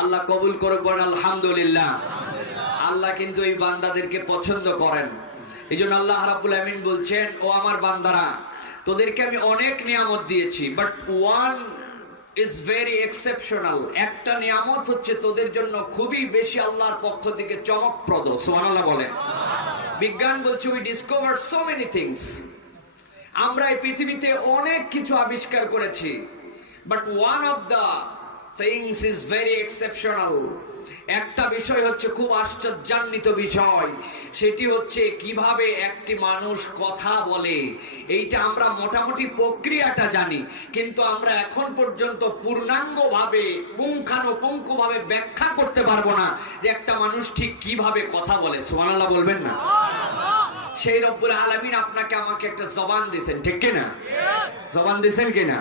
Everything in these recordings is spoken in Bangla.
আল্লাহ কবুল করুক, বলেন আলহামদুলিল্লাহ। আল্লাহ কিন্তু এই বান্দাদেরকে পছন্দ করেন। এই জন্য আল্লাহ রাব্বুল আমিন বলছেন, ও আমার বান্দারা, তোদেরকে আমি অনেক নিয়ামত দিয়েছি, but one is very exceptional. একটা নিয়ামত হচ্ছে তোদের জন্য খুবই বেশি আল্লাহর পক্ষ থেকে চমকপ্রদ। সুবহানাল্লাহ বলেন। বিজ্ঞান বলছে we discovered so many things. আমরা এই পৃথিবীতে অনেক কিছু আবিষ্কার করেছি, but one of the things is very exceptional. একটা বিষয় হচ্ছে খুব আশ্চর্যান্বিত বিষয়, সেটি হচ্ছে কিভাবে একটি মানুষ কথা বলে। এইটা আমরা মোটামুটি প্রক্রিয়াটা জানি, কিন্তু আমরা এখন পর্যন্ত পূর্ণাঙ্গভাবে পুঙ্খানুপুঙ্খভাবে ব্যাখ্যা করতে পারবো না যে একটা মানুষ ঠিক কিভাবে কথা বলে। সুবহানাল্লাহ বলবেন না? সেই রব্বুল আলামিন আপনাকে আমাকে একটা জবান দিয়েছেন, ঠিক কিনা? জবান দিয়েছেন কিনা?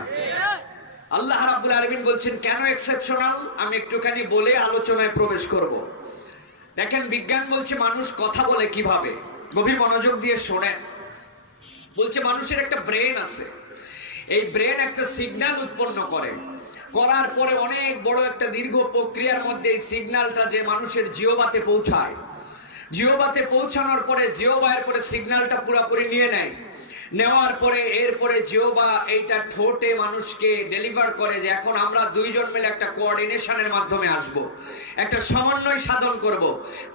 আল্লাহ রাব্বুল আলামিন বলছেন কেন এক্সেপশনাল, আমি একটুখানি বলে আলোচনায় প্রবেশ করব। দেখেন, বিজ্ঞান বলছে মানুষ কথা বলে কিভাবে। গভীর মনোযোগ দিয়ে শোনেন। বলছে মানুষের একটা ব্রেন আছে, এই ব্রেন একটা সিগন্যাল উৎপন্ন করে, করার পরে অনেক বড় একটা দীর্ঘ প্রক্রিয়ার মধ্যে এই সিগন্যালটা যে মানুষের জিহ্বাতে পৌঁছায়, জিহ্বাতে পৌঁছানোর পরে জিহ্বার পরে সিগন্যালটা পুরোপুরি নিয়ে নেয়। নেওয়ার পরে এরপরে জিহ্বা এইটা ঠোঁটে মানুষকে ডেলিভার করে যে এখন আমরা দুইজন মিলে একটা কোঅর্ডিনেশনের মাধ্যমে আসব, একটা সমন্বয় সাধন করব।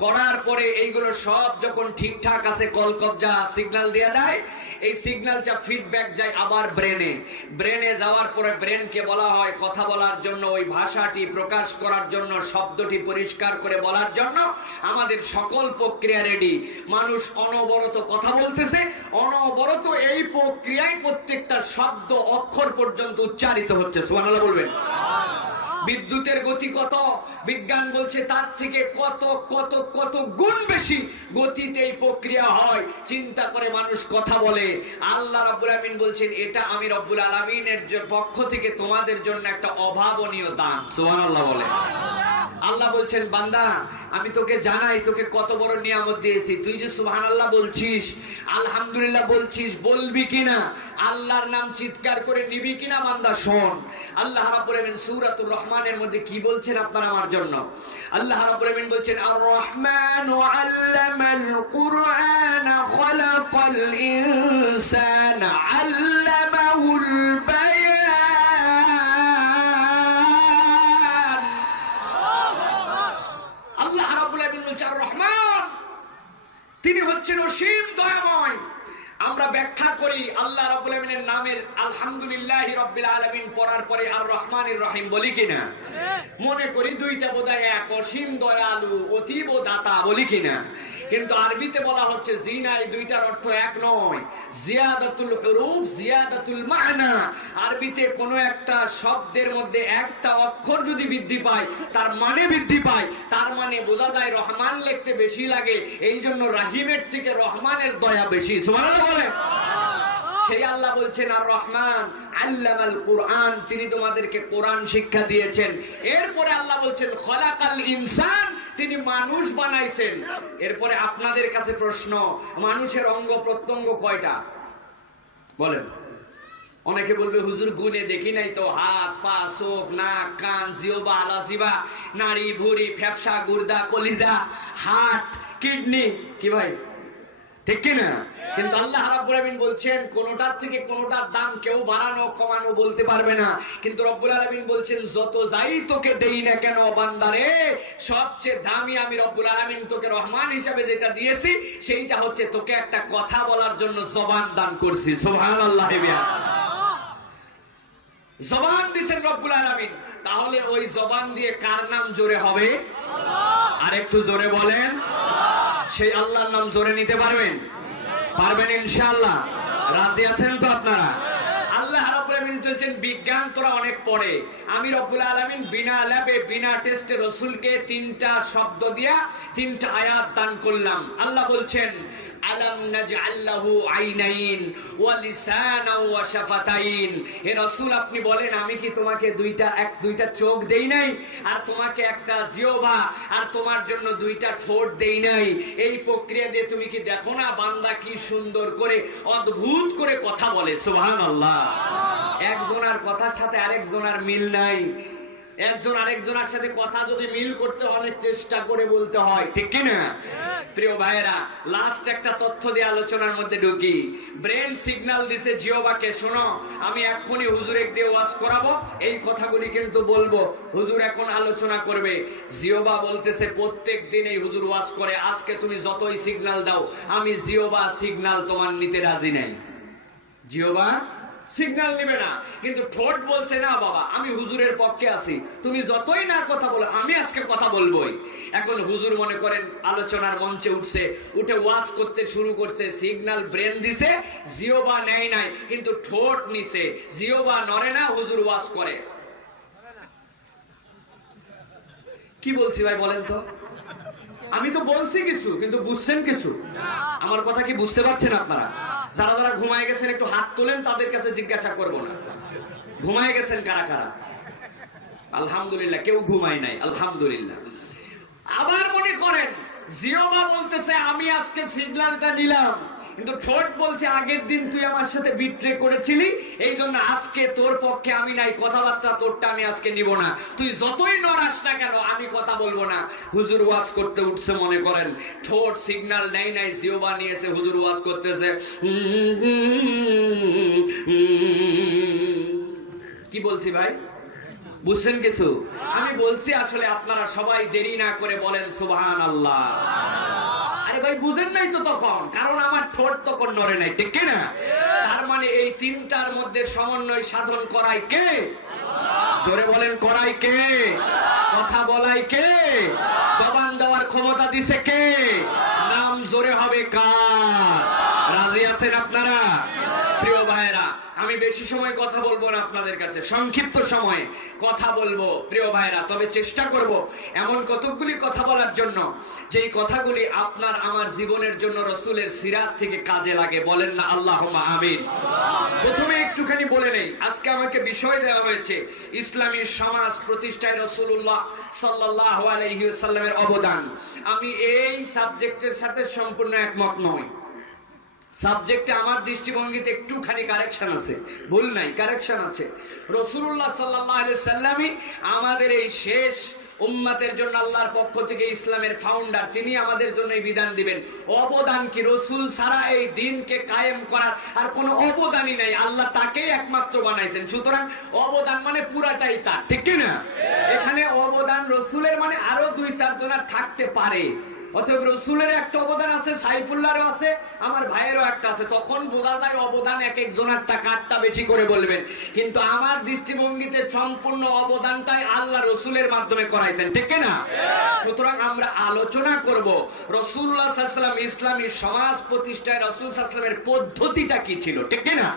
করার পরে এইগুলো সব যখন ঠিকঠাক আছে কলকবজা সিগন্যাল দিয়ে দেয়, এই সিগন্যালটা ফিডব্যাক যায় আবার ব্রেনে। ব্রেনে যাওয়ার পরে ব্রেনকে বলা হয় কথা বলার জন্য, ওই ভাষাটি প্রকাশ করার জন্য, শব্দটি পরিষ্কার করে বলার জন্য আমাদের সকল প্রক্রিয়া রেডি। মানুষ অনবরত কথা বলতেছে, অনবরত এই প্রক্রিয়ায় প্রত্যেকটা শব্দ অক্ষর পর্যন্ত উচ্চারিত হচ্ছে। সুবহানাল্লাহ বলবেন। বিদ্যুতের গতি কত? বিজ্ঞান বলছে তার থেকে কত কত কত গুণ বেশি গতিতে এই প্রক্রিয়া হয়। চিন্তা করে মানুষ কথা বলে। আল্লাহ রাব্বুল আলামিন বলছেন এটা আমি রব্বুল আলামিনের পক্ষ থেকে তোমাদের জন্য একটা অভাবনীয় দান। সুবহানাল্লাহ বলে। আল্লাহ বলছেন বান্দা, আমি তোকে জানাই তোকে কত বড় নিয়ামত দিয়েছি। তুই যে সুবহানাল্লাহ বলছিস, আলহামদুলিল্লাহ বলছিস, বলবি কিনা, আল্লাহর নাম চিৎকার করে নিবি কিনা বান্দা শোন। আল্লাহ রাব্বুল আলামিন সূরাতুর রহমানের মধ্যে কি বলছেন আপনার আমার জন্য? আল্লাহ রাব্বুল আলামিন বলছেন আর রহমানু আল্লামাল কুরআনা খালাকাল ইনসানা আল্লামাহুল বায়ান। আল্লাহ রাব্বুল আলামিন বলছেন আর রহমান, তিনি হচ্ছেন অসীম দয়াময়। আমরা ব্যাখ্যা করি আল্লাহ রাব্বুল আলামিনের নামের আলহামদুলিল্লাহি রাব্বিল আলামিন পড়ার পরে আর রহমানির রহিম বলি কিনা? মনে করি দুইটা বোধহয় এক, অসীম দয়ালু অতীব দাতা বলি কিনা? কিন্তু আরবিতে বলা হচ্ছে জি না, এই দুইটার অর্থ এক নয়। জিয়াদাতুল হুরুফ জিয়াদাতুল মানা। আরবিতে কোনো একটা শব্দের মধ্যে একটা অক্ষর যদি বৃদ্ধি পায় তার মানে বৃদ্ধি পায়। তার মানে বোঝা যায় রহমান লিখতে বেশি লাগে, এই জন্য রাহিমের থেকে রহমানের দয়া বেশি। সুবহানাল্লাহ বলে। সেই আল্লাহ বলছেন আর রহমান আল্লামাল কুরআন, তিনি তোমাদেরকে কোরআন শিক্ষা দিয়েছেন। এরপরে আল্লাহ বলছেন খলাকাল ইনসান, তিনি মানুষ বানাইছেন। এরপরে আপনাদের কাছে প্রশ্ন, মানুষের অঙ্গ প্রত্যঙ্গ কয়টা বলেন? অনেকে বলবে হুজুর গুনে দেখি নাই তো, হাত পা চোখ নাক কান জিহ্বা আলাজিবা নাড়ি ভুঁড়ি ফ্যাপসা গুর্দা কলিজা হার্ট কিডনি, কি ভাই ঠিক কিনা? কিন্তু আল্লাহ রাব্বুল আলামিন বলছেন কোনটার থেকে কোনটার দাম কেউ বাড়ানো কমানো বলতে পারবে না। কিন্তু রব্বুল আলামিন বলছেন যত যাই তোকে দেই না কেন বান্দারে, সবচেয়ে দামি আমি রব্বুল আলামিন তোকে রহমান হিসাবে যেটা দিয়েছি সেইটা হচ্ছে তোকে একটা কথা বলার জন্য জবান দান করছি। সুবহানাল্লাহ। জবান দিয়েছেন রব্বুল আলামিন, তাহলে ওই জবান দিয়ে কার নাম জোরে হবে? আর একটু জোরে বলেন। সেই আল্লাহর নাম জোরে নিতে পারবেন? পারবেন ইনশাআল্লাহ। রাজি আছেন তো আপনারা? আল্লাহ রাব্বুল আলামিন বলছেন বিজ্ঞান তোরা অনেক পড়ে, আমি রব্বুল আলামিন বিনা ল্যাবে বিনা টেস্টে রাসূলকে তিনটা শব্দ দিয়া তিনটা আয়াত দান করলাম। আল্লাহ বলছেন আলাম নাজআল লাহু আইনাইন ওয়া লিসানাও ওয়া শাফাতাইন। হে রাসূল আপনি বলেন আমি কি তোমাকে দুইটা চোখ দেই নাই, আর তোমাকে একটা জিহ্বা, আর তোমার জন্য দুইটা ঠোঁট দেই নাই? এই প্রক্রিয়া দিয়ে তুমি কি দেখো না বান্দা কি সুন্দর করে অদ্ভুত করে কথা বলে? সুবহানাল্লাহ। একজনের কথার সাথে আরেকজনের মিল নাই। একজন আরেকজনের সাথে কথা যদি মিল করতে অনেক চেষ্টা করে বলতে হয়, ঠিক কি না? প্রিয় ভাইয়েরা, লাস্ট একটা তথ্য দিয়ে আলোচনার মধ্যে ঢুকি। ব্রেন সিগন্যাল দিছে জিহ্বাকে, শোনো আমি এক্ষুনি হুজুরে দিয়ে ওয়াজ করাবো, এই কথাগুলি কিন্তু বলবো, হুজুর এখন আলোচনা করবে। জিহ্বা বলতেছে প্রত্যেক দিন এই হুজুর ওয়াজ করে, আজকে তুমি যতই সিগন্যাল দাও আমি জিহ্বা সিগন্যাল তোমার নিতে রাজি নাই। জিহ্বা সিগন্যাল নিবে না, কিন্তু ঠোঁট বলছে না বাবা আমি হুজুরের পক্ষে আছি, তুমি যতই না কথা বলো আমি আজকে কথা বলবোই। এখন হুজুর মনে করেন আলোচনার মঞ্চে উঠছে, উঠে ওয়াজ করতে শুরু করছে, সিগন্যাল ব্রেন দিছে, জিহ্বা নেয় নাই, কিন্তু ঠোঁট নিছে, জিহ্বা নড়ে না, হুজুর ওয়াজ করে। কি বলছি ভাই বলেন তো? আমি তো বলছি কিছু, কিন্তু বুঝছেন কিছু? আমার কথা কি বুঝতে পারছেন আপনারা? যারা যারা ঘুমায় গেছেন একটু হাত তোলেন, তাদের কাছে জিজ্ঞাসা করব না ঘুমায় গেছেন কারা কারা। আলহামদুলিল্লাহ, কেউ ঘুমায় নাই, আলহামদুলিল্লাহ। আবার মনে করেন জিহ্বা বলতেছে আমি আজকে সিগন্যালটা নিলাম, কিন্তু ঠোঁট বলছে আগের দিন তুই আমার সাথে বিট্রে করেছিলি, এই জন্য আজকে তোর পক্ষে আমি নাই, কথাবার্তা তোরটা আমি আজকে নিব না, তুই যতই নড়াস না কেন আমি কথা বলবো না। হুজুর ওয়াজ করতে উঠছে, মনে করেন ঠোঁট সিগন্যাল নেই নাই, জিহ্বা নিয়েছে, হুজুর ওয়াজ করতেছে। কি বলছি ভাই বুঝছেন কিছু? আমি বলছি আসলে আপনারা সবাই দেরি না করে বলেন সুবহানাল্লাহ। আরে ভাই বুঝেন নাই তো তখন, কারণ আমার ঠোঁট তখন নড়ে নাই, ঠিক কি না? তার মানে এই তিনটার মধ্যে সমন্বয় সাধন করাই কে? জোরে বলেন করাই কে? কথা বলাই কে? জবান দেওয়ার ক্ষমতা দিছে কে? নাম জোরে হবে কার? রাজি আছেন আপনারা? প্রিয় ভাইয়েরা, আমি বেশি সময় কথা বলবো না আপনাদের কাছে, সংক্ষিপ্ত সময়ে কথা বলবো প্রিয় ভাইরা, তবে চেষ্টা করব এমন কতকগুলি কথা বলার জন্য যেই কথাগুলি আপনার আমার জীবনের জন্য রাসূলের সিরাত থেকে কাজে লাগে। বলেন না আল্লাহুম্মা আমিন। প্রথমে একটুখানি বলে নেই, আজকে আমাকে বিষয় দেওয়া হয়েছে ইসলামী সমাজ প্রতিষ্ঠায় রাসূলুল্লাহ সাল্লাল্লাহু আলাইহি ওয়াসাল্লামের অবদান। আমি এই সাবজেক্টের সাথে সম্পূর্ণ একমত নই। সাবজেক্টে আমার দৃষ্টিভঙ্গিতে একটুখানি কারেকশন আছে, ভুল নাই, কারেকশন আছে। রাসূলুল্লাহ সাল্লাল্লাহু আলাইহি সাল্লামই আমাদের এই শেষ উম্মতের জন্য আল্লাহর পক্ষ থেকে ইসলামের ফাউন্ডার, তিনি আমাদের জন্য এই বিধান দিবেন। অবদান কি? রাসূল ছাড়া এই দ্বীনকে কায়েম করার আর কোনো অবদানই নাই, আল্লাহ তাকেই একমাত্র বানাইছেন, সুতরাং অবদান মানে পুরাটাই তার, ঠিক কি না? এখানে অবদান রাসূলের মানে আরো 2-4 জনের থাকতে পারে, অতএব রাসূলের একটা অবদান আছে, সাইফুল্লাহরও আছে, আমার ভাইয়েরও একটা আছে, তখন বোঝা যায় অবদান এক একজনের কারটা বেশি করে বলবেন। কিন্তু আমার দৃষ্টিভঙ্গিতে সম্পূর্ণ অবদানটাই আল্লাহ রাসূলের মাধ্যমে করাইছেন, ঠিক না? সুতরাং আমরা আলোচনা করব রাসূলুল্লাহ সাল্লাল্লাহু আলাইহি ওয়াসাল্লাম ইসলামী সমাজ প্রতিষ্ঠায় রাসূল সাল্লাল্লাহু আলাইহি ওয়াসাল্লামের পদ্ধতিটা কি ছিল, ঠিক না?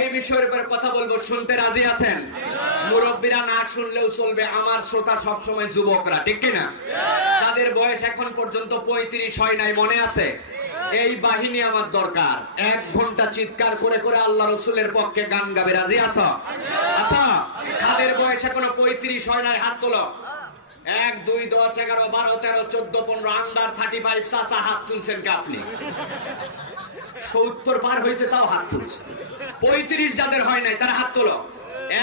এই বিষয়ের উপর কথা বলবো, শুনতে রাজি আছেন? মুরব্বিরা না শুনলেও চলবে, আমার শ্রোতা সবসময় যুবকরা, ঠিক না? তাদের বয়স এখন পর্যন্ত 35 হয় নাই, মনে আছে? এই বাহিনী আমার দরকার, 1 ঘন্টা চিৎকার করে করে আল্লাহ রাসূলের পক্ষে গান গাবে, রাজি আছো? আচ্ছা, তাদের বয়স এখনো 35 হয় নাই, হাত তোলো। 1, 2, 10, 11, 12, 13, 14, 15, আন্ডার 35 চাচা হাত তুলছেন কে আপনি? 70 পার হয়েছে তাও হাত তুলছে। 35 যাদের হয় নাই তারা হাত তোলো।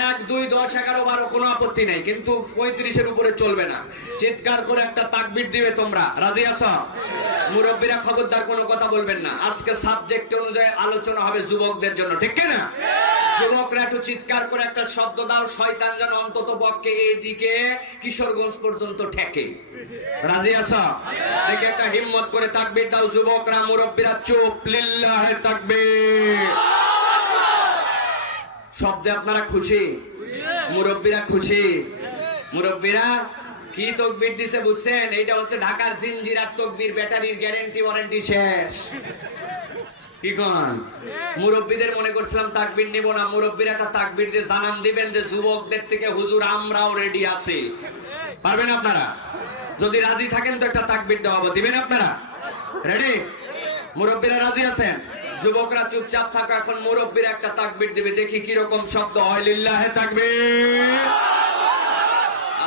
1, 2, 10, 11, 12 কোনো আপত্তি নাই, কিন্তু 35-এর উপরে চলবে না। চিৎকার করে একটা তাকবীর দিবে তোমরা, রাজি আছো? মুরব্বীরা খবরদার কোনো কথা বলবেন না, আজকে সাবজেক্ট অনুযায়ী আলোচনা হবে যুবকদের জন্য, ঠিক কি না? যুবকরা একটু চিৎকার করে একটা শব্দ দাও, শয়তান যেন অন্তত পক্ষে এইদিকে কিশোরগঞ্জ পর্যন্ত ঠেকে। রাজি আছো? দেখে একটা হিম্মত করে তাকবীর দাও যুবকরা, মুরব্বীরা চুপ, লিল্লাহে তাকবীর। শব্দে আপনারা খুশি? মুরব্বীরা খুশি? মুরব্বীরা কি তাকবীর দিছে বুঝছেন? এইটা হচ্ছে ঢাকার জিনজিরার তাকবীর, ব্যাটারির গ্যারান্টি ওয়ারেন্টি শেষ। কি কোন মুরব্বীদের মনে করছিলাম তাকবীর নিব না, মুরব্বীরা একটা তাকবীর দিয়ে জানান দিবেন যে যুবকদের থেকে হুজুর আমরাও রেডি আছি। পারবেন আপনারা? যদি রাজি থাকেন তো একটা তাকবীর দেওয়া হবে, দিবেন আপনারা? রেডি? মুরব্বীরা রাজি আছেন? যুবকরা চুপচাপ থাকো, এখন মুরব্বীরা একটা তাকবীর দিবে, দেখি কি রকম শব্দ হয়। লিল্লাহে তাকবীর।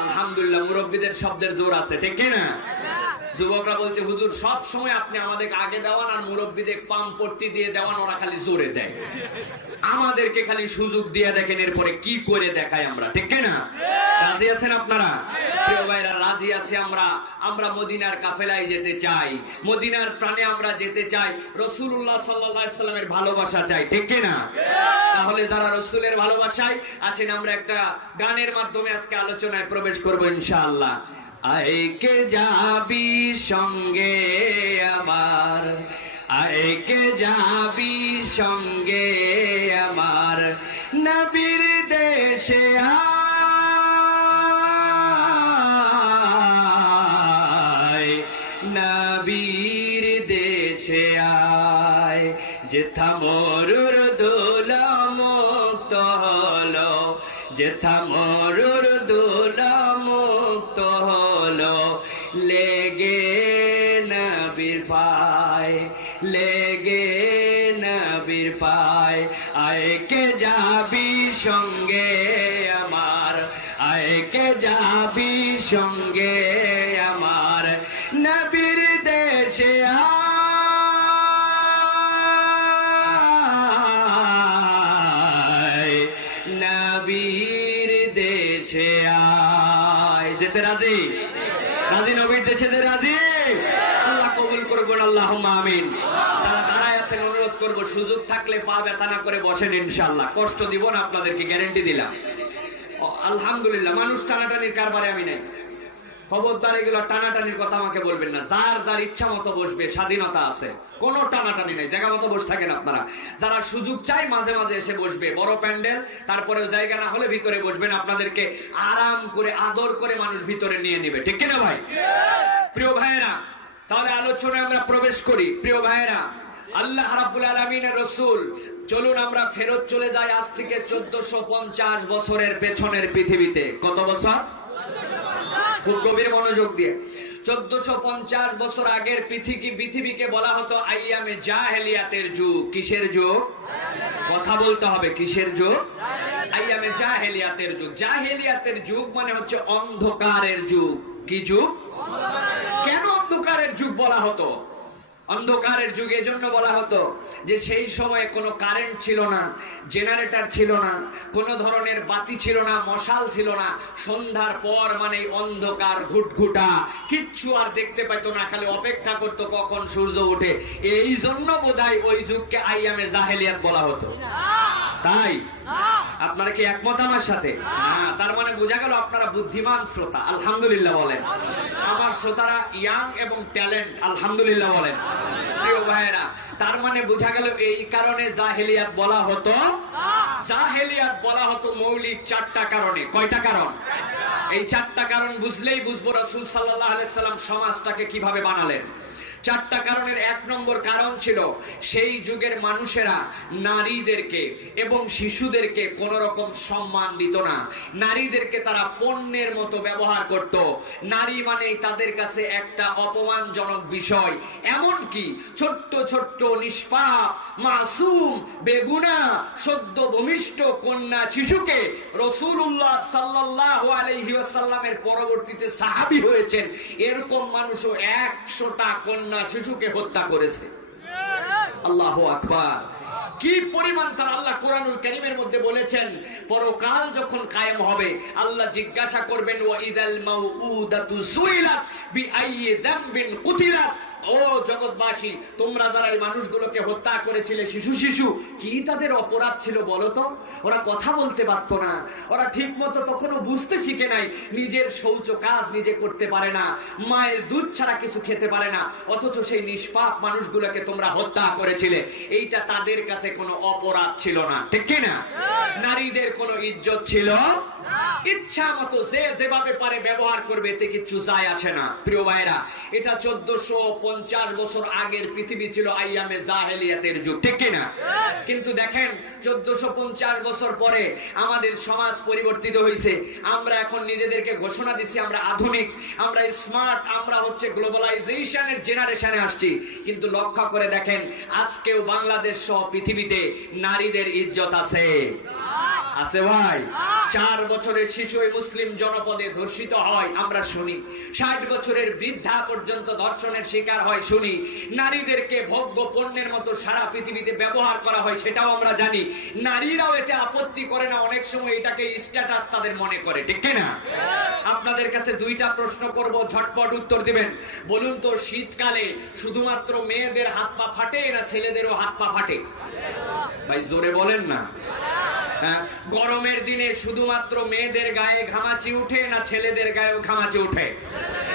আলহামদুলিল্লাহ, মুরব্বীদের শব্দের জোর আছে, ঠিক কি না? যুবকরা বলছে হুজুর সব সময় আপনি আমাদেরকে আগে দেওয়ান আর মুরব্বীদের পাম্পট্টি দিয়ে দেওয়ান, ওরা খালি জোরে দেয়, আমাদেরকে খালি সুযোগ দিয়ে দেখেন এরপরে কি করে দেখাই আমরা, ঠিক না? রাজি আছেন আপনারা? প্রিয় ভাইরা, রাজি আছে আমরা। আমরা মদিনার কাফেলায় যেতে চাই, মদিনার প্রাণে আমরা যেতে চাই, রাসূলুল্লাহ সাল্লাল্লাহু আলাইহি সাল্লামের ভালোবাসা চাই, ঠিক না? তাহলে যারা রাসূলের ভালোবাসায় আসেন, আমরা একটা গানের মাধ্যমে আজকে আলোচনায় প্রবেশ করব ইনশাআল্লাহ। আইকে যাবি সঙ্গে আমার, আইকে যাবি সঙ্গে আমার, নবীর দেশে আয়, নবীর দেশে আয়, যেথা মরুর ধুলা মুক্ত হলো, যেথা মরুর ধুলা মুক্ত হলো, লেগে নবীর পায়, লেগে নবীর পায়, আয়কে যাবি সঙ্গে আমার, আয়কে যাবি সঙ্গে আমার, নবীর দেশে আয়, নবীর দেশে আয়। যেতে রাজি? রাজি? নবীর দেশে রাজি? আল্লাহ কবুল করবেন, আল্লাহুম্মা আমিন। তারা দাঁড়ায় আছেন, অনুরোধ করব সুযোগ থাকলে পা ব্যথা না করে বসেন ইনশাআল্লাহ, কষ্ট দিব না আপনাদেরকে, গ্যারান্টি দিলাম। আলহামদুলিল্লাহ, মানুষ টানাটানির কারবারে আমি নাই, খবরদার এগুলো টানাটানির কথা আমাকে বলবেন না। যার যার ইচ্ছা মতো বসবে, স্বাধীনতা আছে, কোনো টানাটানি নেই, জায়গা মতো বসে থাকেন আপনারা। যারা সুযোগ চাই মাঝে মাঝে এসে বসবে, বড় প্যান্ডেল, তারপরেও জায়গা না হলে ভিতরে বসবেন, আপনাদেরকে আরাম করে আদর করে মানুষ ভিতরে নিয়ে নেবে, ঠিক কিনা ভাই? প্রিয় ভাইয়েরা, তাহলে আলোচনায় আমরা প্রবেশ করি। প্রিয় ভাইয়েরা, আল্লাহ রাব্বুল আলামিনের রাসূল, চলুন আমরা ফেরত চলে যাই আজ থেকে 1450 বছরের পেছনের পৃথিবীতে। কত বছর? খুব গভীর মনোযোগ দিয়ে। 1450 বছর আগের পৃথিবীকে বলা হতো আইয়ামে জাহেলিয়াতের যুগ। কিসের যুগ? কথা বলতে হবে, কিসের যুগ? আইয়ামে জাহেলিয়াতের যুগ। জাহেলিয়াতের যুগ মানে হচ্ছে অন্ধকারের যুগ। কি যুগ? কেন অন্ধকারের যুগ বলা হতো? অন্ধকারের যুগে জন্য বলা হতো যে সেই সময়ে কোনো কারেন্ট ছিল না, জেনারেটর ছিল না, কোনো ধরনের বাতি ছিল না, মশাল ছিল না। সন্ধ্যার পর মানে অন্ধকার, ঘুটঘুটা, কিচ্ছু আর দেখতে পাইতো না, খালি অপেক্ষা করতো কখন সূর্য ওঠে। এই জন্য বোধহয় ওই যুগকে আইয়ামে জাহেলিয়াত বলা হতো। তাই আপনারা কি একমত আমার সাথে? না, তার মানে বোঝা গেল আপনারা বুদ্ধিমান শ্রোতা, আলহামদুলিল্লাহ বলেন। আমার শ্রোতারা ইয়াং এবং ট্যালেন্ট, আলহামদুলিল্লাহ বলেন। প্রিয় ভাইয়েরা, তার মানে বোঝা গেল এই কারণে জাহেলিয়াত বলা হতো। জাহেলিয়াত বলা হতো মৌলিক 4টা কারণে। কয়টা কারণ? এই 4টা কারণ বুঝলেই বুঝবো রাসূল সাল্লাল্লাহু আলাইহি সাল্লাম সমাজটাকে কিভাবে বানালেন। 4টা কারণের 1 নম্বর কারণ ছিল সেই যুগের মানুষেরা নারীদেরকে এবং শিশুদেরকে কোন রকম সম্মান দিত না। নারীদেরকে তারা পণ্যের মতো ব্যবহার করত। নারী মানেই তাদের কাছে একটা অপমানজনক বিষয়। এমনকি ছোট্ট ছোট্ট নিষ্পাপ, মাসুম, বেগুনা, সদ্য ভূমিষ্ঠ কন্যা শিশুকে রাসূলুল্লাহ সাল্লাল্লাহু আলাইহি ওয়াসাল্লামের পরবর্তীতে সাহাবী হয়েছেন এরকম মানুষও 100টা কন্যা শিশুকে হত্যা করেছে। আল্লাহু আকবার। কি পরিমাণ তার আল্লাহ কোরআনুল কারীমের মধ্যে বলেছেন, পরকাল যখন কায়েম হবে আল্লাহ জিজ্ঞাসা করবেন ওয়া ইদাল মাউউদাতু সুইলাত বিআইয়ি যামবিন কুতিলাত। ও জগৎবাসী, তোমরা যারা এই মানুষগুলোকে হত্যা করেছিলে, শিশু কি তাদের অপরাধ ছিল বলো তো? ওরা কথা বলতে পারতো না, ওরা ঠিক মতো তখনও বুঝতে শিখে নাই, নিজের শৌচ কাজ নিজে করতে পারে না, মায়ের দুধ ছাড়া কিছু খেতে পারে না, অথচ সেই নিষ্পাপ মানুষগুলোকে তোমরা হত্যা করেছিলে। এইটা তাদের কাছে কোনো অপরাধ ছিল না, ঠিক কি না? নারীদের কোনো ইজ্জত ছিল? ইচ্ছা মতো যে যেভাবে পারে ব্যবহার করবে, এতে কিছু যায় আসে না। প্রিয় ভাইরা, এটা 1450 বছর আগের পৃথিবী ছিল আইয়ামে জাহেলিয়াতের যুগ, ঠিক কি না? কিন্তু দেখেন 1450 বছর পরে আমাদের সমাজ পরিবর্তিত হয়েছে। আমরা এখন নিজেদেরকে ঘোষণা দিচ্ছি আমরা আধুনিক, আমরা স্মার্ট, আমরা হচ্ছে গ্লোবালাইজেশনের জেনারেশনে আসছি। কিন্তু লক্ষ্য করে দেখেন আজকেও বাংলাদেশ সহ পৃথিবীতে নারীদের ইজ্জত আছে। আছে ভাই? 4 বছরের শিশু এই মুসলিম জনপদে ধর্ষিত হয় আমরা শুনি, 60 বছরের বৃদ্ধা পর্যন্ত ধর্ষণের শিকার হয় শুনি, নারীদেরকে ভোগ্য পণ্যের মতো সারা পৃথিবীতে ব্যবহার করা হয় সেটাও আমরা জানি। নারীরাও এতে আপত্তি করে না, অনেক সময় এটাকে স্ট্যাটাস তাদের মনে করে, ঠিক না? আপনাদের কাছে 2টা প্রশ্ন করব, ঝটপট উত্তর দিবেন। বলুন তো, শীতকালে শুধুমাত্র মেয়েদের হাত পা ফাটে না ছেলেদেরও হাত পা ফাটে? ভাই জোরে বলেন না। গরমের দিনে শুধুমাত্র মেয়েদের গায়ে ঘামাচি উঠে না ছেলেদের গায়েও ঘামাচি উঠে?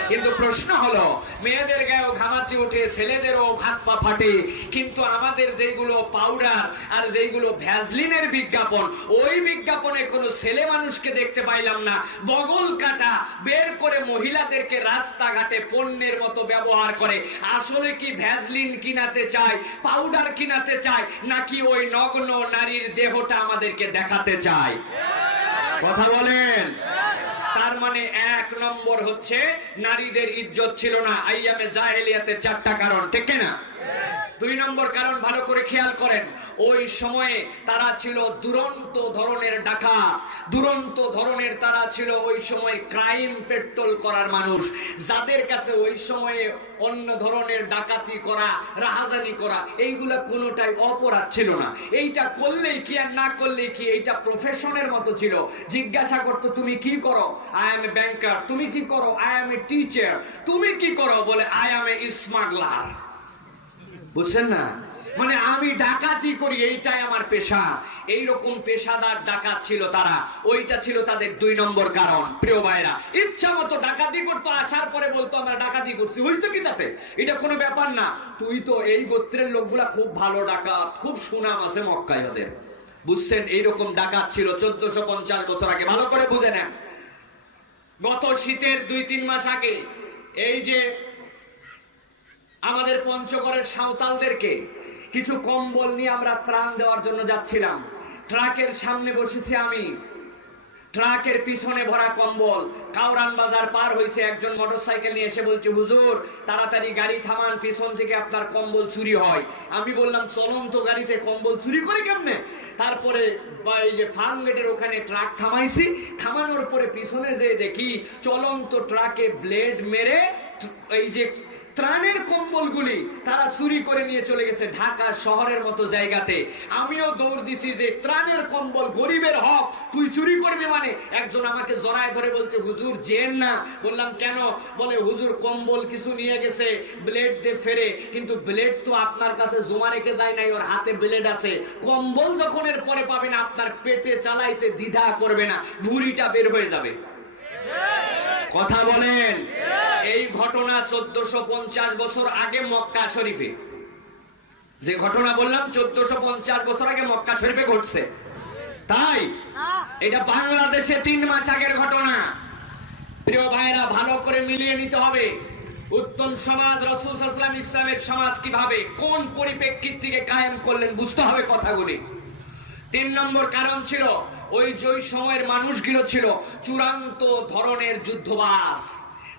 কিন্তু প্রশ্ন হলো, মেয়েদের গায়েও ঘামাচি উঠে, ছেলেদেরও হাত পা ফাটে, কিন্তু আমাদের যেগুলো পাউডার আর যেগুলো ভ্যাসলিনের বিজ্ঞাপন, ওই বিজ্ঞাপনে কোনো ছেলে মানুষকে দেখতে পাইলাম না। বগল কাটা বের করে মহিলাদেরকে রাস্তাঘাটে পণ্যের মতো ব্যবহার করে। আসলে কি ভ্যাসলিন কিনাতে চায়, পাউডার কিনাতে চায়, নাকি ওই নগ্ন নারীর দেহটা আমাদেরকে দেখাতে চায়? কথা বলেন। তার মানে 1 নম্বর হচ্ছে নারীদের ইজ্জত ছিল না, আইয়ামে জাহেলিয়াতের 4টা কারণ, ঠিক না? 2 নম্বর কারণ ভালো করে খেয়াল করেন, ওই সময়ে তারা ছিল দুরন্ত ধরনের ডাকাত, দুরন্ত ধরনের তারা ছিল ওই সময় ক্রাইম পেট্রোল করার মানুষ, যাদের কাছে ওই সময়ে অন্য ধরনের ডাকাতি করা, রাহাজানি করা এইগুলা কোনোটাই অপরাধ ছিল না। এইটা করলেই কি আর না করলেই কি, এইটা প্রফেশনের মতো ছিল। জিজ্ঞাসা করতো, তুমি কি করো? আই এম এ ব্যাংকার। তুমি কি করো? I M a teacher. তুমি কি করো? বলে আই এম এ স্মাগলার। বুঝছেন না? মানে আমি ডাকাতি করি, এইটাই আমার পেশা। এইরকম পেশাদার ডাকাত ছিল তারা, ওইটা ছিল তাদের 2 নম্বর কারণ। প্রিয় ভাইরা, ইচ্ছা মতো ডাকাতি করতো, আসার পরে বলতো আমরা ডাকাতি করছি, হইছে কি তাতে? এটা কোনো ব্যাপার না। তুই তো এই গোত্রের লোকগুলা খুব ভালো ডাকাত, খুব সুনাম আছে মক্কায় ওদের। বুঝছেন? এইরকম ডাকাত ছিল 1450 বছর আগে। ভালো করে বুঝে নেন। গত শীতের 2-3 মাস আগে এই যে আমাদের পঞ্চগড়ের সাঁওতালদেরকে কিছু কম্বল নিয়ে আমরা ত্রাণ দেওয়ার জন্য যাচ্ছিলাম। ট্রাকের সামনে বসেছি আমি, ট্রাকের পিছনে ভরা কম্বল। কাউরান বাজার পার হয়েছে, একজন মোটরসাইকেল নিয়ে এসে বলছে, হুজুর তাড়াতাড়ি গাড়ি থামান, পিছন থেকে আপনার কম্বল চুরি হয়। আমি বললাম, চলন্ত গাড়িতে কম্বল চুরি করে কেমনে? তারপরে এই যে ফার্ম গেটের ওখানে ট্রাক থামাইছি, থামানোর পরে পিছনে যে দেখি চলন্ত ট্রাকে ব্লেড মেরে এই যে ত্রাণের কম্বলগুলি তারা চুরি করে নিয়ে চলে গেছে ঢাকা শহরের মতো জায়গাতে। আমিও দৌড় দিছি যে ত্রাণের কম্বল গরিবের হক, তুই চুরি করবি মানে? একজন আমাকে জড়ায় ধরে বলছে, হুজুর জেন না। বললাম কেন? বলে হুজুর কম্বল কিছু নিয়ে গেছে, ব্লেড দিয়ে ফেরে, কিন্তু ব্লেড তো আপনার কাছে জমা রেখে যায় নাই, ওর হাতে ব্লেড আছে। কম্বল যখন এর পরে পাবেন, আপনার পেটে চালাইতে দ্বিধা করবে না, ভুঁড়িটা বের হয়ে যাবে। কথা বলেন। এই ঘটনা 1450 বছর আগে মক্কা শরীফে, যে ঘটনা বললাম 1450 বছর আগে মক্কা শরীফে ঘটছে। তাই এটা বাংলাদেশে 3 মাস আগের ঘটনা। প্রিয় ভাইরা, ভালো করে মিলিয়ে নিতে হবে। উত্তম সমাজ রাসূল সাল্লাল্লাহু আলাইহি ওয়াসাল্লাম ইসলামের সমাজ কিভাবে কোন পরিপ্রেক্ষিত থেকে কায়েম করলেন, বুঝতে হবে কথাগুলি। 3 নম্বর কারণ ছিল, ওই সময়ের মানুষগুলো ছিল চূড়ান্ত ধরনের যুদ্ধবাজ।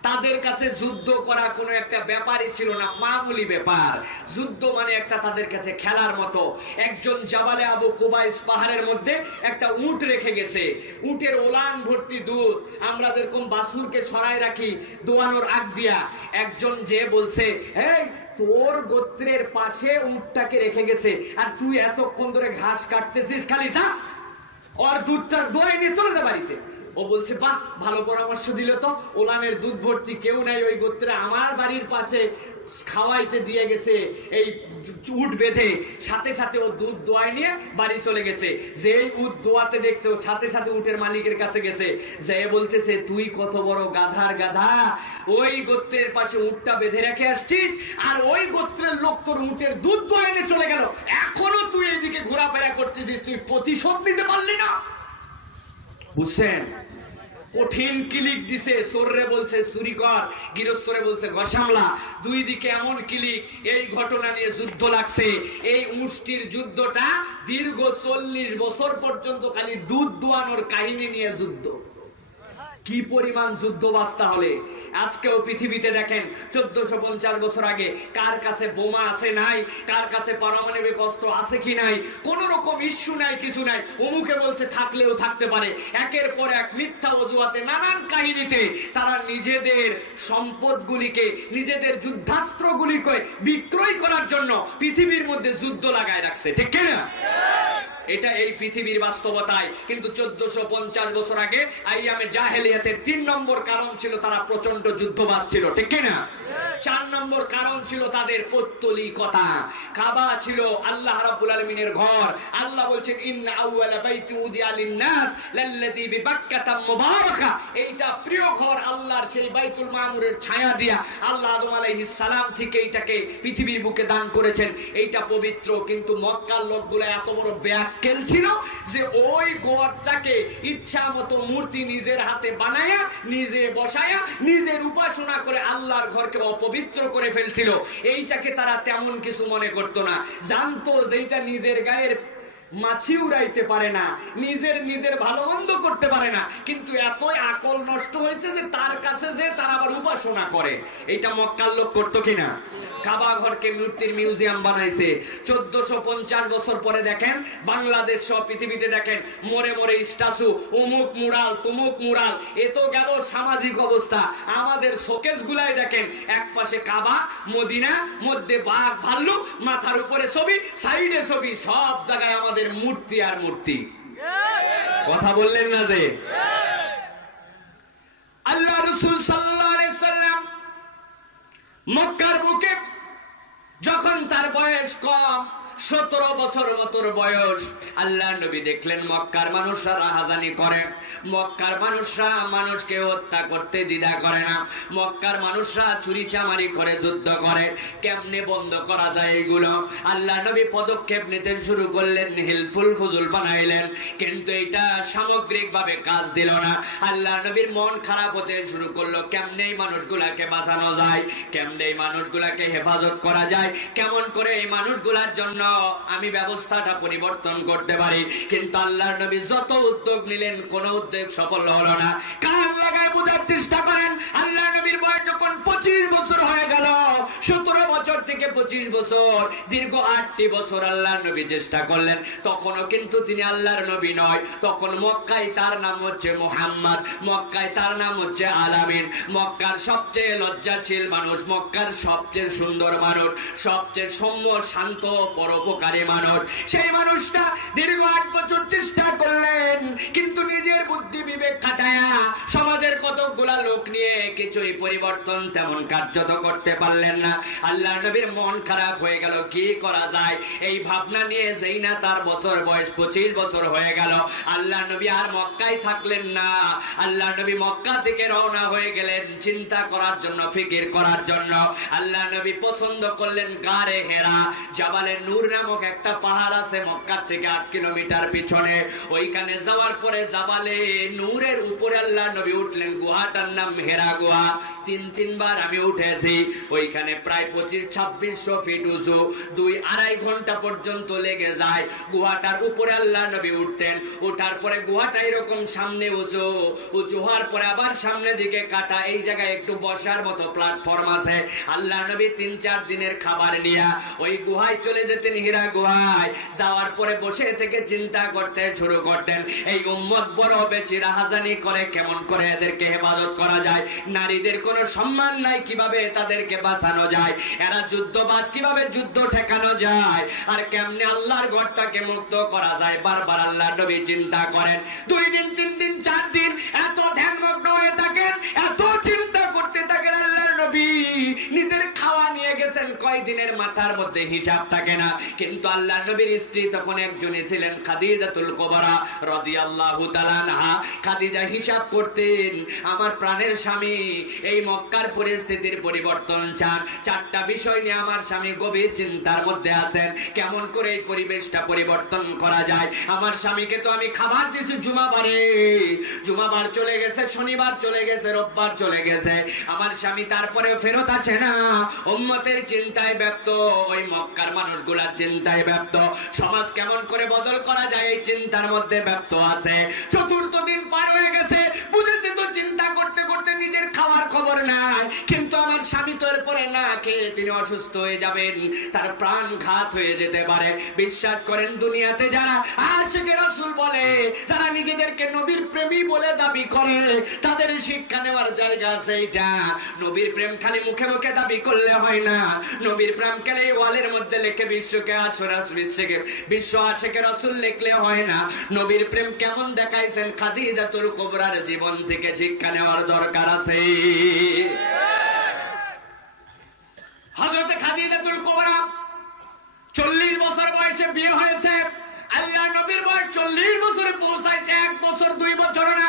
তাদের কাছে যুদ্ধ করা কোনো একটা ব্যাপারই ছিল না, মামুলি ব্যাপার। যুদ্ধ মানে একটা তাদের কাছে খেলার মতো। একজন জাবালে আবু কুবাইস পাহাড়ের মধ্যে একটা উট রেখে গেছে, উটের ওলান ভর্তি দুধ। আমরা যেরকম বাছুরকে সরাই রাখি দোয়ানোর আগ দিয়া, একজন যে বলছে, এই তোর গোত্রের পাশে উটটাকে রেখে গেছে আর তুই এতক্ষণ ধরে ঘাস কাটতেছিস, খালি যা ওর দুধটা দোয়াই নিয়ে চলে যা বাড়িতে। ও বলছে, বাহ, ভালো পরামর্শ দিল তো, ওলানের দুধ ভর্তি কেউ নাই ওই গোত্রে, আমার বাড়ির পাশে খাওয়াইতে দিয়ে গেছে এই উট বেঁধে। সাথে সাথে ও দুধ দোয়াই নিয়ে বাড়ি চলে গেছে। যেই উট দোয়াতে দেখছে, ও সাথে সাথে উটের মালিকের কাছে গেছে, যে বলতেছে, তুই কত বড় গাধার গাধা, ওই গোত্রের পাশে উটটা বেঁধে রেখে আসছিস, আর ওই গোত্রের লোক তোর উটের দুধ দোয়াই নিয়ে চলে গেল, এখনো তুই এইদিকে ঘোরাফেরা করতেছিস, তুই প্রতিশোধ নিতে পারলি না। বুঝছেন? কঠিন কিলিক দিছে। চোররে বলছে চুরি কর, গৃহস্থরে বলছে ঘর সামলা। 2 দিকে এমন কিলিক। এই ঘটনা নিয়ে যুদ্ধ লাগছে। এই মুষ্টির যুদ্ধটা দীর্ঘ 40 বছর পর্যন্ত খালি দুধ দোয়ানোর কাহিনী নিয়ে যুদ্ধ। কি পরিমাণ যুদ্ধ বাস্তা হলে আজকেও পৃথিবীতে দেখেন 1450 বছর আগে কার কাছে বোমা আছে নাই, কার কাছে পারমাণবিক অস্ত্র আছে কি নাই, কোন রকম ইস্যু নাই, কিছু নাই। অমুকে বলছে থাকলেও থাকতে পারে। একের পর এক মিথ্যা অজুহাতে নানান কাহিনীতে তারা নিজেদের সম্পদগুলিকে, নিজেদের যুদ্ধাস্ত্রগুলিকে বিক্রয় করার জন্য পৃথিবীর মধ্যে যুদ্ধ লাগায় রাখছে, ঠিক কিনা? এটা এই পৃথিবীর বাস্তবতায়। কিন্তু 1450 বছর আগে আইয়ামে জাহেলিয়াতের 3 নম্বর কারণ ছিল তারা প্রচন্ড যুদ্ধবাজ ছিল, ঠিক কিনা? 4 নম্বর কারণ ছিল তাদের পৌত্তলিকতা। কাবা ছিল আল্লাহ রাব্বুল আলামিনের ঘর। আল্লাহ বলছেন ইন্না আউওয়ালা বাইতি উযিয়া লিন-নাস লাল্লাযী বিবাক্কাতা মুবারাকা। এইটা প্রিয় ঘর আল্লাহর, সেই বাইতুল মামুরের ছায়া দিয়া আল্লাহ আদম আলাইহিস সালাম থেকে এইটাকে পৃথিবীর বুকে দান করেছেন। এইটা পবিত্র। কিন্তু মক্কার লোকগুলো এত বড় ব্যাককেল ছিল যে ওই ঘরটাকে ইচ্ছা মতো মূর্তি নিজের হাতে বানায়া, নিজে বসায়া, নিজের উপাসনা করে আল্লাহর ঘরকে অপবিত্র করে ফেলছিল। এইটাকে তারা তেমন কিছু মনে করতো না, জানতো যে এটা নিজের গায়ের মাছি উড়াইতে পারে না, নিজের ভালো মন্দ করতে পারে না। কিন্তু এতই আকল নষ্ট হয়েছে যে তার কাছে যে তারা আবার উপাসনা করে। এটা মক্কার লোক করতো কিনা? কাবা ঘরকে মূর্তির মিউজিয়াম বানাইছে। 1450 বছর পরে দেখেন বাংলাদেশ সহ পৃথিবীতে দেখেন মোড়ে মোড়ে স্ট্যাচু, অমুক মুরাল, তমুক মুরাল। এ তো গেল সামাজিক অবস্থা। আমাদের শোকেস গুলাই দেখেন, এক পাশে কাবা, মদিনা, মধ্যে বাঘ ভাল্লুক, মাথার উপরে ছবি, সাইডে ছবি, সব জায়গায় আমাদের মূর্তি আর মূর্তি। কথা বললেন না যে? আল্লাহ রাসূল সাল্লাল্লাহু আলাইহি সাল্লাম মক্কার বুকে যখন তার বয়স কম, 17 বছর মতোর বয়স, আল্লাহ নবী দেখলেন মক্কার মানুষরা রাহাজানি করে। মক্কার মানুষরা মানুষকে হত্যা করতে দ্বিধা করে না। মক্কার মানুষরা চুরি চামারি করে, যুদ্ধ করে। কেমনে বন্ধ করা যায় এগুলো? আল্লাহ নবী পদক্ষেপ নিতে শুরু করলেন, হিলফুল ফুজুল বানাইলেন। কিন্তু এটা সামগ্রিকভাবে কাজ দিল না। আল্লাহ নবীর মন খারাপ হতে শুরু করলো। কেমনে এই মানুষগুলাকে বাঁচানো যায়, কেমনে এই মানুষগুলাকে হেফাজত করা যায়, কেমন করে এই মানুষগুলার জন্য আমি ব্যবস্থাটা পরিবর্তন করতে পারি। কিন্তু আল্লাহর নবী যত উদ্যোগ নিলেন, কোন উদ্যোগ সফল হলো না। কান লাগায় বোঝার চেষ্টা করেন, আল্লাহ নবীর বয়স যখন 25 বছর হয়ে গেল, 17 বছর থেকে 25 বছর, দীর্ঘ 8টি বছর আল্লাহর নবী চেষ্টা করলেন। তখনও কিন্তু তিনি আল্লাহর নবী নয়। তখন মক্কায় তার নাম হচ্ছে মুহাম্মদ, মক্কায় তার নাম হচ্ছে আলামিন। মক্কার সবচেয়ে লজ্জাশীল মানুষ, মক্কার সবচেয়ে সুন্দর মানুষ, সবচেয়ে সৌম্য শান্ত পরোপকারী মানুষ। সেই মানুষটা দীর্ঘ 8 বছর চেষ্টা করলেন, কিন্তু নিজের বুদ্ধি বিবেক খাটায়া সমাজের কতগুলা লোক নিয়ে কিছুই পরিবর্তন তেমন কার্যত করতে পারলেন না। আল্লাহ নবীর মন খারাপ হয়ে গেল, কি করা যায়? এই ভাবনা নিয়ে যেই না তার বছর বয়স 25 বছর হয়ে গেল, আল্লাহ নবী আর মক্কায় থাকলেন না। আল্লাহ নবী মক্কা থেকে রওনা হয়ে গেলেন চিন্তা করার জন্য, ফিকির করার জন্য। আল্লাহ নবী পছন্দ করলেন গারে হেরা, জাবালে নূর নামক একটা পাহাড় আছে মক্কা থেকে 8 কিলোমিটার পিছনে। ওইখানে যাওয়ার পরে জাবালে নূরের উপরে আল্লাহ নবী উঠলেন। গুহাটার নাম হেরা গুহা। 3 বার আমি উঠেছি। ওইখানে প্রায় 2500-2600 ফিট উঁচু, 2-2.5 ঘন্টা পর্যন্ত লেগে যায়। গুহাটার উপরে আল্লাহ নবী উঠতেন। ওঠার পরে গুহাটা এরকম সামনে উঁচু, উঁচু হওয়ার পরে আবার সামনে দিকে কাটা। এই জায়গায় একটু বসার মতো প্ল্যাটফর্ম আছে। আল্লাহ নবী 3-4 দিনের খাবার নিয়ে ওই গুহায় চলে যেতেন। হীরা গুহায় যাওয়ার পরে বসে থেকে চিন্তা করতে শুরু করতেন, এই উম্মত বড় বেশি রাহাজানি করে, কেমন করে এদেরকে হেফাজত করা যায়? নারীদের কোনো সম্মান নাই, কিভাবে তাদেরকে বাঁচানো যায়? এরা যুদ্ধবাজ, কিভাবে যুদ্ধ ঠেকানো যায়? আর কেমনে আল্লাহর ঘরটাকে মুক্ত করা যায়? বারবার আল্লাহর নবী চিন্তা করেন। 2 দিন, 3 দিন, 4 দিন এত ধ্যানমগ্ন হয়ে থাকেন, এত চিন্তা করতে থাকেন। আল্লাহর নবী নিজের খাওয়া নিয়ে গেছেন কয় দিনের, মাথার মধ্যে হিসাব থাকে না। কিন্তু আল্লাহর নবীর স্ত্রী তখন একজনই ছিলেন, খাদিজাতুল কুবরা রাদিয়াল্লাহু তাআলা আনহা। খাদিজা হিসাব করতেন, আমার প্রাণের স্বামী এই মক্কার পরিস্থিতির পরিবর্তন চান। 4টা বিষয় নিয়ে আমার স্বামী গভীর চিন্তার মধ্যে আছেন, কেমন করে এই পরিবেশটা পরিবর্তন করা যায়। আমার স্বামীকে তো আমি খাবার দিয়েছি জুমাবারে, জুমাবার চলে গেছে, শনিবার চলে গেছে, রোববার চলে গেছে, আমার স্বামী তারপরে ফেরত আসে না। উম্মতের চিন্তায় ব্যস্ত, ওই মক্কার মানুষগুলার চিন্তায় ব্যস্ত। সমাজ কেমন করে বদল করা যায় এই চিন্তার মধ্যে ব্যস্ত আছে। 4র্থ দিন পার হয়ে গেছে, বুঝেছে তো চিন্তা করতে করতে নিজের খাওয়ার খবর নাই, কিন্তু আমার স্বামী তো এরপরে না খেয়ে তিনি অসুস্থ হয়ে যাবেন, তার প্রাণঘাত হয়ে যেতে পারে। বিশ্বাস করেন দুনিয়াতে যারা আশিকে রাসূল বলে, যারা নিজেদেরকে নবীর প্রেমী বলে দাবি করে, তাদের শিক্ষা নেওয়ার জায়গা আছে। এটা নবীর প্রেম খালি মুখে মুখে দাবি করলে হয় না, নবীর প্রেম খালি ওয়ালের মধ্যে লিখে বিশ্ব আশিকে রাসূল লিখলে হয় না। নবীর প্রেম কেমন দেখাইছেন খাদিজাতুল কুবরার জীবন থেকে শিক্ষা নেওয়ার দরকার আছে। হযরত খাদিজাতুল কুবরা 40 বছর বয়সে বিয়ে হয়েছে। আল্লাহ নবীর বয়স 40 বছরে পৌঁছাইছে, 1 বছর 2 বছর না,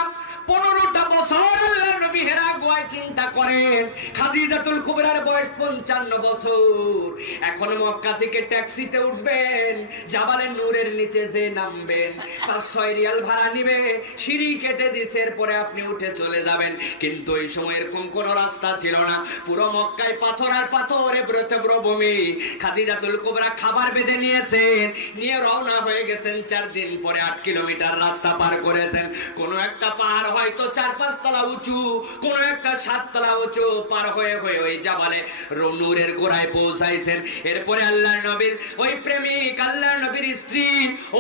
15টা বছর আল্লাহ নবী হেরা গুহায় চিন্তা করেন। খাদিজাতুল কুবরার বয়স 55 বছর। এখন মক্কা থেকে ট্যাক্সিতে উঠবেন, জাবালে নূরের নিচে যে নামবেন, 500 রিয়াল ভাড়া নিবে, সিঁড়ি কেটে দিছে, পরে আপনি উঠে চলে যাবেন। কিন্তু ওই সময় এরকম কোন রাস্তা ছিল না, পুরো মক্কায় পাথর আর পাথর, ভূমি। খাদিজাতুল কুবরা খাবার বেঁধে নিয়েছেন, নিয়ে রওনা হয়ে গেছেন। 4 দিন পরে 8 কিলোমিটার রাস্তা পার করেছেন। কোন একটা পাহাড় হয়তো 4-5 তলা উঁচু, কোন একটা 7 তলা উঁচু, পার হয়ে হয়ে ওই জাবালে নূরের গোড়ায় পৌঁছাইছেন। এরপরে আল্লাহর নবীর ওই প্রেমিক, আল্লাহর নবীর স্ত্রী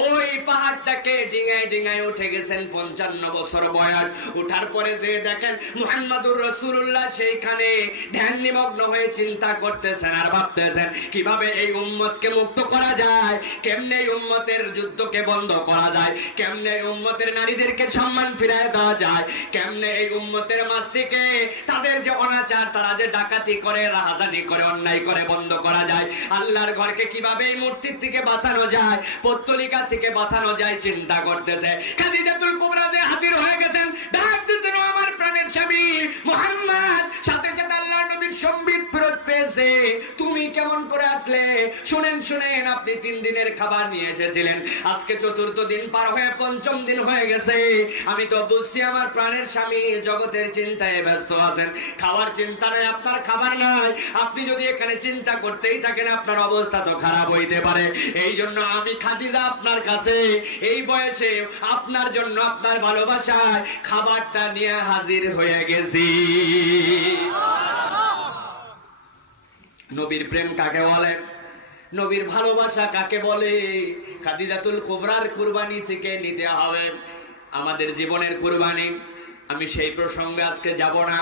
ওই পাহাড়টাকে ডিঙায় ডিঙায় উঠে গেছেন। 55 বছর বয়স। উঠার পরে যে দেখেন মুহাম্মাদুর রাসূলুল্লাহ সেইখানে ধ্যান নিমগ্ন হয়ে চিন্তা করতেছেন আর ভাবতেছেন কিভাবে এই উম্মতকে মুক্ত করা যায়, কেমনে এই উম্মতের যুদ্ধকে বন্ধ করা যায়, কেমনে এই উম্মতের নারীদেরকে সম্মান ফিরায় দেওয়া যায়, কেমনে এই উম্মতের মাঝ থেকে তাদের যে অনাচার, তারা যে ডাকাতি করে, রাহাজানি করে, অন্যায় করে বন্ধ করা যায়, আল্লাহর ঘরকে কিভাবে এই মূর্তির থেকে বাঁচানো যায়, পত্তলিকা থেকে বাঁচানো যায় চিন্তা করতেছে। খাদিজাতুল কুবরা যে হাজির হয়ে গেছেন, ডাক দিতেন আমার প্রাণের স্বামী মুহাম্মদ। সাথে সাথে আল্লাহর নবীর সম্বিত ফেরত পেয়েছে। তুমি কেমন করে আসলে? শুনেন শুনেন, আপনি 3 দিনের খাবার নিয়ে এসেছিলেন, আজকে 4র্থ দিন পার হয়ে 5ম দিন হয়ে গেছে। আমি তো বুঝছি আমার প্রাণের স্বামী জগতের চিন্তায় ব্যস্ত আছেন, খাবার চিন্তা নাই, আপনার খাবার নাই। আপনি যদি এখানে চিন্তা করতেই থাকেন, আপনার অবস্থা তো খারাপ হইতে পারে। এই জন্য আমি খাদিজা আপনার কাছে এই বয়সে আপনার জন্য, আপনার ভালোবাসায় খাবারটা নিয়ে হাজির হয়ে গেছি। নবীর প্রেম কাকে বলে, নবীর ভালোবাসা কাকে বলে? খাদিজাতুল কুবরার কুরবানি থেকে নিতে হবে আমাদের জীবনের কুরবানি। আমি সেই প্রসঙ্গে আজকে যাব না,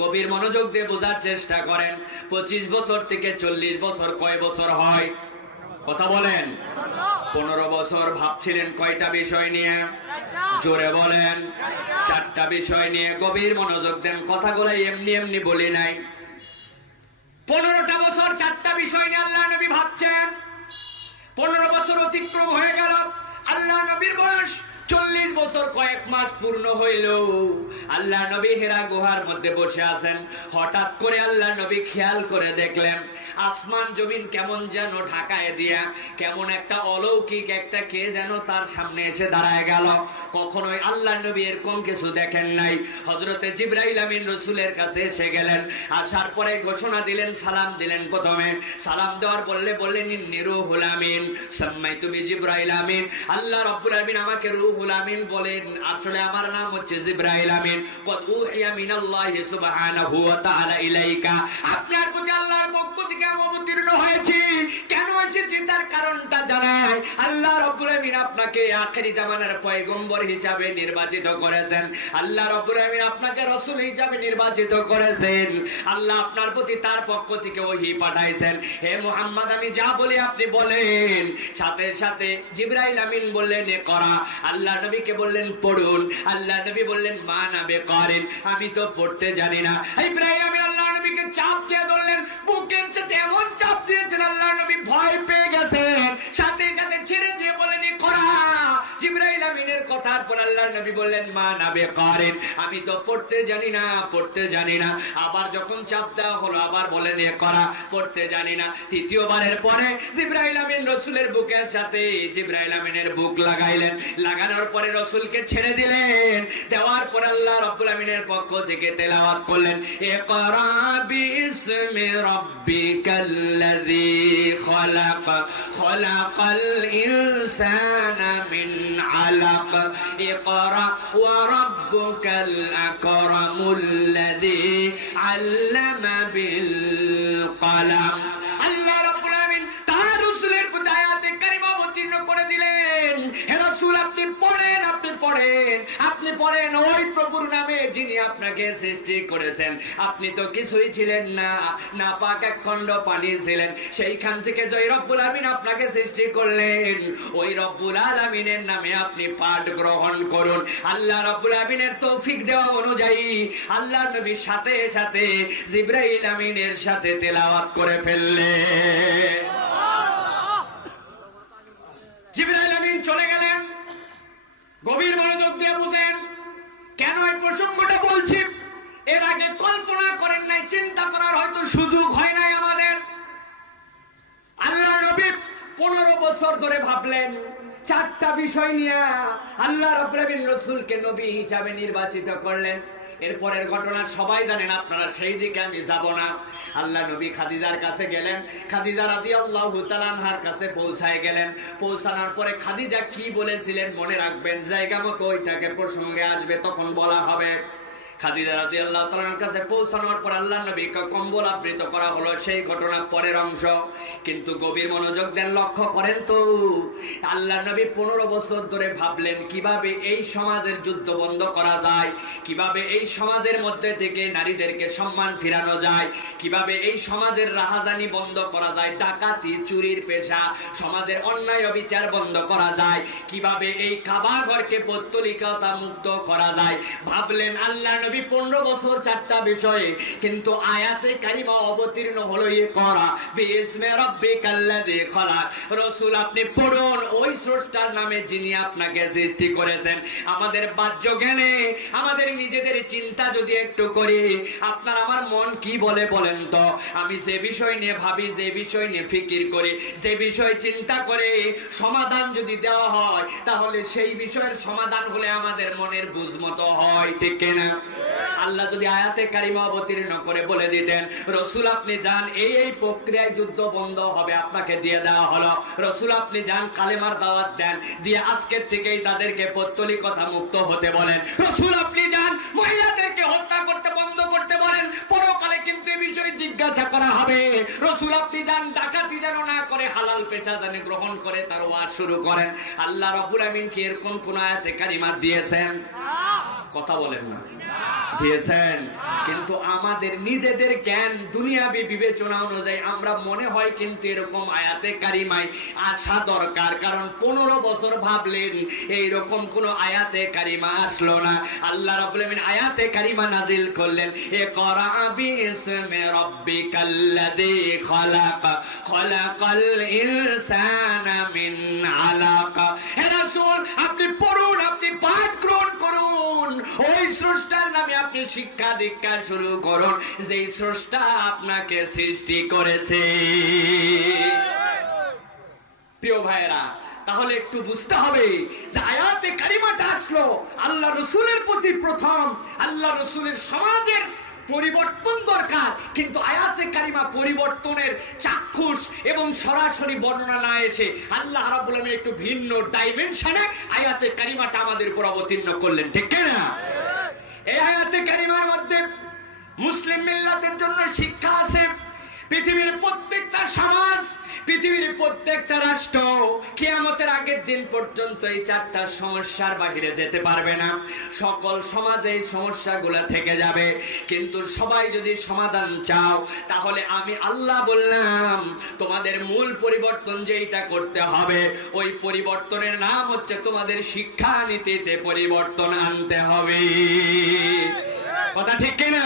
গভীর মনোযোগ দিয়ে বোঝার চেষ্টা করেন। 25 বছর থেকে 40 বছর কয় বছর হয়? কথা বলেন। 15 বছর ভাবছিলেন কয়টা বিষয় নিয়ে? জোরে বলেন। 4টা বিষয় নিয়ে। গভীর মনোযোগ দেন, কথাগুলো এমনি এমনি বলি নাই। 15টা বছর 4টা বিষয় নিয়ে আল্লাহ নবী ভাবছেন। 15 বছর অতিক্রম হয়ে গেল, আল্লাহ নবীর বয়স 40 বছর কয়েক মাস পূর্ণ হইল। আল্লাহ নবী হেরা গুহার মধ্যে বসে আছেন। হঠাৎ করে আল্লাহ নবী খেয়াল করে দেখলেন আসমান জমিন কেমন যেন ঢাকায় দিয়া কেমন একটা অলৌকিক একটা কে যেন তার সামনে এসে দাঁড়ায় গেল। কখনোই আল্লাহ নবী এরকম কিছু দেখেন নাই। হযরতে জিবরাইল আমিন রাসূলের কাছে এসে গেলেন। আসার পরে ঘোষণা দিলেন, সালাম দিলেন। প্রথমে সালাম দেওয়ার বললেন ইন্নী রূহুল আমিন সাম্মাইতু বিজিবরাইল আমিন। আল্লাহ রাব্বুল আমিন আমাকে রূহুল আমিন বলেন, আসলে আমার নাম হচ্ছে জিবরাইল আমিন। কদ উহিয়া মিনাল্লাহি সুবহানাহু ওয়া তাআলা ইলাইকা, আপনার প্রতি আল্লাহর পক্ষ থেকে অবতীর্ণ হয়েছি। কেন এসেছি তার কারণটা জানাই। আল্লাহ রাব্বুল আমিন আপনাকে আখেরি জামানার পয়গম্বর হিসাবে নির্বাচিত করেছেন। আল্লাহ রাব্বুল আমিন আপনাকে রাসূল হিসাবে নির্বাচিত করেছেন। আল্লাহ আপনার প্রতি তার পক্ষ থেকে ওহী পাঠাইছেন। হে মুহাম্মদ, আমি যা বলি আপনি বলেন। সাথে সাথে জিবরাইল আমিন বললেন এ করা। আল্লাহ নবীকে বললেন পড়ুন। আল্লাহ নবী বললেন মা না বেকারিন, আমি তো পড়তে জানি না। ইব্রাহিম আমিন আল্লাহ নবীকে চাপ দিয়ে ধরলেন, বুকের সাথে এমন চাপ দিয়েছেন আল্লাহ নবী ভয় পেয়ে গেছেন। সাথে সাথে ছেড়ে দিয়ে বলেন এ করা। জিবরাইল আমিনের কথার পর আল্লাহ নবী বললেন মা না বেকারিন, আমি তো পড়তে জানি না, পড়তে জানি না। আবার যখন চাপ দেওয়া হলো আবার বলেন এ করা, পড়তে জানি না। তৃতীয়বারের পরে জিবরাইল আমিন রাসূলের বুকের সাথে জিবরাইল আমিনের বুক লাগাইলেন। লাগানোর পরে রাসূলকে ছেড়ে দিলেন। দেওয়ার পর আল্লাহ রাব্বুল আমিনের পক্ষ থেকে তেলাওয়াত করলেন ইকরা বিসমি রাব্বিকাল্লাযী খালাক খালাকাল ইনসানা মিন আলাক ইকরা ওয়া রাব্বুকাল আকরামুল্লাযী আল্লামা বিল কলম। আল্লাহ রাব্বুল আলামিন তার রাসূলের প্রতি আয়াতে কারিমা অবতীর্ণ করে দিলেন। হে রাসূল, আপনি পড়েন, আপনি পড়েন, আপনি পড়েন ওই প্রভুর নামে যিনি আপনাকে সৃষ্টি করেছেন। আপনি তো কিছুই ছিলেন না, নাপাক এক খণ্ড পানি ছিলেন, সেইখান থেকে যে রব্বুল আলামিন আপনাকে সৃষ্টি করলেন, ওই রব্বুল আলামিনের নামে আপনি পাঠ গ্রহণ করুন। আল্লাহ রব্বুল আলামিনের তৌফিক দেওয়া অনুযায়ী আল্লাহর নবীর সাথে সাথে জিবরাইল আমিনের সাথে তেলাওয়াত করে ফেললেন। জিবরাইল আমিন চলে গেলেন। গভীর মনোযোগ দিয়ে বুঝেন কেন এই প্রসঙ্গটা বলছি। এর আগে কল্পনা করেন নাই, চিন্তা করার হয়তো সুযোগ হয় নাই আমাদের। আল্লাহ নবী 15 বছর ধরে ভাবলেন, 4টা বিষয় নিয়ে আল্লাহ রাব্বুল আলামিন রাসূলকে নবী হিসাবে নির্বাচিত করলেন। এরপরের ঘটনা সবাই জানেন আপনারা, সেই দিকে আমি যাব না। আল্লাহ নবী খাদিজার কাছে গেলেন, খাদিজা রাদিয়াল্লাহু তাআলা আনহার কাছে পৌঁছায় গেলেন। পৌঁছানোর পরে খাদিজা কি বলেছিলেন মনে রাখবেন, জায়গা মতো ওইটাকে প্রসঙ্গে আসবে তখন বলা হবে। খাদিজা রাদিয়াল্লাহু তাআলার কাছে পৌঁছানোর পর আল্লাহ নবীকে কম্বল আবৃত করা হলো, সেই ঘটনা পরের অংশ। কিন্তু গভীর মনোযোগ দেন, লক্ষ্য করেন তো আল্লাহ নবী 15 বছর ধরে ভাবলেন কিভাবে এই সমাজের যুদ্ধ বন্ধ করা যায়, কিভাবে এই সমাজের মধ্যে থেকে নারীদেরকে সম্মান ফিরানো যায়, কিভাবে এই সমাজের রাহাজানি বন্ধ করা যায়, ডাকাতি চুরির পেশা, সমাজের অন্যায় অবিচার বন্ধ করা যায়, কিভাবে এই কাবা ঘরকে পৌত্তলিকতা মুক্ত করা যায়। ভাবলেন আল্লাহ নবী 15 বছর 4টা বিষয়ে, কিন্তু আয়াতে কারিমা অবতীর্ণ হলো ইকরা বিইসমি রাব্বিকাল্লাযী খলাক। রাসূল আপনি পড়ুন ওই স্রষ্টার নামে যিনি আপনাকে সৃষ্টি করেছেন। আমাদের বাহ্য জ্ঞানে আমাদের নিজেদের চিন্তা যদি একটু করি, আপনার আমার মন কি বলে বলেন তো? আমি যে বিষয় নিয়ে ভাবি, যে বিষয় নিয়ে ফিকির করি, যে বিষয় চিন্তা করে সমাধান যদি দেওয়া হয়, তাহলে সেই বিষয়ের সমাধান হলে আমাদের মনের বুঝমতো হয়, ঠিক কিনা? আল্লাহ যদি আয়াতে কারিমা অবতীর্ণ করে বলে দিতেন, রাসূল আপনি যান এই এই প্রক্রিয়ায় যুদ্ধ বন্ধ হবে, আপনাকে দিয়ে দেওয়া হলো। রাসূল আপনি যান কালেমার দাওয়াত দেন, দিয়ে আজকের থেকেই তাদেরকে পৌত্তলিকতা মুক্ত হতে বলেন। রাসূল আপনি যান মহিলাদেরকে হত্যা করতে বন্ধ করতে বলেন, পরকালে কিন্তু এই বিষয়ে জিজ্ঞাসা করা হবে। রাসূল আপনি যান ডাকাতি যেন না করে, হালাল পেশা যেন গ্রহণ করে, তার ওয়াজ শুরু করেন। আল্লাহ রাব্বুল আমিন কি এরকম কোন আয়াতে কারিমা দিয়েছেন? কথা বলেন না, দিয়েছেন। কিন্তু আমাদের নিজেদের জ্ঞান দুনিয়াবি বিবেচনা অনুযায়ী আমরা মনে হয় কিন্তু এরকম আয়াতে কারিমায় আসা দরকার, কারণ 15 বছর ভাবলেন এইরকম কোন আয়াতে কারিমা আসলো না। আল্লাহ রাব্বুল আমিন আয়াতে কারিমা নাজিল করলেন, ইকরা বিইসমি রাব্বিকাল্লাযী খলাক খলাকাল ইনসানা মিন আলাক। হে রাসূল আপনি পড়ুন, আপনি পাঠ গ্রহণ করুন, ওই স্রষ্টার নামে আপনি শিক্ষা দীক্ষা শুরু করুন, যেই স্রষ্টা আপনাকে সৃষ্টি করেছে। প্রিয় ভাইরা, তাহলে একটু বুঝতে হবে যে আয়াতে কারিমাটা আসলো আল্লাহ রাসূলের প্রতি প্রথম। আল্লাহ রাসূলের সমাজের পরিবর্তন দরকার, কিন্তু আয়াতে কারিমা পরিবর্তনের চাক্ষুষ এবং সরাসরি বর্ণনা না এসে আল্লাহ রাব্বুল আলামিন একটু ভিন্ন ডাইমেনশনে আয়াতে কারিমাটা আমাদের উপর অবতীর্ণ করলেন, ঠিক না? এই আয়াতে কারিমার মধ্যে মুসলিম মিল্লাতের জন্য শিক্ষা আছে। পৃথিবীর প্রত্যেকটা সমাজ, পৃথিবীর প্রত্যেকটা রাষ্ট্র কিয়ামতের আগের দিন পর্যন্ত এই 4টা সমস্যার বাহিরে যেতে পারবে না। সকল সমাজে এই সমস্যাগুলো থেকে যাবে, কিন্তু সবাই যদি সমাধান চাও, তাহলে আমি আল্লাহ বললাম তোমাদের মূল পরিবর্তন যেটা করতে হবে, ওই পরিবর্তনের নাম হচ্ছে তোমাদের শিক্ষা নীতিতে পরিবর্তন আনতে হবে। কথা ঠিক কিনা?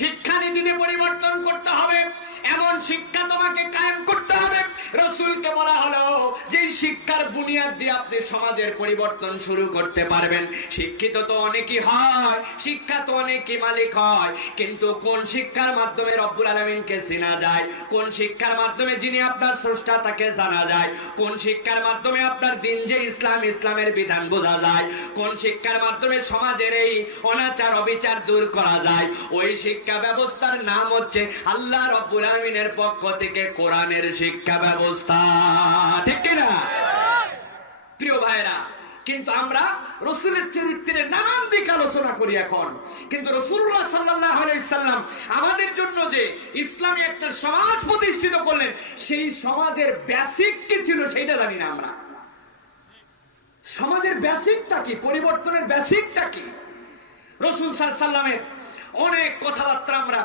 শিক্ষানীতিতে পরিবর্তন করতে হবে, এমন শিক্ষা তোমাকে কায়েম করতে হবে। রাসূলকে বলা হলো যে শিক্ষার বুনিয়াদ দিয়ে আপনি সমাজের পরিবর্তন শুরু করতে পারবেন। শিক্ষিত তো অনেকেই হয়, শিক্ষা তো অনেকেই মালিক হয়, কিন্তু কোন শিক্ষার মাধ্যমে রব্বুল আলামিনকে চেনা যায়, কোন শিক্ষার মাধ্যমে যিনি আপনার স্রষ্টা তাকে জানা যায়, কোন শিক্ষার মাধ্যমে আপনার দিন যে ইসলাম, ইসলামের বিধান বোঝা যায়, কোন শিক্ষার মাধ্যমে সমাজের এই অনাচার অবিচার দূর করা যায়, ওই শিক্ষা ব্যবস্থার নাম হচ্ছে আল্লাহ রব্বুল আলামিনের পক্ষ থেকে কোরআনের শিক্ষা ব্যবস্থা, ঠিক কিনা? প্রিয় ভাইরা, কিন্তু আমরা রাসূলের চরিত্রের নানান দিক আলোচনা করি এখন, কিন্তু রাসূলুল্লাহ সাল্লাল্লাহু আলাইহি সাল্লাম আমাদের জন্য যে ইসলামী একটা সমাজ প্রতিষ্ঠিত করলেন, সেই সমাজের বেসিক কি ছিল সেটা জানি না আমরা। সমাজের বেসিকটা কি, পরিবর্তনের বেসিকটা কি? রাসূল সাল্লাল্লাহু আলাইহি সাল্লামের অনেক কথাবার্তা আমরা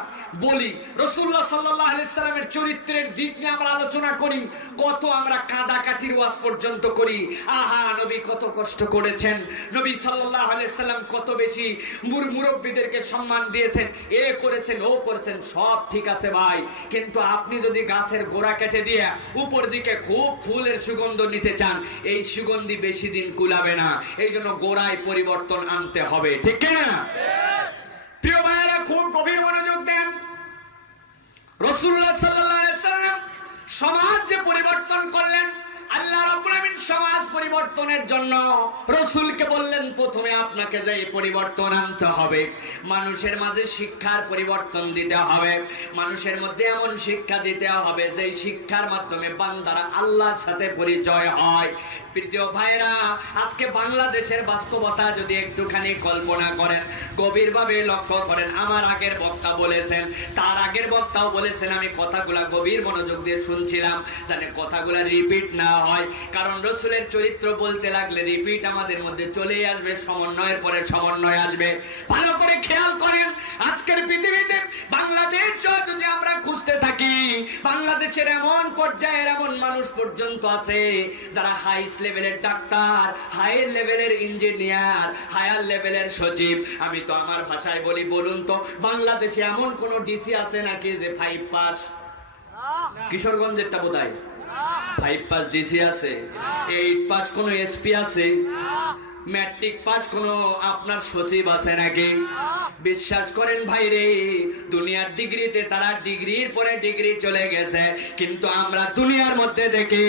বলি, রাসূলুল্লাহ সাল্লাল্লাহু আলাইহি সাল্লামের চরিত্রের দিক নিয়ে আমরা আলোচনা করি, কত আমরা কাঁদাকাটির ওয়াজ পর্যন্ত করি। আহা, নবী কত কষ্ট করেছেন, নবী সাল্লাল্লাহু আলাইহি সাল্লাম কত বেশি মুরব্বীদেরকে সম্মান দিয়েছেন, এ করেছেন ও করেছেন, সব ঠিক আছে ভাই, কিন্তু আপনি যদি গাছের গোড়া কেটে দিয়ে উপর দিকে খুব ফুলের সুগন্ধ নিতে চান, এই সুগন্ধি বেশি দিন কুলাবে না। এই জন্য গোড়ায় পরিবর্তন আনতে হবে, ঠিক না? প্রিয় ভাইয়েরা, খুব গভীর মনোযোগ দেন। রাসূলুল্লাহ সাল্লাল্লাহু আলাইহি সাল্লাম সমাজ যে পরিবর্তন করলেন, আল্লাহ রাব্বুল আমিন সমাজ পরিবর্তনের জন্য রাসূলকে বললেন, প্রথমে আপনাকে যে পরিবর্তন আনতে হবে, মানুষের মাঝে শিক্ষার পরিবর্তন দিতে হবে, মানুষের মধ্যে এমন শিক্ষা দিতে হবে যে শিক্ষার মাধ্যমে বান্দারা আল্লাহর সাথে পরিচয় হয়। প্রিয় ভাইরা, আজকে বাংলাদেশের বাস্তবতা যদি একটুখানি কল্পনা করেন, গভীরভাবে লক্ষ্য করেন, আমার আগের বক্তা বলেছেন, তার আগের বক্তাও বলেছেন, আমি কথাগুলা গভীর মনোযোগ দিয়ে শুনছিলাম, জানে কথাগুলা রিপিট না হয়, কারণ রাসূলের চরিত্র বলতে লাগলে রিপিট আমাদের মধ্যে চলেই আসবে, সমন্বয়ের পরে সমন্বয় আসবে। ভালো করে খেয়াল করেন, আজকের পৃথিবীতে বাংলাদেশ যদি আমরা খুঁজতে থাকি, বাংলাদেশের এমন পর্যায়ের এমন মানুষ পর্যন্ত আছে যারা হাই লেভেলের ডাক্তার, হায়ার লেভেলের ইঞ্জিনিয়ার, হায়ার লেভেলের সচিব। আমি তো আমার ভাষায় বলি, বলুন তো বাংলাদেশে এমন কোন ডিসি আছে নাকি যে 5 পাস? কিশোরগঞ্জেরটা বোধহয় 5 পাস ডিসি আছে। 8 পাস কোন এসপি আছে? ম্যাট্রিক পাস কোন আপনার সচিব আছে নাকি? বিশ্বাস করেন ভাই রে, দুনিয়ার ডিগ্রিতে তারা ডিগ্রির পরে ডিগ্রি চলে গেছে, কিন্তু আমরা দুনিয়ার মধ্যে দেখি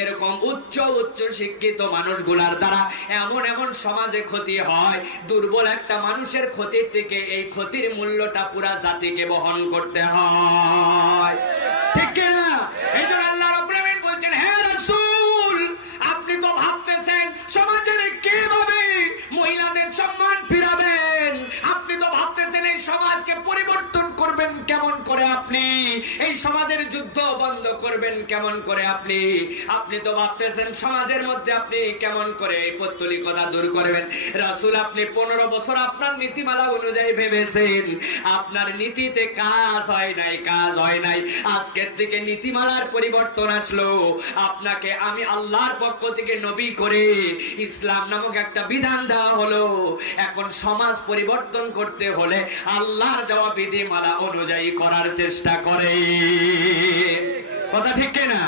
এরকম উচ্চ উচ্চ শিক্ষিত মানুষগুলার দ্বারা এমন এমন সমাজে ক্ষতি হয়, দুর্বল একটা মানুষের ক্ষতির থেকে এই ক্ষতির মূল্যটা পুরা জাতিকে বহন করতে হয়, ঠিক না? এই জন্য আল্লাহ রাব্বুল আমিন বলছেন, হে রাসূল, আপনি তো ভাবতেছেন সমাজের কিভাবে মহিলাদের সম্মান ফিরাবেন, আপনি তো ভাবতেছেন এই সমাজকে পরিবর্তন করবেন কেমন করে, আপনি এই সমাজের যুদ্ধ বন্ধ করবেন কেমন করে, আপনি তো ভাবতেছেন সমাজের মধ্যে আপনি কেমন করে এই পৌত্তলিকতা দূর করবেন। রাসূল, আপনি 15 বছর আপনার নীতিমালা অনুযায়ী ভেবেছেন, আপনার নীতিতে কাজ হয় নাই। আজকের থেকে নীতিমালার পরিবর্তন আসলো, আপনাকে আমি আল্লাহর পক্ষ থেকে নবী করে ইসলাম নামক একটা বিধান দেওয়া হলো। এখন সমাজ পরিবর্তন করতে হলে আল্লাহর দেওয়া বিধিমালা অনুযায়ী করার চেষ্টা করে, কথা ঠিক না?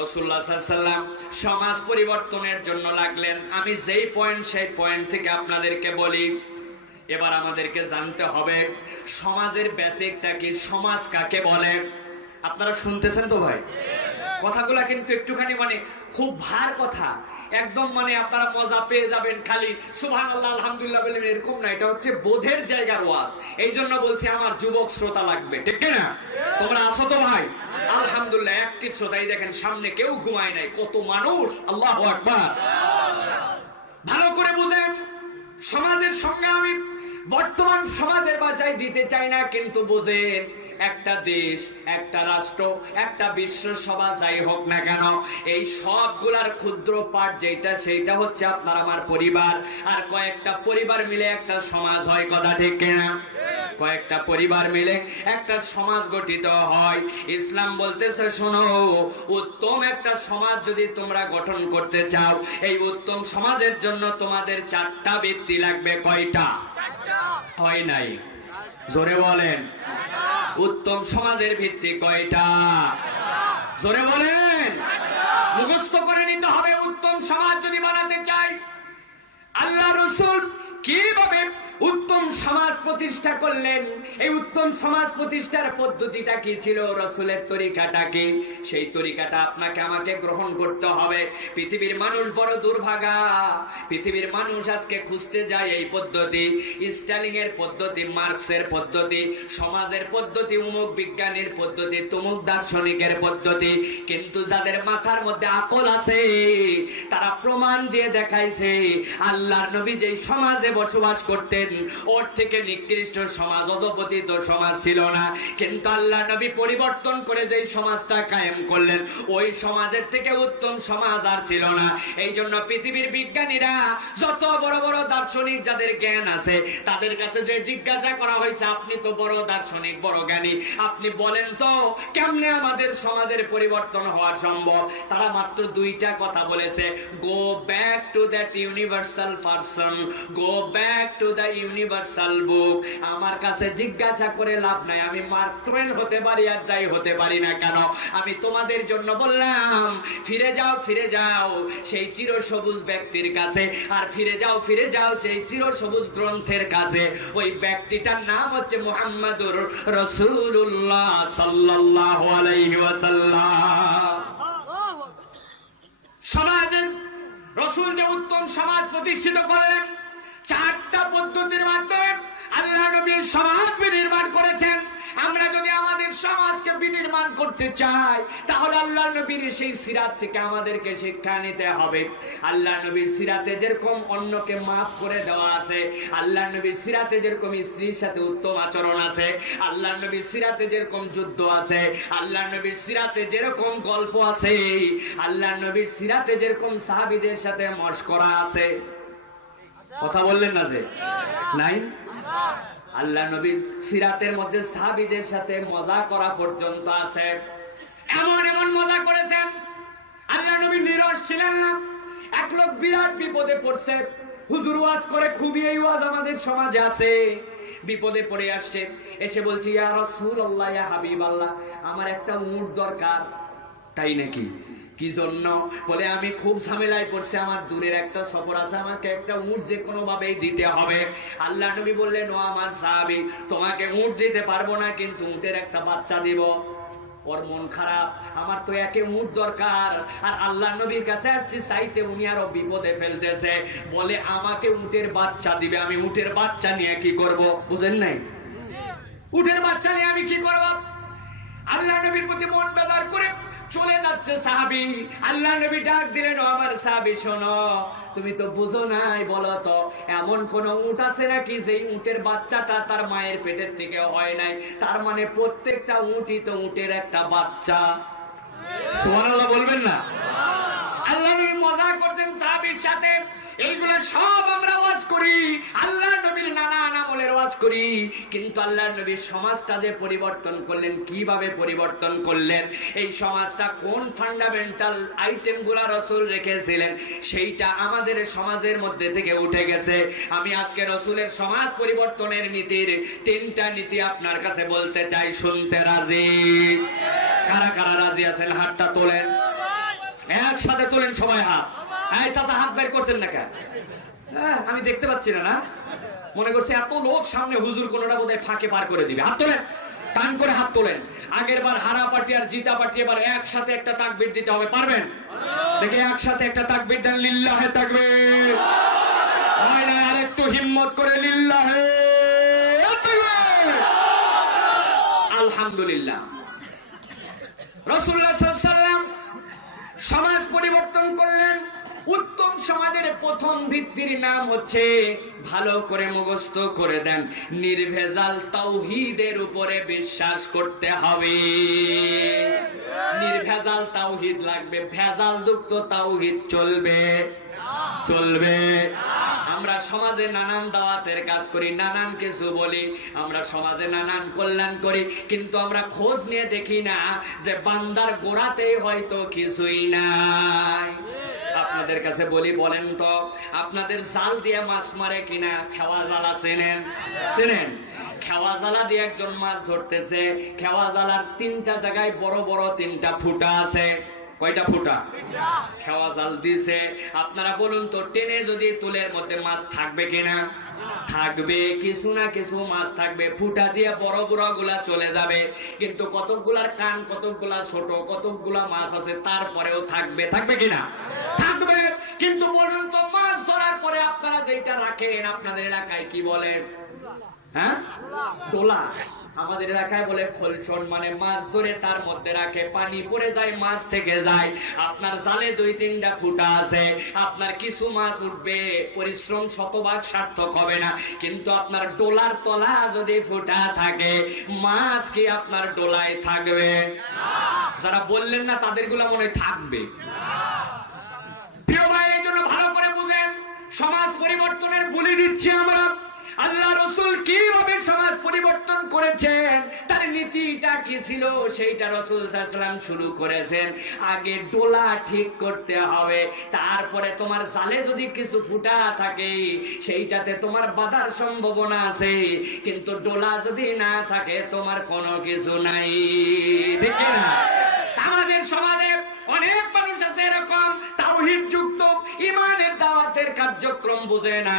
রাসূলুল্লাহ সাল্লাল্লাহু আলাইহি ওয়াসাল্লাম সমাজ পরিবর্তনের জন্য লাগলেন। আমি যেই পয়েন্ট সেই পয়েন্ট থেকে আপনাদেরকে বলি। এবার আমাদেরকে জানতে হবে সমাজের বেসিকটা কি, সমাজ কাকে বলে। আপনারা শুনতেছেন তো ভাই? কথাগুলা কিন্তু একটুখানি মানে খুব ভার কথা, একদম মানে আপনারা মজা পেয়ে যাবেন, খালি সুবহানাল্লাহ আলহামদুলিল্লাহ বলবেন এরকম না, এটা হচ্ছে বোধের জায়গার ওয়াজ। এই জন্য বলছি আমার যুবক শ্রোতা লাগবে, ঠিক না? তোমরা আসো তো ভাই? আলহামদুলিল্লাহ অ্যাক্টিভ শ্রোতাই দেখেন, সামনে কেউ ঘুমায় নাই, কত মানুষ, আল্লাহু আকবার। ভালো করে বুঝেন, সমাজের সঙ্গে আমি বর্তমান সমাজের ভাষায় দিতে চাই না, কিন্তু বুঝেন, একটা দেশ, একটা রাষ্ট্র, একটা বিশ্ব সভা যাই হোক না কেন, এই সবগুলার ক্ষুদ্র পার্ট যেটা, সেইটা হচ্ছে আপনার আমার পরিবার। আর কয়েকটা পরিবার মিলে একটা সমাজ হয়, কথা ঠিক কিনা? কয়েকটা পরিবার মিলে একটা সমাজ গঠিত হয়। ইসলাম বলতেছে, শোনো, উত্তম একটা সমাজ যদি তোমরা গঠন করতে চাও, এই উত্তম সমাজের জন্য তোমাদের 4টা ভিত্তি লাগবে। কয়টা? হয় নাই, জোরে বলেন। উত্তম সমাজের ভিত্তি কয়টা? জোরে বলেন। মুখস্থ করে নিতে হবে উত্তম সমাজ যদি বানাতে চাই। আল্লাহ রাসূল কিভাবে উত্তম সমাজ প্রতিষ্ঠা করলেন। এই উত্তম সমাজ প্রতিষ্ঠার পদ্ধতিটা কি ছিল, রাসূলের তরিকাটা কি, সেই তরিকাটা আপনাকে আমাকে গ্রহণ করতে হবে। পৃথিবীর মানুষ বড় দুর্ভাগা, পৃথিবীর মানুষ আজকে খুঁজতে যায় এই পদ্ধতি, স্টালিং এর পদ্ধতি, মার্কসের পদ্ধতি, সমাজের পদ্ধতি, উমুক বিজ্ঞানীর পদ্ধতি, তমুক দার্শনিকের পদ্ধতি। কিন্তু যাদের মাথার মধ্যে আকল আছে তারা প্রমাণ দিয়ে দেখাইছে আল্লাহর নবী যেই সমাজে বসবাস করতেন ওর থেকে নিকৃষ্ট সমাজ, অধপতিত সমাজ ছিল না। কিন্তু আল্লাহ নবী পরিবর্তন করে যেই সমাজটা কায়েম করলেন ওই সমাজের থেকে উত্তম সমাজ আর ছিল না। এই জন্য পৃথিবীর বিজ্ঞানীরা, যত বড় বড় দার্শনিক যাদের জ্ঞান আছে তাদের কাছে যে জিজ্ঞাসা করা হয়েছে, আপনি তো বড় দার্শনিক, বড় জ্ঞানী, আপনি বলেন তো কেমনে আমাদের সমাজের পরিবর্তন হওয়া সম্ভব? তারা মাত্র দুইটা কথা বলেছে, go back to that universal person, go back to the universal book. আমার কাছে জিজ্ঞাসা করে লাভ নাই, আমি মার্ক টুয়েন হতে পারি আর যাই হতে পারি না কেন, আমি তোমাদের জন্য বললাম ফিরে যাও, ফিরে যাও সেই চিরসবুজ ব্যক্তির কাছে, আর ফিরে যাও, ফিরে যাও সেই চিরসবুজ গ্রন্থের কাছে। ওই ব্যক্তিটার নাম হচ্ছে মুহাম্মাদুর রাসূলুল্লাহ সাল্লাল্লাহু আলাইহি ওয়াসাল্লাম। সমাজে রাসূল যে উত্তম সমাজ প্রতিষ্ঠিত করলেন, চারটা পদ্ধতির মাধ্যমে আল্লাহ নবী সমাজ বিনির্মাণ করেছেন। আমরা যদি আমাদের সমাজকে বিনির্মাণ করতে চাই তাহলে আল্লাহ নবীর সেই সিরাত থেকে আমাদেরকে শিক্ষা নিতে হবে। আল্লাহ নবীর সিরাতে যেরকম অন্যকে মাফ করে দেওয়া আছে, আল্লাহ নবীর সিরাতে যেরকম স্ত্রীর সাথে উত্তম আচরণ আছে, আল্লাহ নবীর সিরাতে যেরকম যুদ্ধ আছে, আল্লাহ নবীর সিরাতে যেরকম গল্প আছে, আল্লাহ নবীর সিরাতে যেরকম সাহাবীদের সাথে মশকরা আছে। কথা বললেন না যে নাই? আল্লাহ নবীর সিরাতের মধ্যে সাহাবীদের সাথে মজা করা পর্যন্ত আছে। এমন এমন মজা করেছেন, আল্লাহ নবী নিরস ছিলেন না। এক লোক বিরাট বিপদে পড়ছে, হুজুর ওয়াজ করে, খুবই এই ওয়াজ আমাদের সমাজে আছে, বিপদে পড়ে আসছে, এসে বলছে ইয়া রাসূলুল্লাহ, ইয়া হাবিবাল্লাহ, আমার একটা উট দরকার। তাই নাকি? কি জন্য? বলে আমি খুব ঝামেলায় পড়ছি, আমার দূরের একটা সফর আছে, আমাকে একটা উট যে কোনো ভাবেই দিতে হবে। আল্লাহ নবী বললেন, ও আমার সাহাবী, তোমাকে উট দিতে পারবো না, কিন্তু উটের একটা বাচ্চা দিব। ওর মন খারাপ, আমার তো একে উট দরকার, আর আল্লাহ নবীর কাছে আসছি চাইতে, উনি আরো বিপদে ফেলতেছে। বলে আমাকে উটের বাচ্চা দিবে, আমি উটের বাচ্চা নিয়ে কি করব? বুঝেন নাই? উটের বাচ্চা নিয়ে আমি কি করব? আল্লাহ নবীর প্রতি মন বেদার করে চলে যাচ্ছে সাহাবী। আল্লাহ নবী ডাক দিলেন, ও আমার সাহাবী শোনো, তুমি তো বুঝো নাই, বলো তো এমন কোন উট আছে নাকি যেই উটের বাচ্চাটা তার মায়ের পেটের থেকে হয় নাই? তার মানে প্রত্যেকটা উটই তো উটের একটা বাচ্চা। সুবহানাল্লাহ বলবেন না? আল্লাহ নবী মজা করতেন সাহাবীর সাথে। এইগুলা সব আমরা ওয়াজ করি, আল্লাহ নবীর নানান আমলের ওয়াজ করি, কিন্তু আল্লাহ নবীর সমাজটা যে পরিবর্তন করলেন, কিভাবে পরিবর্তন করলেন, এই সমাজটা কোন ফান্ডামেন্টাল আইটেমগুলা রাসূল রেখেছিলেন সেইটা আমাদের সমাজের মধ্যে থেকে উঠে গেছে। আমি আজকে রাসূলের সমাজ পরিবর্তনের নীতির তিনটা নীতি আপনার কাছে বলতে চাই, শুনতে রাজি? কারা কারা রাজি আছেন? হাতটা তোলেন, একসাথে তোলেন সবাই হাত। এই চাচা হাত বের করছেন না কেন? আমি দেখতে পাচ্ছি না, না মনে করছি এত লোক সামনে, হুজুর কোনটা বোধহয় ফাঁকে পার করে দিবে। হাত তোলেন, টান করে হাত তোলেন। আগের বার হারা পার্টি আর জিতা পার্টি, এবার একসাথে একটা তাকবীর দিতে হবে, পারবেন? দেখে একসাথে একটা তাকবীর দেন, লিল্লাহে তাকবীর। হয় না, আর একটু হিম্মত করে লিল্লাহে তাকবীর। আলহামদুলিল্লাহ। রাসূলুল্লাহ সাল্লাল্লাহু আলাইহি ওয়াসাল্লাম সমাজ পরিবর্তন করলেন। উত্তম সমাজের প্রথম ভিত্তির নাম হচ্ছে, ভালো করে মুখস্থ করে দেন, নির্ভেজাল তাওহীদের উপরে বিশ্বাস করতে হবে। নির্ভেজাল তাওহীদ লাগবে, ভেজাল যুক্ত তাওহীদ চলবে? চলবে? আমরা সমাজে নানান দাওয়াতের কাজ করি, নানান কিছু বলি, আমরা সমাজে নানান কল্যাণ করি, কিন্তু আমরা খোঁজ নিয়ে দেখি না যে বান্দার গোড়াতেই হয়তো কিছুই নাই। আপনাদের কাছে বলি, বলেন তো আপনাদের জাল দিয়ে মাছ মারে কিনা? খেওয়া জালা চেনেন? চেনেন? খেওয়া জালা দিয়ে একজন মাছ ধরতেছে, খেওয়া জালার তিনটা জায়গায় বড় বড় তিনটা ফুটা আছে। কয়টা ফুটা? খেওয়া জাল দিছে। আপনারা বলুন তো, টেনে যদি তুলের মধ্যে মাছ থাকবে কিনা? থাকবে, কিছু না কিছু মাছ থাকবে। ফুটা দিয়ে বড় বড় গুলা চলে যাবে, কিন্তু কতকগুলার কান, কতকগুলা ছোট, কতকগুলা মাছ আছে, তারপরেও থাকবে। থাকবে কিনা? থাকবে। কিন্তু বলুন তো, মাছ ধরার পরে আপনারা যেটা রাখেন, আপনাদের এলাকায় কি বলেন? হ্যাঁ, টোলা। আমাদের এলাকায় বলে খোলসন, মানে মাছ ধরে তার মধ্যে রাখে, পানি পড়ে যায়, মাছ থেকে যায়। আপনার জালে 2-3টা ফুটা আছে, আপনার কিছু মাছ উঠবে, পরিশ্রম শতভাগ সার্থক হবে না। কিন্তু আপনার ডোলার তলা যদি ফুটা থাকে, মাছ কি আপনার ডোলায় থাকবে? যারা বললেন না তাদের গুলা মনে হয় থাকবে। প্রিয় ভাই, এই জন্য ভালো করে বুঝেন, সমাজ পরিবর্তনের বলে দিচ্ছি আমরা। আল্লাহ রাসূল কিভাবে সমাজ পরিবর্তন করেছেন, তার নীতিটা কি ছিল, সেইটা রাসূল সাল্লাল্লাহু আলাইহি ওয়াসাল্লাম শুরু করেছেন। আগে ডোলা ঠিক করতে হবে, তারপরে তোমার জালে যদি কিছু ফুটা থাকে, সেইটাতে তোমার বাঁধার সম্ভাবনা আছে। কিন্তু ডোলা যদি না থাকে, তোমার কোনো কিছু নাই। ঠিক না? আমাদের সমাজে অনেক মানুষ আছে এরকম, তাওহীদ যুক্ত, ঈমানের দাওয়াতের কার্যক্রম বোঝে না।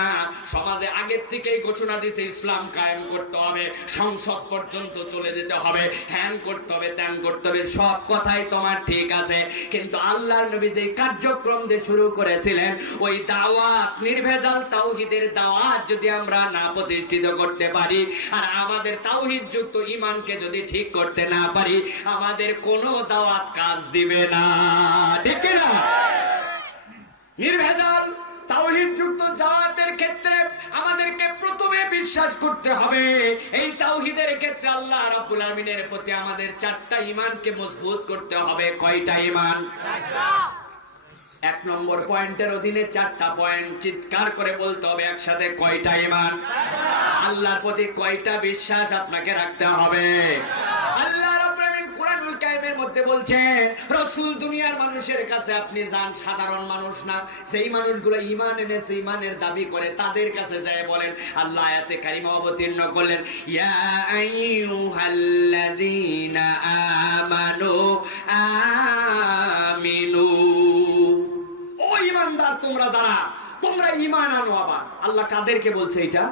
সমাজে আগের থেকেই ঘোষণা দিয়েছে ইসলাম কায়েম করতে হবে, সংসদ পর্যন্ত চলে যেতে হবে, হ্যান করতে হবে, ত্যান করতে হবে। সব কথাই তোমার ঠিক আছে, কিন্তু আল্লাহর নবী যে কার্যক্রম দিয়ে শুরু করেছিলেন, ওই দাওয়াত, নির্ভেজাল তাওহীদের দাওয়াত যদি আমরা না প্রতিষ্ঠিত করতে পারি, আর আমাদের তাওহীদ যুক্ত ঈমানকে যদি ঠিক করতে না পারি, আমাদের কোনো দাওয়াত কাজ দিবে না। ঠিক না? নির্ভেজাল তাওহীদ যুক্ত দাওয়াতের ক্ষেত্রে আমাদেরকে প্রথমে বিশ্বাস করতে হবে, এই তাওহীদের ক্ষেত্রে আল্লাহ রাব্বুল আলামিনের প্রতি আমাদের 4টা ঈমানকে মজবুত করতে হবে। কয়টা ঈমান? 1 নম্বর পয়েন্টের অধীনে 4টা পয়েন্ট চিৎকার করে বলতে হবে একসাথে, কয়টা ঈমান? আল্লাহর প্রতি কয়টা বিশ্বাস আপনাকে রাখতে হবে? আল্লাহ রাব্বুল আলামিন কোরআনুল কারীমের মধ্যে বলছেন, রাসূল দুনিয়ার মানুষের কাছে আপনি যান, সাধারণ মানুষ না, সেই মানুষগুলো ঈমান এনেছে, ঈমানের দাবি করে, তাদের কাছে যায় বলেন। আল্লাহ আয়াতে কারিমা অবতীর্ণ করলেন, ইয়া আইয়ুহাল্লাযীনা আমানু আমিনু। ও ঈমানদার তোমরা যারা, তোমরা ঈমান আনো। আবার আল্লাহ কাদেরকে বলছে এটা?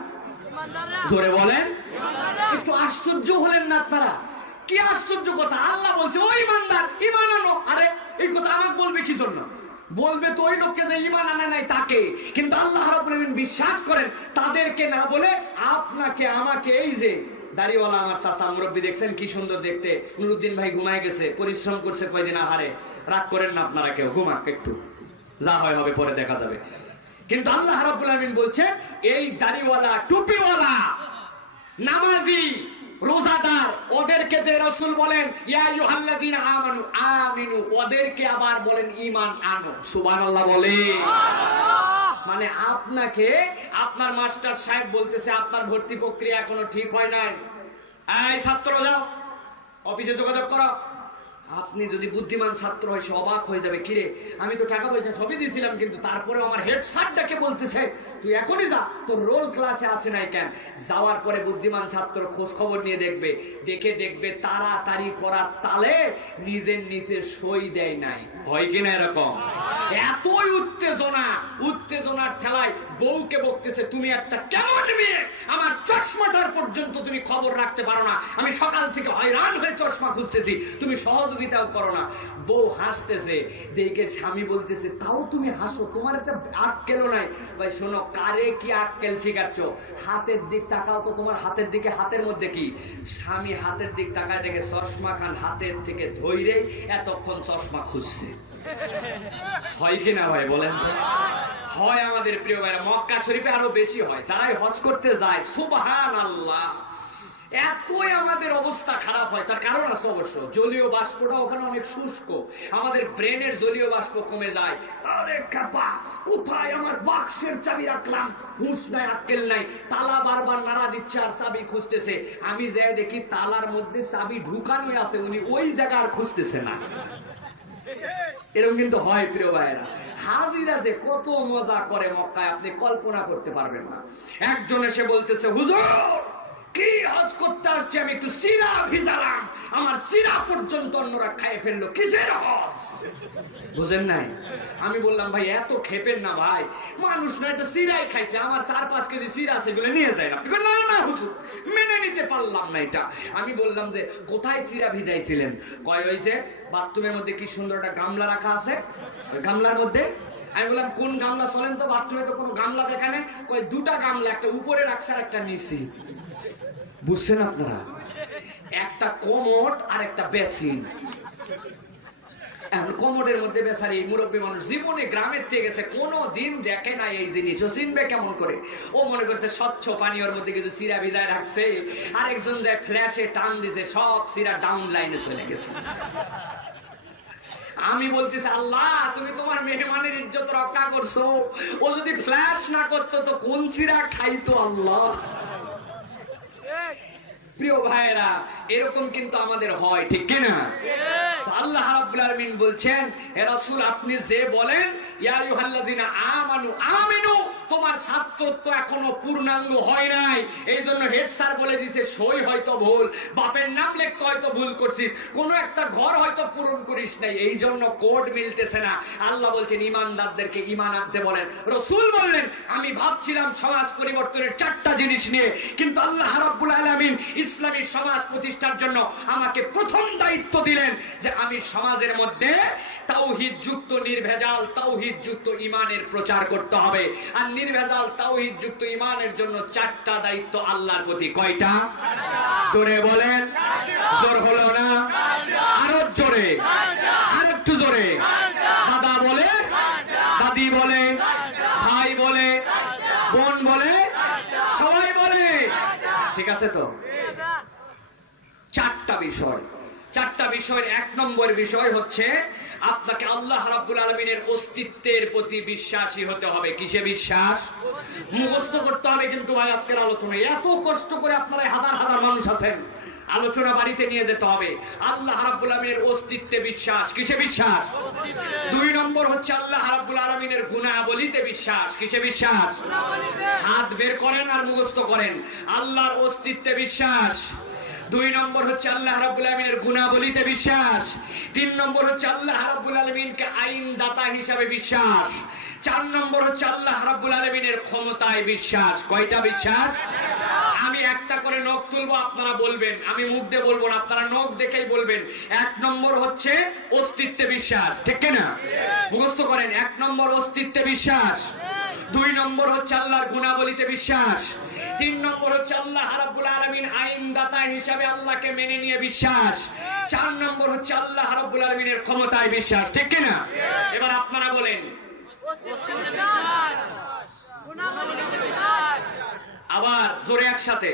জোরে বলেন। একটু আশ্চর্য হলেন না আপনারা? কি আশ্চর্য কথা! আল্লাহ বলছে ও ঈমানদার, ঈমান আনো। আরে এই কথা আমাকে বলবে কি জন্য? বলবে তো ওই লোককে যে ঈমান আনে নাই তাকে। কিন্তু আল্লাহ রাব্বুল আলামিন বিশ্বাস করেন তাদেরকে না বলে আপনাকে, আমাকে। এই যে দাড়িওয়ালা আমার চাচা মুরব্বী দেখছেন কি সুন্দর দেখতে, নুরুদ্দিন ভাই ঘুমায় গেছে, পরিশ্রম করছে কয়দিন, আহারে রাগ করেন না আপনারা কেউ, ঘুমাক একটু, যা হয় হবে পরে দেখা যাবে। কিন্তু আল্লাহ রাব্বুল আলামিন বলছেন এই দাড়িওয়ালা, টুপিওয়ালা, নামাজি, রোজাদার, ওদেরকে যে রাসূল বলেন ইয়া আইয়ুহাল্লাযীনা আমানু আমিনু, ওদেরকে আবার বলেন ঈমান আনো। সুবহানাল্লাহ বলে। মানে আপনাকে আপনার মাস্টার সাহেব বলতেছে আপনার ভর্তি প্রক্রিয়া এখনো ঠিক হয় নাই, এই ছাত্র যাও অফিসে যোগাযোগ করো। আপনি যদি বুদ্ধিমান ছাত্র হয়, সে অবাক হয়ে যাবে, কিরে আমি তো টাকা পয়সা সবই দিয়েছিলাম, কিন্তু তারপরে আমার হেড স্যারটাকে বলতেছে তুই এখনই যা, তোর রোল ক্লাসে আসে নাই কেন? যাওয়ার পরে বুদ্ধিমান ছাত্র খোঁজ খবর নিয়ে দেখবে, দেখবে তাড়াতাড়ি করার তালে নিজের নিচে সই দেয় নাই। হয় কিনা এরকম? এতই উত্তেজনার ঠেলায় বউকে বকতেছে, তুমি একটা কেমন মেয়ে, আমার চশমাটার পর্যন্ত তুমি খবর রাখতে পারো না, আমি সকাল থেকে হয়রান হয়ে চশমা খুঁজতেছি, তুমি সহযোগিতাও করো না। বউ হাসতেছে, দেখে স্বামী বলতেছে তাও তুমি হাসো, তোমার একটা আক্কেলও নাই। ভাই শোনো, কারে কি আক্কেল শিখাচ্ছ? হাতের দিক তাকাও তো, তোমার হাতের দিকে, হাতের মধ্যে কি? স্বামী হাতের দিক তাকায় দেখে চশমা খান হাতের থেকে ধইরে এতক্ষণ চশমা খুঁজছে। হয় কিনা ভাই বলেন? হয় আমাদের প্রিয় ভাইরা, মক্কা শরীফে আরো বেশি হয়, যারাই হজ করতে যায়, সুবহানাল্লাহ, এতই আমাদের অবস্থা খারাপ হয়। তার কারণ আছে অবশ্য, জলীয় বাষ্পটা ওখানে অনেক শুষ্ক, আমাদের ব্রেনের জলীয় বাষ্প কমে যায়। আরে কাপা, কোথায় আমার বাক্সের চাবি রাখলাম? হুঁশ নাই, আক্কেল নাই, তালা বারবার নাড়া দিচ্ছে আর চাবি খুঁজতেছে। আমি যাই দেখি তালার মধ্যে চাবি ঢুকানোই আছে, উনি ওই জায়গা আর খুঁজতেছে না। এরকম কিন্তু হয় প্রিয় ভাইয়েরা। হাজিরা যে কত মজা করে মক্কায়, আপনি কল্পনা করতে পারবেন না। একজন এসে বলতেছে, হুজুর কি হজ করতে আসছি, আমি একটু সিরা ভিজালাম, আমার সিরা পর্যন্ত অন্যরা খাইয়ে ফেললো, কিসের হজ? বুঝেন নাই? আমি বললাম ভাই এত খেপেন না ভাই, মানুষ না এটা সিরাই খাইছে, আমার 4-5 কেজি সিরা সেগুলো নিয়ে যায় না। আপনি বলেন, না না হুজুর মেনে নিতে পারলাম না এটা। আমি বললাম যে কোথায় সিরা ভিজাইছিলেন? কয় ওই যে বাথরুমের মধ্যে কি সুন্দর একটা গামলা রাখা আছে, ওই গামলার মধ্যে। আমি বললাম কোন গামলা? চলেন তো, বাথরুমে তো কোনো গামলা দেখা নেই। কয় দুটা গামলা, একটা উপরে রাখছে আর একটা নিচে। বুঝছেন আপনারা? একটা কমোড আর একটা বেসিন। এখন কমোডের মধ্যে বেচারি মুরব্বী মানুষ জীবনে গ্রামের থেকে গেছে, কোনো দিন দেখে না এই জিনিস, ও চিনবে কেমন করে? ও মনে করছে স্বচ্ছ পানীয়র মধ্যে কিছু সিরা ভিজায় রাখছে, আর একজন যায় ফ্ল্যাশে টান দিছে, সব সিরা ডাউন লাইনে চলে গেছে। আমি বলতেছি আল্লাহ তুমি তোমার মেহমানের ইজ্জত রক্ষা করছো, ও যদি ফ্ল্যাশ না করতো তো কোন সিরা খাইতো আল্লাহ। প্রিয় ভাইরা, এরকম কিন্তু আমাদের হয়, ঠিক কিনা? তো আল্লাহ রাব্বুল আলামিন বলছেন, হে রাসূল আপনি যে বলেন ইয়া আইয়ুহাল্লাযিনা আমানু আমিনু, তোমার ছাত্রত্ব এখনো পূর্ণাঙ্গ হয় নাই, এই জন্য হেড স্যার বলে দিয়েছে সই হয়তো ভুল, বাপের নাম লিখতে হয়তো ভুল করছিস, কোনো একটা ঘর হয়তো পূরণ করিস নাই, এই জন্য কোড মিলতেছে না। আল্লাহ বলছেন ইমানদারদেরকে ঈমান আনতে বলেন। রাসূল বললেন আমি ভাবছিলাম সমাজ পরিবর্তনের 4টা জিনিস নিয়ে, কিন্তু আল্লাহ রাব্বুল আলামিন ইসলামী সমাজ প্রতিষ্ঠার জন্য আমাকে প্রথম দায়িত্ব দিলেন যে আমি সমাজের মধ্যে তাওহীদ যুক্ত নির্ভেজাল তাওহীদ যুক্ত ঈমানের প্রচার করতে হবে। আর নির্ভেজাল তাওহীদ যুক্ত ঈমানের জন্য 4টা দায়িত্ব আল্লাহর প্রতি। কয়টা? জোরে বলেন। জোর হলো না? আরো জোরে, আরেকটু জোরে। দাদা বলে, দাদি বলে, ভাই বলে, বোন বলে, সবাই বলে, ঠিক আছে তো? 4টা বিষয়। 4টা বিষয়ের 1 নম্বর বিষয় হচ্ছে আপনাকে আল্লাহ রাব্বুল আলামিনের অস্তিত্বের প্রতি বিশ্বাসী হতে হবে। কিসে বিশ্বাস? মুখস্থ করতে হবে কিন্তু ভাই আজকের আলোচনায় এত কষ্ট করে আপনারা হাজার হাজার মানুষ আছেন, আলোচনা বাড়িতে নিয়ে যেতে হবে। আল্লাহ রাব্বুল আলামিনের অস্তিত্বে বিশ্বাস। কিসে বিশ্বাস? 2 নম্বর হচ্ছে আল্লাহ রাব্বুল আলামিনের গুণাবলীতে বিশ্বাস। কিসে বিশ্বাস? হাত বের করেন আর মুখস্থ করেন। আল্লাহর অস্তিত্বে বিশ্বাস। 2 নম্বর হচ্ছে আল্লাহ রাব্বুল আলামিনের গুণাবলীতে বিশ্বাস। 3 নম্বর হচ্ছে আল্লাহ রাব্বুল আলামিনকে আইনদাতা হিসাবে বিশ্বাস। 4 নম্বর হচ্ছে আল্লাহ রাব্বুল আলামিনের ক্ষমতায় বিশ্বাস। কয়টা বিশ্বাস? আমি একটা করে নখ তুলবো, আপনারা বলবেন, আমি মুখ দিয়ে বলবো না, আপনারা নখ দেখেই বলবেন। 1 নম্বর হচ্ছে অস্তিত্বে বিশ্বাস, ঠিক কি না? মুখস্থ করেন। 1 নম্বর অস্তিত্বে বিশ্বাস। 2 নম্বর হচ্ছে আল্লাহর গুণাবলীতে বিশ্বাস। 3 নম্বর হচ্ছে আল্লাহ রাব্বুল আলামিন আইনদাতা হিসাবে আল্লাহকে মেনে নিয়ে বিশ্বাস। 4 নম্বর হচ্ছে আল্লাহ রাব্বুল আলামিনের ক্ষমতায় বিশ্বাস, ঠিক কি না? এবার আপনারা বলেন আবার জোরে একসাথে।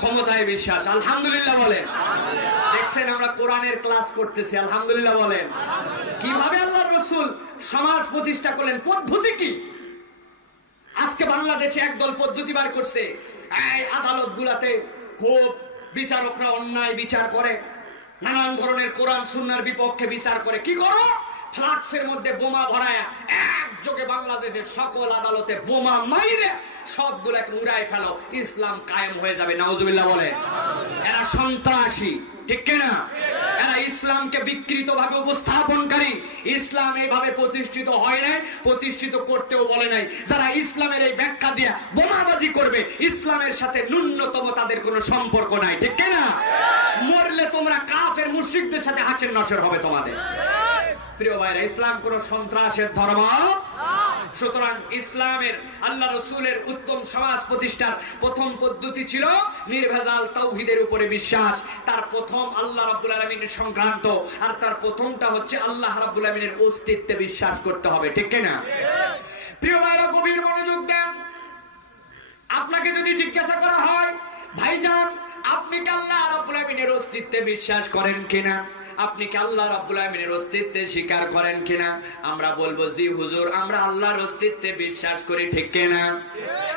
ক্ষমতায় বিশ্বাস। আলহামদুলিল্লাহ বলেন। দেখছেন আমরা কোরআনের ক্লাস করতেছি, আলহামদুলিল্লাহ বলেন। কিভাবে আল্লাহর রাসূল সমাজ প্রতিষ্ঠা করলেন, পদ্ধতি কি? আজকে বাংলাদেশে একদল পদ্ধতি বার করছে, এই আদালত গুলাতে খুব বিচারকরা অন্যায় বিচার করে, নানান ধরনের কোরআন সুন্নাহর বিপক্ষে বিচার করে। কি করো? ফ্লাক্সের মধ্যে বোমা ভরায় একযোগে বাংলাদেশের সকল আদালতে বোমা মাইরে সবগুলোকে উড়ায় ফেলো, ইসলাম কায়েম হয়ে যাবে। নাউজুবিল্লাহ বলে। এরা সন্ত্রাসী, ঠিক কিনা? এরা ইসলামকে বিকৃত ভাবে উপস্থাপনকারী। ইসলাম এইভাবে প্রতিষ্ঠিত হয় নাই, প্রতিষ্ঠিত করতেও বলে নাই। যারা ইসলামের এই ব্যাখ্যা দিয়ে বোমাবাজি করবে, ইসলামের সাথে ন্যূনতম তাদের কোনো সম্পর্ক নাই, ঠিক কিনা? মরলে তোমরা কাফের মুশরিকদের সাথে হাসির নসর হবে তোমাদের। প্রিয় ভাইরা, ইসলাম কোন সন্ত্রাসের ধর্ম। সুতরাং ইসলামের আল্লাহ রাসূলের উত্তম সমাজ প্রতিষ্ঠার প্রথম পদ্ধতি ছিল নির্ভেজাল তাওহীদের উপরে বিশ্বাস। তার প্রথম আল্লাহ রাব্বুল আলামিনের সংক্রান্ত, আর তার প্রথমটা হচ্ছে আল্লাহ রাব্বুল আলামিনের অস্তিত্বে বিশ্বাস করতে হবে, ঠিক কি না? প্রিয় ভাইরা, গভীর মনোযোগ দেন। আপনাকে যদি জিজ্ঞাসা করা হয়, ভাইজান আপনি কি আল্লাহ রাব্বুল আলামিনের অস্তিত্বে বিশ্বাস করেন কিনা, আপনি কি আল্লাহ রাব্বুল আলামিনের অস্তিত্বে স্বীকার করেন কিনা, আমরা বলবো জি হুজুর আমরা আল্লাহর অস্তিত্বে বিশ্বাস করি, ঠিক কিনা?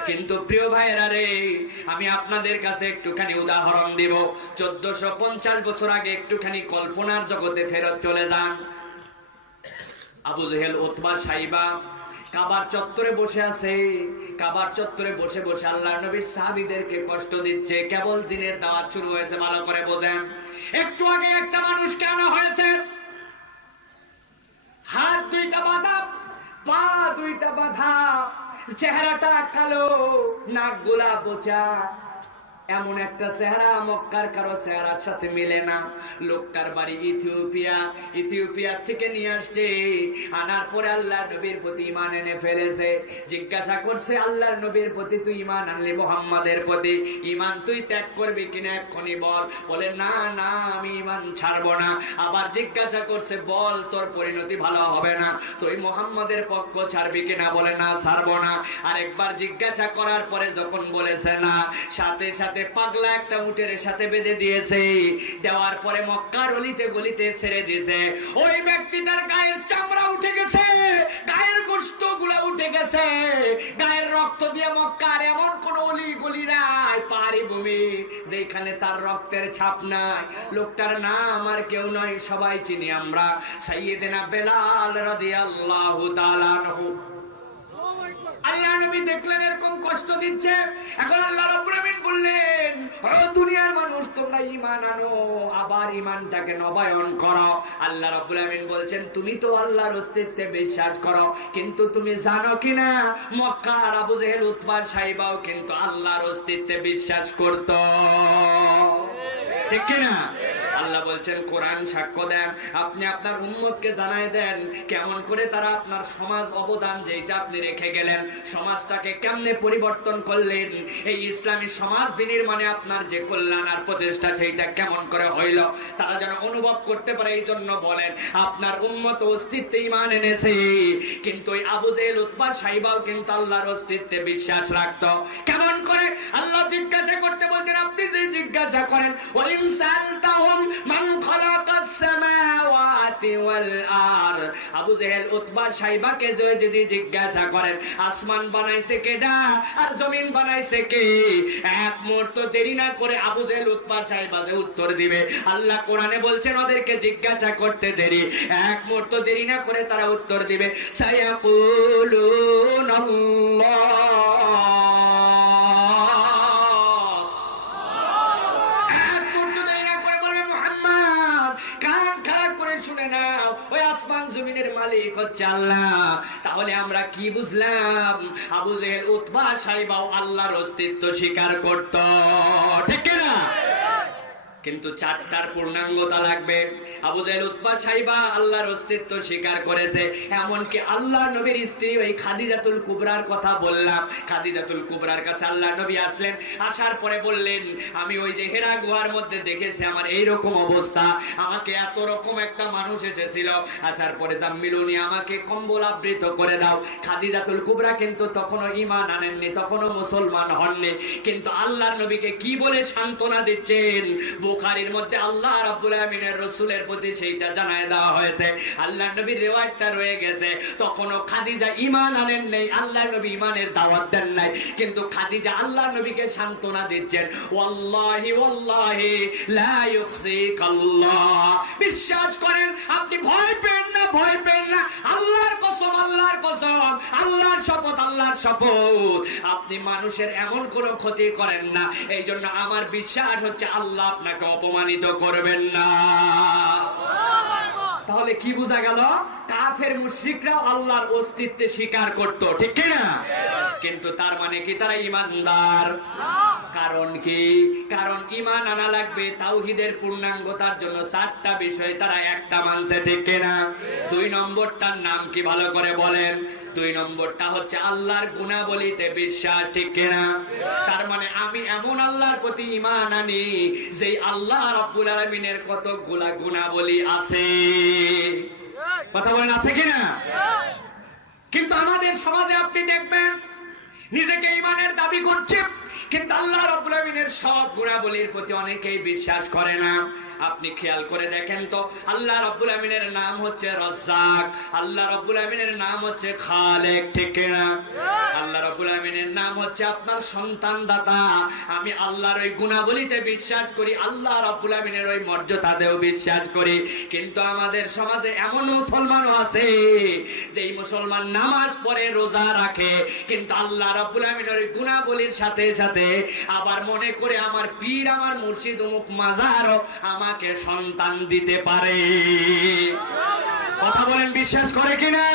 কিন্তু প্রিয় ভাইয়েরা রে, আমি আপনাদের কাছে একটুখানি উদাহরণ দিব। 1450 বছর আগে একটুখানি কল্পনার জগতে ফেরত চলে যান। আবু জেহেল, উতবা, সাইবা কাবার চত্বরে বসে আছে, কাবার চত্বরে বসে বসে আল্লাহর নবীর সাহাবীদেরকে কষ্ট দিচ্ছে। কেবল দিনের দাওয়াত শুরু হয়েছে, ভালো করে বোঝেন। একটু আগে একটা মানুষকে আনা হয়েছে, হাত দুইটা বাঁধা, পা দুইটা বাঁধা, চেহারাটা কালো, নাকগুলা বোচা, এমন একটা চেহারা মক্কার কারো চেহারার সাথে মিলে না। লোকটার বাড়ি ইথিওপিয়া, ইথিওপিয়া থেকে নিয়ে আসছে। আনার পরে আল্লাহর নবীর প্রতি ঈমান এনে ফেলেছে। জিজ্ঞাসা করছে, আল্লাহর নবীর প্রতি তুই ঈমান আনলি, মুহাম্মাদের প্রতি ঈমান তুই ত্যাগ করবি কিনা এক্ষুনি বল। বলে না না, আমি ঈমান ছাড়বো না। আবার জিজ্ঞাসা করছে, বল তোর পরিণতি ভালো হবে না, তুই মুহাম্মাদের পক্ষ ছাড়বি কিনা। বলে না, ছাড়বো না। আরেকবার জিজ্ঞাসা করার পরে যখন বলেছে না, সাথে সাথে পাগলা একটা উটের সাথে বেঁধে দিয়েছে। দেওয়ার পরে মক্কার অলিতে গলিতে ছেড়ে দিয়েছে। ওই ব্যক্তিটার গায়ের চামড়া উঠে গেছে, গায়ের গোশত গুলা উঠে গেছে, গায়ের রক্ত দিয়ে মক্কার এমন কোন অলি গলি নাই, পাহাড়ি ভূমি যেখানে তার রক্তের ছাপ নাই। লোকটার নাম আর কেউ নয়, সবাই চিনি আমরা, সাইয়েদেনা বেলাল রাদিয়াল্লাহু তাআলা আনহু। আল্লাহ নবী দেখলেন এরকম কষ্ট দিচ্ছে। এখন আল্লাহ রাব্বুল আমিন বললেন, ও দুনিয়ার মানুষ, তোমরা ঈমান আনো, আবার ঈমানটাকে নবায়ন করো। আল্লাহ রাব্বুল আমিন বলছেন, তুমি তো আল্লাহর অস্তিত্বে বিশ্বাস করো, কিন্তু তুমি জানো কিনা মক্কার আবু জেহেল, উতবা, সাইবাও কিন্তু আল্লাহর অস্তিত্বে বিশ্বাস করত, ঠিক কিনা? আল্লাহ বলছেন, কোরআন সাক্ষ্য দেন, আপনি আপনার উম্মতকে জানায় দেন কেমন করে তারা আপনার সমাজ অবদান যেটা আপনি রেখে গেলেন, সমাজটাকে কেমনে পরিবর্তন করলেন, এই ইসলামী সমাজ বিনির্মাণে আপনার যে কল্যাণ আর প্রচেষ্টা সেইটা কেমন করে হইল, তারা যেন অনুভব করতে পারে। এই জন্য বলেন, আপনার উম্মত অস্তিত্বে ঈমান এনেছে, কিন্তু ওই আবু জেহেল, উতবা, সাইবাও কিন্তু আল্লাহর অস্তিত্বে বিশ্বাস রাখতো। কেমন করে? আল্লাহ জিজ্ঞাসা করতে বলছেন, আপনি যে জিজ্ঞাসা করেন, ওয়ালিন সালতাহুম মান খালাকাস সামাওয়াতি ওয়াল আরদ, আবু জেহেল, উতবা, সাইবাকে যদি জিজ্ঞাসা করেন আসমান বানাইছে কেডা আর জমিন বানাইছে কে, এক মুহূর্ত দেরি না করে আবু জেহেল, উতবা, সাইবা যে উত্তর দিবে, আল্লাহ কোরআনে বলছেন ওদেরকে জিজ্ঞাসা করতে দেরি, এক মুহূর্ত দেরি না করে তারা উত্তর দিবে, সায়াকুলুনাল্লাহ। শুনে নাও, ওই আসমান জমিনের মালিক হচ্ছে আল্লাহ। তাহলে আমরা কি বুঝলাম? আবু জেহেল, উতবা, সাইবাও আল্লাহর অস্তিত্ব স্বীকার করত, ঠিক না? কিন্তু চারটার পূর্ণাঙ্গতা লাগবে। আবু জেহেল, উতবা, সাইবা আল্লাহর অস্তিত্ব স্বীকার করেছে। এমনকি আল্লাহ নবীর স্ত্রী ওই খাদিজাতুল কুবরার কথা বললাম, খাদিজাতুল কুবরার কাছে আল্লাহ নবী আসলেন। আসার পরে বললেন, আমি ওই যে হেরা গুহার মধ্যে দেখেছি আমার এইরকম অবস্থা, আমাকে এত রকম একটা মানুষ এসেছিল, আসার পরে জাম্মিলুনি, আমাকে কম্বল আবৃত করে দাও। খাদিজাতুল কুবরা কিন্তু তখনও ঈমান আনেননি, তখনও মুসলমান হননি, কিন্তু আল্লাহর নবীকে কি বলে সান্ত্বনা দিচ্ছেন। বুখারীর মধ্যে আল্লাহ রাব্বুল আমিনের রাসূলের প্রতি সেইটা জানায় দেওয়া হয়েছে। আল্লাহর নবীর রিওয়ায়াতটা রয়ে গেছে, তখনও খাদিজা ঈমান আনেন নাই, আল্লাহর নবী ঈমানের দাওয়াত দেন নাই, কিন্তু খাদিজা আল্লাহর নবীকে সান্ত্বনা দিচ্ছেন, ওয়াল্লাহি ওয়াল্লাহি লা ইউখজিকাল্লাহ, বিশ্বাস করেন, আপনি ভয় পেন না, ভয় পেন না, আল্লাহর কসম, আল্লাহর কসম, আল্লাহর শপথ, আল্লাহর শপথ, আপনি মানুষের এমন কোনো ক্ষতি করেন না। এই জন্য আমার বিশ্বাস হচ্ছে আল্লাহ আপনাকে অপমানিত করবেন না। তাহলে কি বোঝা গেল? কাফের মুশরিকরাও আল্লাহর অস্তিত্বে স্বীকার করত, ঠিক কি না? কিন্তু তার মানে কি তারা ঈমানদার? কারণ কি? কারণ ঈমান আনা লাগবে তাওহীদের পূর্ণাঙ্গতার জন্য। চারটা বিষয় তারা একটা মানছে, ঠিক কি না? দুই নম্বরটার নাম কি ভালো করে বলেন? দুই নম্বরটা হচ্ছে আল্লাহর গুণাবলীতে বিশ্বাস, ঠিক কিনা? তার মানে আমি এমন আল্লাহর প্রতি ঈমান আনি যে আল্লাহ রাব্বুল আলামিনের কতগুলা গুণাবলী আছে, কথা বলেন, আছে কিনা? কিন্তু আমাদের সমাজে আপনি দেখবেন নিজেকে ঈমানের দাবি করছে, কিন্তু আল্লাহ রাব্বুল আলামিনের সব গুণাবলীর প্রতি অনেকেই বিশ্বাস করে না। আপনি খেয়াল করে দেখেন তো, আল্লাহ রাব্বুল আমিনের নাম হচ্ছে রাজ্জাক, আল্লাহ রাব্বুল আমিনের নাম হচ্ছে খালেক, ঠিক কিনা? আল্লাহ রাব্বুল আমিনের নাম হচ্ছে আপনার সন্তান দাতা। আমি আল্লাহর ওই গুণাবলীতে বিশ্বাস করি, আল্লাহ রাব্বুল আমিনের ওই মর্যাদাতেও বিশ্বাস করি। কিন্তু আমাদের সমাজে এমন মুসলমানও আছে যেই মুসলমান নামাজ পড়ে, রোজা রাখে, কিন্তু আল্লাহ রাব্বুল আমিনের ওই গুণাবলীর সাথে সাথে আবার মনে করে আমার পীর, আমার মুর্শিদ, অমুক মাজারও আমাকে সন্তান দিতে পারে। কথা বলেন, বিশ্বাস করে কিনা?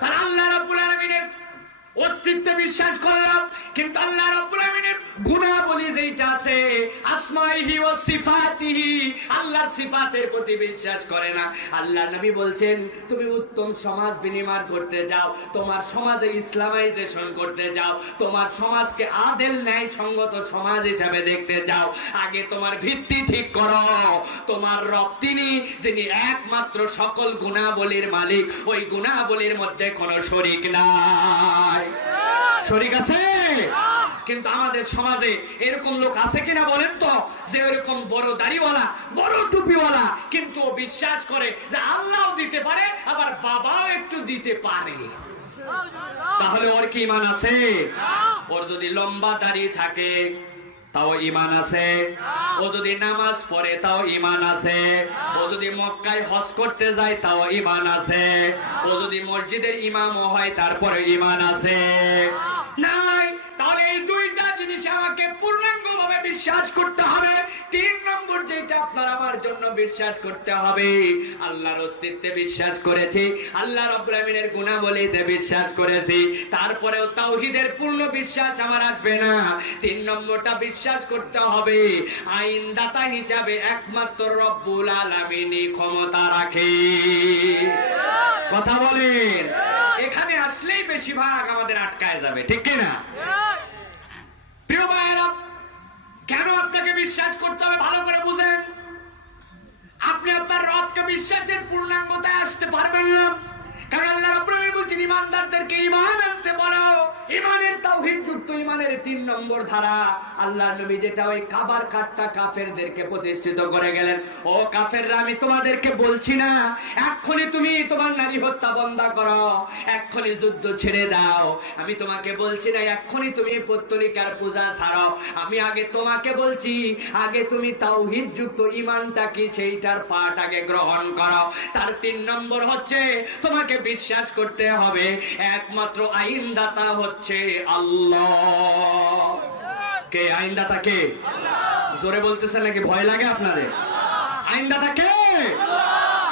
তাহলে আল্লাহ রাব্বুল আমিনের অস্তিত্বে বিশ্বাস করলাম, কিন্তু আল্লাহ রাব্বুল আমিনের গুণাবলী যেটা আছে, আসমাইহি ওয়া সিফাতিহি, আল্লাহর সিফাতের প্রতি বিশ্বাস করে না। আল্লাহ নবী বলছেন, তুমি উত্তম সমাজ বিনির্মাণ করতে যাও, তোমার সমাজে ইসলামাইজেশন করতে যাও, তোমার সমাজকে আদেল ন্যায় সঙ্গত সমাজ হিসাবে দেখতে চাও, আগে তোমার ভিত্তি ঠিক করো। তোমার রব তিনি, যিনি একমাত্র সকল গুণাবলীর মালিক, ওই গুণাবলীর মধ্যে কোনো শরীক নাই। শরীক আছে? কিন্তু আমাদের সমাজে এরকম লোক আছে কিনা বলেন তো, যে এরকম বড় দাড়িওয়ালা, বড় টুপিওয়ালা, কিন্তু ও বিশ্বাস করে যে আল্লাহও দিতে পারে, আবার বাবাও একটু দিতে পারে। তাহলে ওর কি ঈমান আছে? ওর যদি লম্বা দাড়ি থাকে তাও ঈমান আছে, ও যদি নামাজ পড়ে তাও ঈমান আছে, ও যদি মক্কায় হজ করতে যায় তাও ঈমান আছে, ও যদি মসজিদের ইমামও হয় তারপরে ঈমান আছে? নাই। তাহলে এই দুইটা জিনিস আমাকে পূর্ণাঙ্গভাবে বিশ্বাস করতে হবে। 3 নম্বর যেটা আপনার আমার জন্য বিশ্বাস করতে হবে, আল্লাহর অস্তিত্বে বিশ্বাস করেছি, আল্লাহ রাব্বুল আমিনের গুণাবলীতে বিশ্বাস করেছি, তারপরেও তাওহীদের পূর্ণ বিশ্বাস আমার আসবে না। 3 নম্বরটা বিশ্বাস করতে হবে, আইনদাতা হিসাবে একমাত্র রব্বুল আলামিনই ক্ষমতা রাখে। কথা বলেন, এখানে আসলেই বেশিরভাগ আমাদের আটকায় যাবে, ঠিক কিনা? প্রিয় ভাইয়েরা, কেন আপনাকে বিশ্বাস করতে হবে ভালো করে বুঝেন। আপনি আপনার রবকে বিশ্বাসের পূর্ণাঙ্গতায় আসতে পারবেন না, কারণ আল্লাহ রাব্বুল আমিন বলছেন ঈমানদারদেরকে ঈমান আনতে বলো। ঈমানের তাওহীদ যুক্ত ঈমানের 3 নম্বর ধারা, আল্লাহর নবী যেটা ওই কাবার কাট্টা কাফেরদেরকে প্রতিষ্ঠিত করে গেলেন, ও কাফেররা, আমি তোমাদেরকে বলছি না এক্ষুনি তুমি তোমার নারী হত্যা বন্ধ করো, এক্ষুনি যুদ্ধ ছেড়ে দাও, আমি তোমাকে বলছি না এক্ষুনি তুমি পত্তলিকার পূজা ছাড়ো, আমি আগে তোমাকে বলছি আগে তুমি তাওহীদ যুক্ত ঈমানটা কি সেইটার পাঠ আগে গ্রহণ করো। তার 3 নম্বর হচ্ছে তোমাকে বিশ্বাস করতে হবে একমাত্র আইনদাতা হচ্ছে আল্লাহ। কে আইনদাতা? কে? জোরে বলতেছেন নাকি ভয় লাগে আপনাদের? আইনদাতা কে?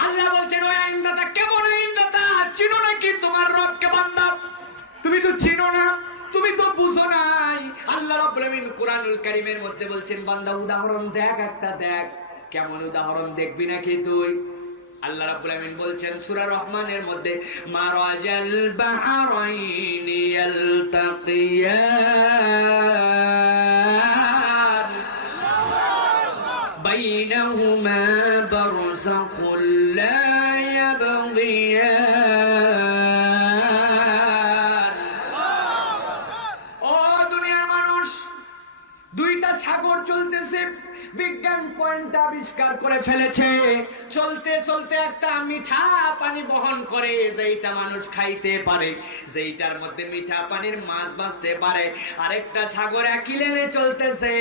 আল্লাহ বলছেন ওই আইনদাতা কেমন আইনদাতা? চিনো নাকি তোমার রবকে বান্দা? তুমি তো চিনো না, তুমি তো বুঝো নাই। আল্লাহ রাব্বুল আমিন কোরআনুল কারীমের মধ্যে বলছেন, বান্দা উদাহরণ দেখ, একটা দেখ। কেমন উদাহরণ দেখবি নাকি তুই? আল্লাহ রাব্বুল আমিন বলছেন সূরা রহমানের মধ্যে, মারাজাল বাহরাইনি ইয়ালতাকিয়ান বাইনাহুমা বারযাখুল লা ইয়াবগিয়ান। ও দুনিয়ার মানুষ, দুইটা সাগর চলতেছে, বিজ্ঞান পয়েন্ট আবিষ্কার করে ফেলেছে, চলতে চলতে একটা মিঠা পানি বহন করে, যেইটা মানুষ খাইতে পারে, যেইটার মধ্যে মিঠা পানির মাছ বাঁচতে পারে। আরেকটা সাগর একই লেনে চলতেছে,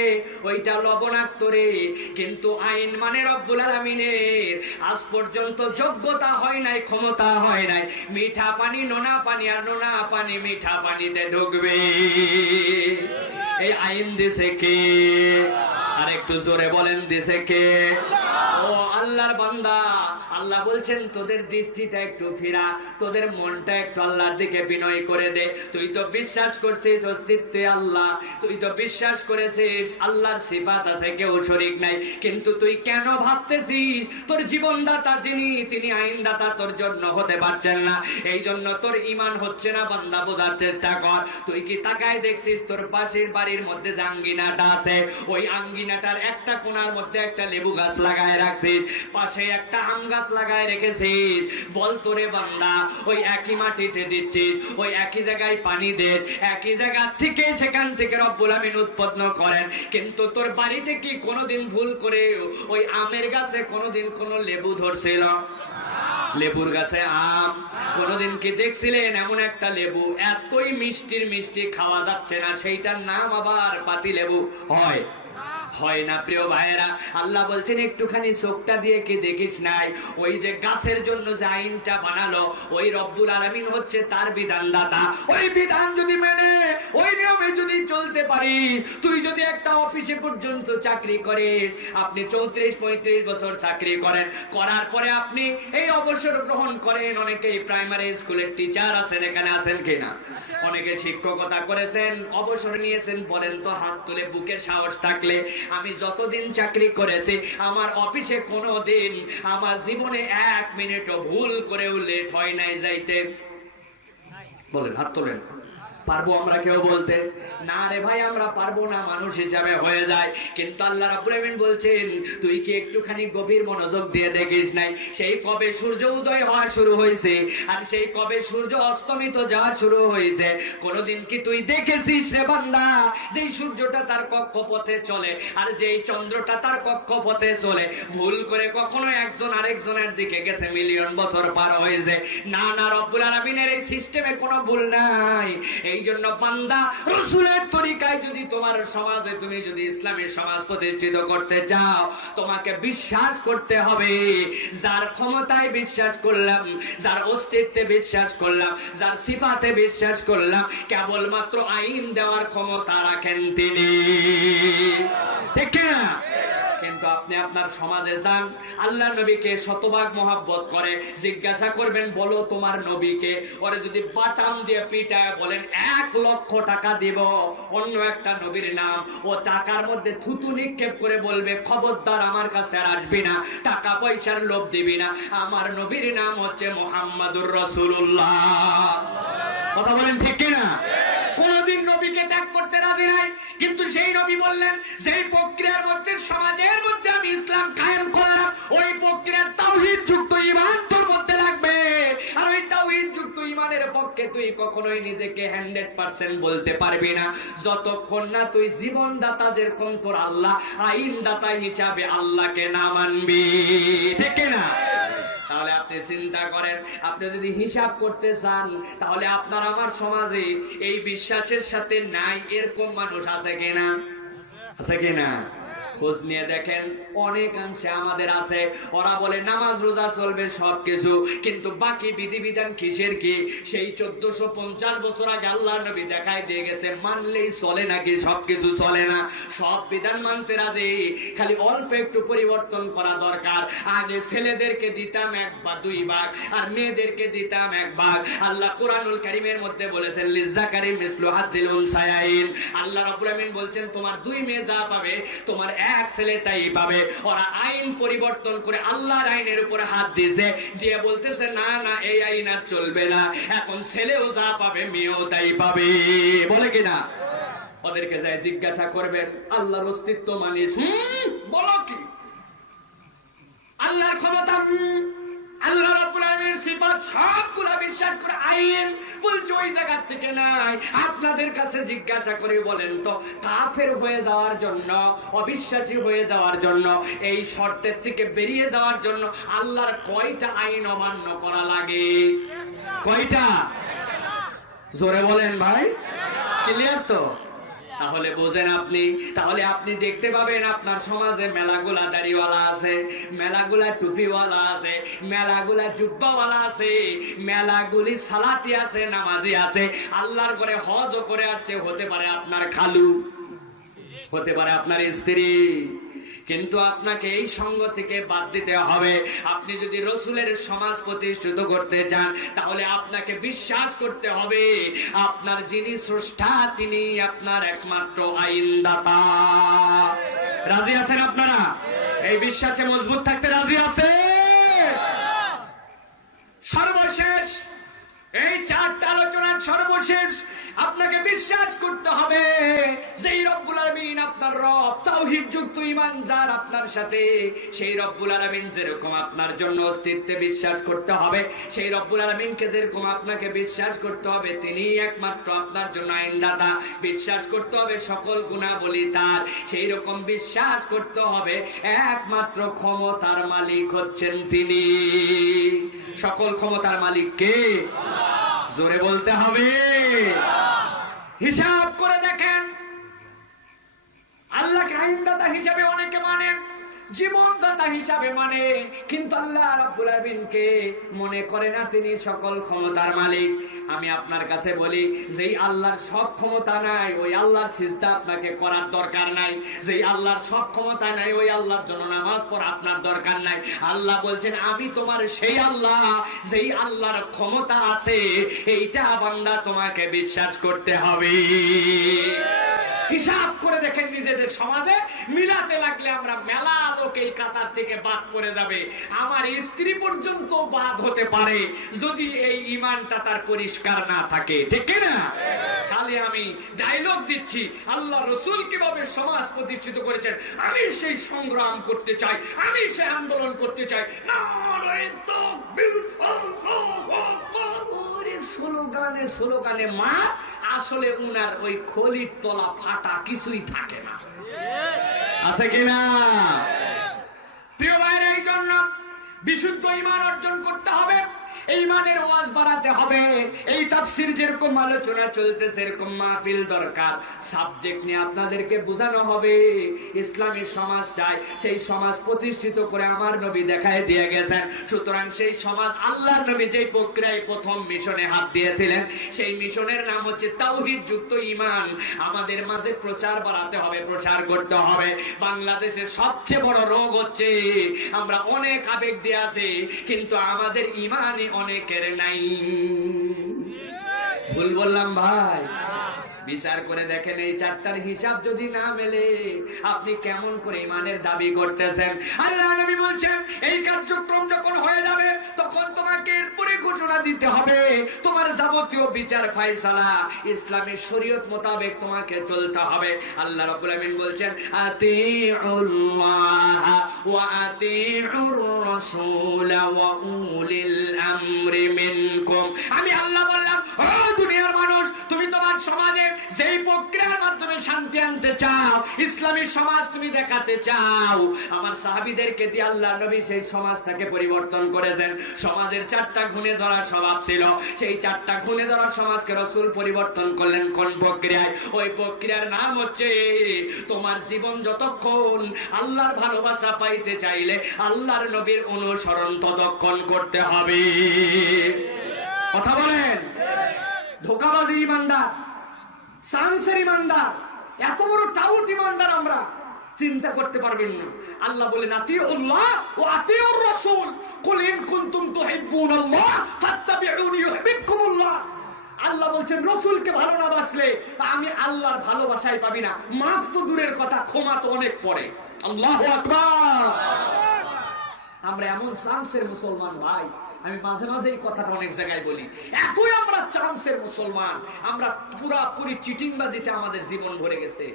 ওইটা লবণাক্ত রে। কিন্তু আইন মানে রব্বুল আলামিনের আজ পর্যন্ত যোগ্যতা হয় নাই, ক্ষমতা হয় নাই, মিঠা পানি নোনা পানি আর নোনা পানি মিঠা পানিতে ঢুকবে। এই আইন দিছে কে? আর একটু জোরে বলেন, দিছে কে? ও আল্লাহর বান্দা, আল্লাহ বলছেন তোদের দৃষ্টিটা একটু ফিরা, তোদের মনটা একটু আল্লাহর দিকে বিনয় করে দে। তুই তো বিশ্বাস করছিস অস্তিত্বে আল্লাহ, তুই তো বিশ্বাস করেছিস আল্লাহর সিফাত আছে, কেউ শরীক নাই, কিন্তু তুই কেন ভাবতেছিস তোর জীবনদাতা যিনি, তিনি আইনদাতা তোর জন্য হতে পারছেন না? এই জন্য তোর ঈমান হচ্ছে না। বান্দা, বোঝার চেষ্টা কর। তুই কি তাকায় দেখছিস তোর পাশের বাড়ির মধ্যে যে আঙ্গিনাটা আছে, ওই আঙ্গিনা মদিনাটার একটা কোণার মধ্যে একটা লেবু গাছ লাগায় রাখছিস, পাশে একটা আম গাছ লাগায় রেখেছিস। বল তোরে বান্দা, ওই একই মাটিতে দিচ্ছিস, ওই একই জায়গায় পানি দেন, একই জায়গা থেকে সেখান থেকে রব্বুল আমিন উৎপন্ন করেন, কিন্তু তোর বাড়িতে কি কোনোদিন ভুল করে ওই আমের গাছে কোনোদিন কোনো লেবু ধরছিল? লেবুর গাছে আম কোনোদিন কি দেখছিলেন? এমন একটা লেবু এতই মিষ্টির মিষ্টি খাওয়া যাচ্ছে না, সেইটার নাম আবার পাতি লেবু হয়? হয় না প্রিয় ভাইয়েরা। আল্লাহ বলছেন একটুখানি চোখটা দিয়ে কি দেখিস নাই? ওই যে গাছের জন্য যে আইনটা বানালো, ওই রব্বুল আলামিন হচ্ছে তার বিধানদাতা। ওই বিধান যদি মেনে ওই নিয়মে যদি চলতে পারিস, তুই যদি একটা অফিসে পর্যন্ত চাকরি করিস, আপনি 34-35 বছর চাকরি করেন, করার পরে আপনি এই অবসর গ্রহণ করেন। অনেকেই প্রাইমারি স্কুলের টিচার আছেন, এখানে আছেন কিনা? অনেকে শিক্ষকতা করেছেন, অবসর নিয়েছেন, বলেন তো হাত তুলে বুকের সাহস থাকলে। আমি যতদিন চাকরি করেছি আমার অফিসে কোনোদিন আমার জীবনে 1 মিনিটও ভুল করেও লেট হয় নাই যাইতে। বলেন, হাত তোলেন। পারবো আমরা কেউ বলতে? না রে ভাই, আমরা পারবো না, মানুষ হিসাবে হয়ে যায়। কিন্তু আল্লাহ রাব্বুল আমিন বলছেন তুই কি একটুখানি গভীর মনোযোগ দিয়ে দেখিস নাই? সেই কবে সূর্য উদয় হওয়া শুরু হয়েছে আর সেই কবে সূর্য অস্তমিত যাওয়া শুরু হয়েছে, কোনোদিন কি তুই দেখেছিস রে বান্দা যেই সূর্যটা তার কক্ষপথে চলে আর যেই চন্দ্রটা তার কক্ষপথে চলে ভুল করে কখনো একজন আরেকজনের দিকে গেছে, মিলিয়ন বছর পার হয়েছে? না না, রব্বুল আলামিনের এই সিস্টেমে কোনো ভুল নাই। এই জন্য বান্দা, রাসূলের তরিকায় যদি তোমার সমাজে তুমি যদি ইসলামের সমাজ প্রতিষ্ঠিত করতে চাও, তোমাকে বিশ্বাস করতে হবে যার ক্ষমতায় বিশ্বাস করলাম, যার অস্তিত্বে বিশ্বাস করলাম, যার সিফাতে বিশ্বাস করলাম, কেবলমাত্র আইন দেওয়ার ক্ষমতা রাখেন তিনি, ঠিক না? কিন্তু আপনি আপনার সমাজে যান, আল্লাহর নবীকে শতভাগ মহব্বত করে, জিজ্ঞাসা করবেন বলো তোমার নবীকে, ওরে যদি বাটাম দিয়ে পিটায় বলেন 1 লক্ষ টাকা দিব অন্য একটা নবীর নাম, ও টাকার মধ্যে থুতু নিক্ষেপ করে বলবে খবরদার আমার কাছে আর আসবি না, টাকা পয়সার লোভ দিবি না, আমার নবীর নাম হচ্ছে মুহাম্মাদুর রাসূলুল্লাহ। কথা বলেন ঠিক কিনা? কোনদিন নবীকে ত্যাগ করতে রাজি নাই, কিন্তু সেই নবী বললেন যেই প্রক্রিয়ার মধ্যে সমাজের মধ্যে আমি ইসলাম কায়েম করলাম, ওই প্রক্রিয়ার তাওহীদ যুক্ত ঈমান তোর মধ্যে লাগবে। আর ওই তাওহীদ যুক্ত ঈমানের পক্ষে তুই কখনোই নিজেকে 100% বলতে পারবি না যতক্ষণ না তুই জীবনদাতা যেরকম তোর আল্লাহ আইনদাতা হিসাবে আল্লাহকে না মানবি, ঠিক না? তাহলে আপনি চিন্তা করেন, আপনি যদি হিসাব করতে চান তাহলে আপনার আমার সমাজে এই বিশ্বাসের সাথে নাই এরকম মানুষ আছে কিনা? আছে কিনা? খোঁজ নিয়ে দেখেন, অনেকাংশে আমাদের আছে। ওরা বলে নামাজ রোজা চলবে সবকিছু, কিন্তু বাকি বিধিবিধান কিসের কি? সেই 1450 বছর আগে আল্লাহর নবী দেখাই দিয়ে গেছে, মানলেই চলে নাকি সবকিছু চলে না? সব বিধান মানতে রাজি, খালি অল্প একটু পরিবর্তন করা দরকার। আগে ছেলেদেরকে দিতাম 1 বা 2 ভাগ আর মেয়েদেরকে দিতাম 1 ভাগ। আল্লাহ কুরআনুল কারীমের মধ্যে বলেছেন লিযাকারি মিসলু হাযিল উনসায়াইন। আল্লাহ রাব্বুল আমিন বলছেন তোমার 2 মেয়ে যা পাবে তোমার 1 ছেলে তাই পাবে। ওরা আইন পরিবর্তন করে আল্লাহর আইনের উপরে হাত দিয়েছে, দিয়ে বলতেছে না না এই আইন আর চলবে না, এখন ছেলেও যা পাবে মেয়েও তাই পাবে, বলে কিনা? ওদেরকে যাই জিজ্ঞাসা করবেন আল্লাহর অস্তিত্ব মানিস? বলো কি? আল্লাহর ক্ষমতা, আল্লাহ রাব্বুল আলামিনের সিফাত সবগুলা বিশ্বাস করে আইন বলছে ওই জায়গা থেকে নাই। আপনাদের কাছে জিজ্ঞাসা করে বলেন তো, কাফের হয়ে যাওয়ার জন্য, অবিশ্বাসী হয়ে যাওয়ার জন্য, এই শর্তের থেকে বেরিয়ে যাওয়ার জন্য আল্লাহর কয়টা আইন অমান্য করা লাগে? কয়টা? জোরে বলেন ভাই, ক্লিয়ার তো? তাহলে বোঝেন আপনি, তাহলে আপনি দেখতে পাবেন আপনার সমাজে মেলাগুলা দাড়িওয়ালা আছে, মেলাগুলা টুপিওয়ালা আছে, মেলাগুলা জুব্বাওয়ালা আছে, মেলাগুলি সালাতি আছে, নামাজি আছে, আল্লাহর ঘরে হজও করে আসছে, হতে পারে আপনার খালু, হতে পারে আপনার স্ত্রী, কিন্তু আপনাকে এই সঙ্গ থেকে বাদ দিতে হবে। আপনি যদি রাসূলের সমাজ প্রতিষ্ঠিত করতে চান তাহলে আপনাকে বিশ্বাস করতে হবে আপনার যিনি স্রষ্টা তিনি আপনার একমাত্র আইনদাতা। রাজি আছেন আপনারা? এই বিশ্বাসে মজবুত থাকতে রাজি আছেন? সর্বশেষ এই 4টা আলোচনার সর্বশেষ আপনাকে বিশ্বাস করতে হবে যেই রব্বুল আলামিন আপনার রব, তাওহীদ যুক্ত ঈমান যার আপনার সাথে, সেই রব্বুল আলামিন যেরকম আপনার জন্য অস্তিত্বে বিশ্বাস করতে হবে, সেই রব্বুল আলামিনকে যেরকম আপনাকে বিশ্বাস করতে হবে, তিনিই একমাত্র আপনার জন্য আইনদাতা। বিশ্বাস করতে হবে সকল গুণাবলী তার, সেই রকম বিশ্বাস করতে হবে একমাত্র ক্ষমতার মালিক হচ্ছেন তিনি। সকল ক্ষমতার মালিক কে? জোরে বলতে হবে। হিসাব করে দেখেন, আল্লাহকে আইনদাতা হিসাবে অনেকে মানে, জীবনদাতা হিসাবে মানে, কিন্তু আল্লাহ রাব্বুল আলামিনকে মনে করে না তিনি সকল ক্ষমতার মালিক। আমি আপনার কাছে বলি, যেই আল্লাহর সব ক্ষমতা নাই ওই আল্লাহর সিজদা আপনাকে করার দরকার নাই। যেই আল্লাহর সব ক্ষমতা নাই ওই আল্লাহর জন্য নামাজ পড়া আপনার দরকার নাই। আল্লাহ বলছেন, আমি তোমার সেই আল্লাহ যেই আল্লাহর ক্ষমতা আছে, এইটা বান্দা তোমাকে বিশ্বাস করতে হবে। হিসাব করে দেখেন নিজেদের সমাজে, মিলাতে লাগলে আমরা মেলা লোক এই কাতার থেকে বাদ পড়ে যাবে। আমার স্ত্রী পর্যন্ত বাদ হতে পারে যদি এই ঈমানটা তার পরিষ্কার না থাকে, ঠিক না? খালি আমি ডায়লগ দিচ্ছি, আল্লাহ রাসূল কিভাবে সমাজ প্রতিষ্ঠিত করেছেন আমি সেই সংগ্রাম করতে চাই, আমি সেই আন্দোলন করতে চাই। নারায়ে তাকবীর, আল্লাহু আকবার। ওরে স্লোগানে স্লোগানে মা, আসলে উনার ওই খলির তলা ফাটা কিছুই থাকে না, আছে কিনা? প্রিয় ভাইরা, এই জন্য বিশুদ্ধ ঈমান অর্জন করতে হবে, এই ঈমানের ওয়াজ বাড়াতে হবে। এই তাফসীর যেরকম আলোচনা চলতেছে এরকম মাহফিল দরকার। সাবজেক্ট নিয়ে আপনাদেরকে বোঝানো হবে ইসলামী সমাজ চাই, সেই সমাজ প্রতিষ্ঠিত করে আমার নবী দেখায় দিয়ে গেছেন। সুতরাং সেই সমাজ আল্লাহর নবী যেই প্রক্রিয়ায় প্রথম মিশনে হাত দিয়েছিলেন, সেই মিশনের নাম হচ্ছে তাওহীদ যুক্ত ঈমান। আমাদের মাঝে প্রচার বাড়াতে হবে, প্রচার করতে হবে। বাংলাদেশের সবচেয়ে বড় রোগ হচ্ছে আমরা অনেক আবেগ দিয়ে আছি, কিন্তু আমাদের ঈমানই অনেকের নাই। ভুল বললাম ভাই? বিচার করে দেখেন, এই চারটার হিসাব যদি না মেলে আপনি কেমন করে ঈমানের দাবি করতেছেন? আল্লাহ নবী বলছেন, এই কার্যক্রম যখন হয়ে যাবে তখন তোমাকে এরপরে ঘোষণা দিতে হবে তোমার যাবতীয় বিচার ফয়সালা ইসলামের শরীয়ত মোতাবেক তোমাকে চলতে হবে। আল্লাহ রাব্বুল আমিন বলছেন, আতিউল্লাহ ওয়া আতিউর রাসূল ওয়া উলিল আমরি মিনকুম। আমি আল্লাহ বললাম, ও দুনিয়ার মানুষ, তুমি তোমার সমাজে যেই প্রক্রিয়ার মাধ্যমে শান্তি আনতে চাও, ইসলামী সমাজ তুমি দেখাতে চাও, আমার সাহাবীদেরকে দিয়ে আল্লাহ নবী সেই সমাজটাকে পরিবর্তন করেছেন। সমাজের চারটা গুণে ধরা স্বভাব ছিল, সেই চারটা গুণে ধরা সমাজকে রাসূল পরিবর্তন করলেন কোন প্রক্রিয়ায়? ওই প্রক্রিয়ার নাম হচ্ছে, তোমার জীবন যতক্ষণ আল্লাহর ভালোবাসা পাইতে চাইলে আল্লাহর নবীর অনুসরণ ততক্ষণ করতে হবে। কথা বলেন? ধোঁকাবাজি ঈমানদার, সানসের ঈমানদার, এত বড় টাউট ঈমানদার আমরা চিন্তা করতে পারবেন না। আল্লাহ বলেন, আতিউল্লাহ ওয়া আতিউর রাসূল, কুল ইন কুনতুম তুহিব্বুনাল্লাহ ফাত্তাবিউনি ইউহিব্বুকুমুল্লাহ। আল্লাহ বলছেন, রাসূলকে ভালো না বাসলে আমি আল্লাহর ভালোবাসাই পাবি না। মাফ তো দূরের কথা, ক্ষমা তো অনেক পরে। আল্লাহু আকবার। আমরা এমন চান্সের মুসলমান ভাই, আমি মাঝে মাঝে এই কথাটা অনেক জায়গায় বলি, এতই আমরা চান্সের মুসলমান, আমরা পুরাপুরি চিটিংবাজিতে আমাদের জীবন ভরে গেছে।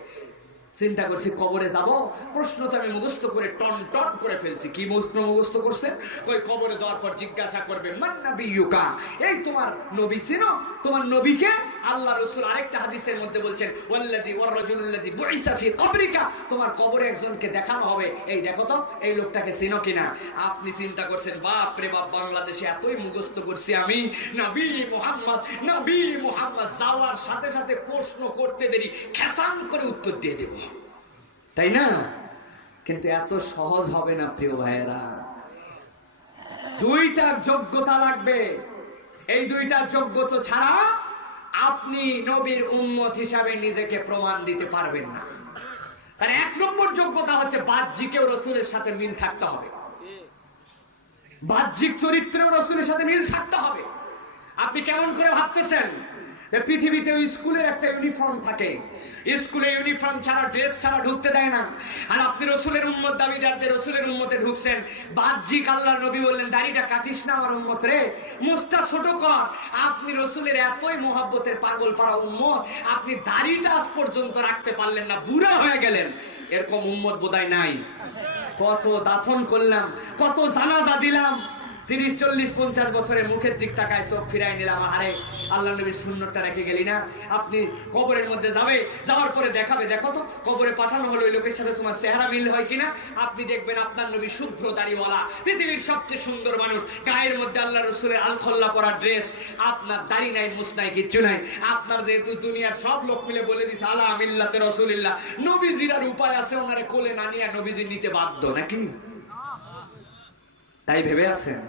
চিন্তা করছি কবরে যাব, প্রশ্ন তো আমি মুখস্থ করে টন টন করে ফেলছি। কি মুখস্থ করছেন? ওই কবরে যাওয়ার পর জিজ্ঞাসা করবে, মান নাবিয়ুকা, এই তোমার নবী চিনো? তোমার নবীকে? আল্লাহ রাসূল আরেকটা হাদিসের মধ্যে বলছেন, ওয়াল্লাযী ওয়ার রাজুলুল্লাযী বুইসা ফি কবরিকা, তোমার কবরে একজনকে দেখানো হবে, এই দেখো তো এই লোকটাকে চিনো কিনা। আপনি চিন্তা করছেন, বাপ রে বাপ, বাংলাদেশে এতই মুখস্থ করছি আমি, নবী মুহাম্মদ, নবী মুহাম্মদ, যাওয়ার সাথে সাথে প্রশ্ন করতে দেরি খেসান করে উত্তর দিয়ে দেব, তাই না? কিন্তু এত সহজ হবে না প্রিয় ভাইয়েরা। দুইটা যোগ্যতা লাগবে। এই দুইটা যোগ্যতা ছাড়া আপনি নবীর উম্মত হিসাবে নিজেকে প্রমাণ দিতে পারবেন না। তার এক নম্বর যোগ্যতা হচ্ছে বাহ্যিকেও রাসূলের সাথে মিল থাকতে হবে, বাহ্যিক চরিত্রেও রাসূলের সাথে মিল থাকতে হবে। আপনি কেমন করে ভাবতেছেন? এই পৃথিবীতে স্কুলের একটা ইউনিফর্ম থাকে, স্কুলে ইউনিফর্ম ছাড়া, ড্রেস ছাড়া ঢুকতে দেয় না। আর আপনি রসুলের উম্মত দাবিদারদের রসুলের উম্মতে ঢুকছেন, বাহ্যিক আল্লাহর নবী বললেন দাড়িটা কাটিস না আমার উম্মত রে, মুস্তা ছোট কর। আপনি রসুলের এতই মোহাব্বতের পাগল পাড়া উম্মত, আপনি দাড়িটা আজ পর্যন্ত রাখতে পারলেন না, বুড়া হয়ে গেলেন। এরকম উম্মত বোধহয় নাই। কত দাফন করলাম, কত জানাজা দিলাম, 30, 40, 50 বছরের মুখের দিক তাকায় চোখ ফিরাই নিলাম, আরে আল্লাহ নবীর সুন্নতটা রেখে গেলি না। আপনি কবরের মধ্যে যাবে, যাওয়ার পরে দেখাবে, দেখো তো কবরে পাঠানো হলো ওই লোকের সাথে তোমার চেহারা মিল হয় কিনা। আপনি দেখবেন আপনার নবী শুভ্র দাড়িওয়ালা, পৃথিবীর সবচেয়ে সুন্দর মানুষ, গায়ের মধ্যে আল্লাহ রসুলের আলখল্লা পরা ড্রেস, আপনার দাড়ি নাই, মুছ নাই, কিচ্ছু নাই। আপনার যেহেতু দুনিয়ার সব লোক মিলে বলে দিছে আলা মিল্লাতে রসুলিল্লাহ, নবীজির আর উপায় আছে ওনারে কোলে না নিয়ে নবীজি নিতে বাধ্য নাকি? তাই ভেবে আছেন।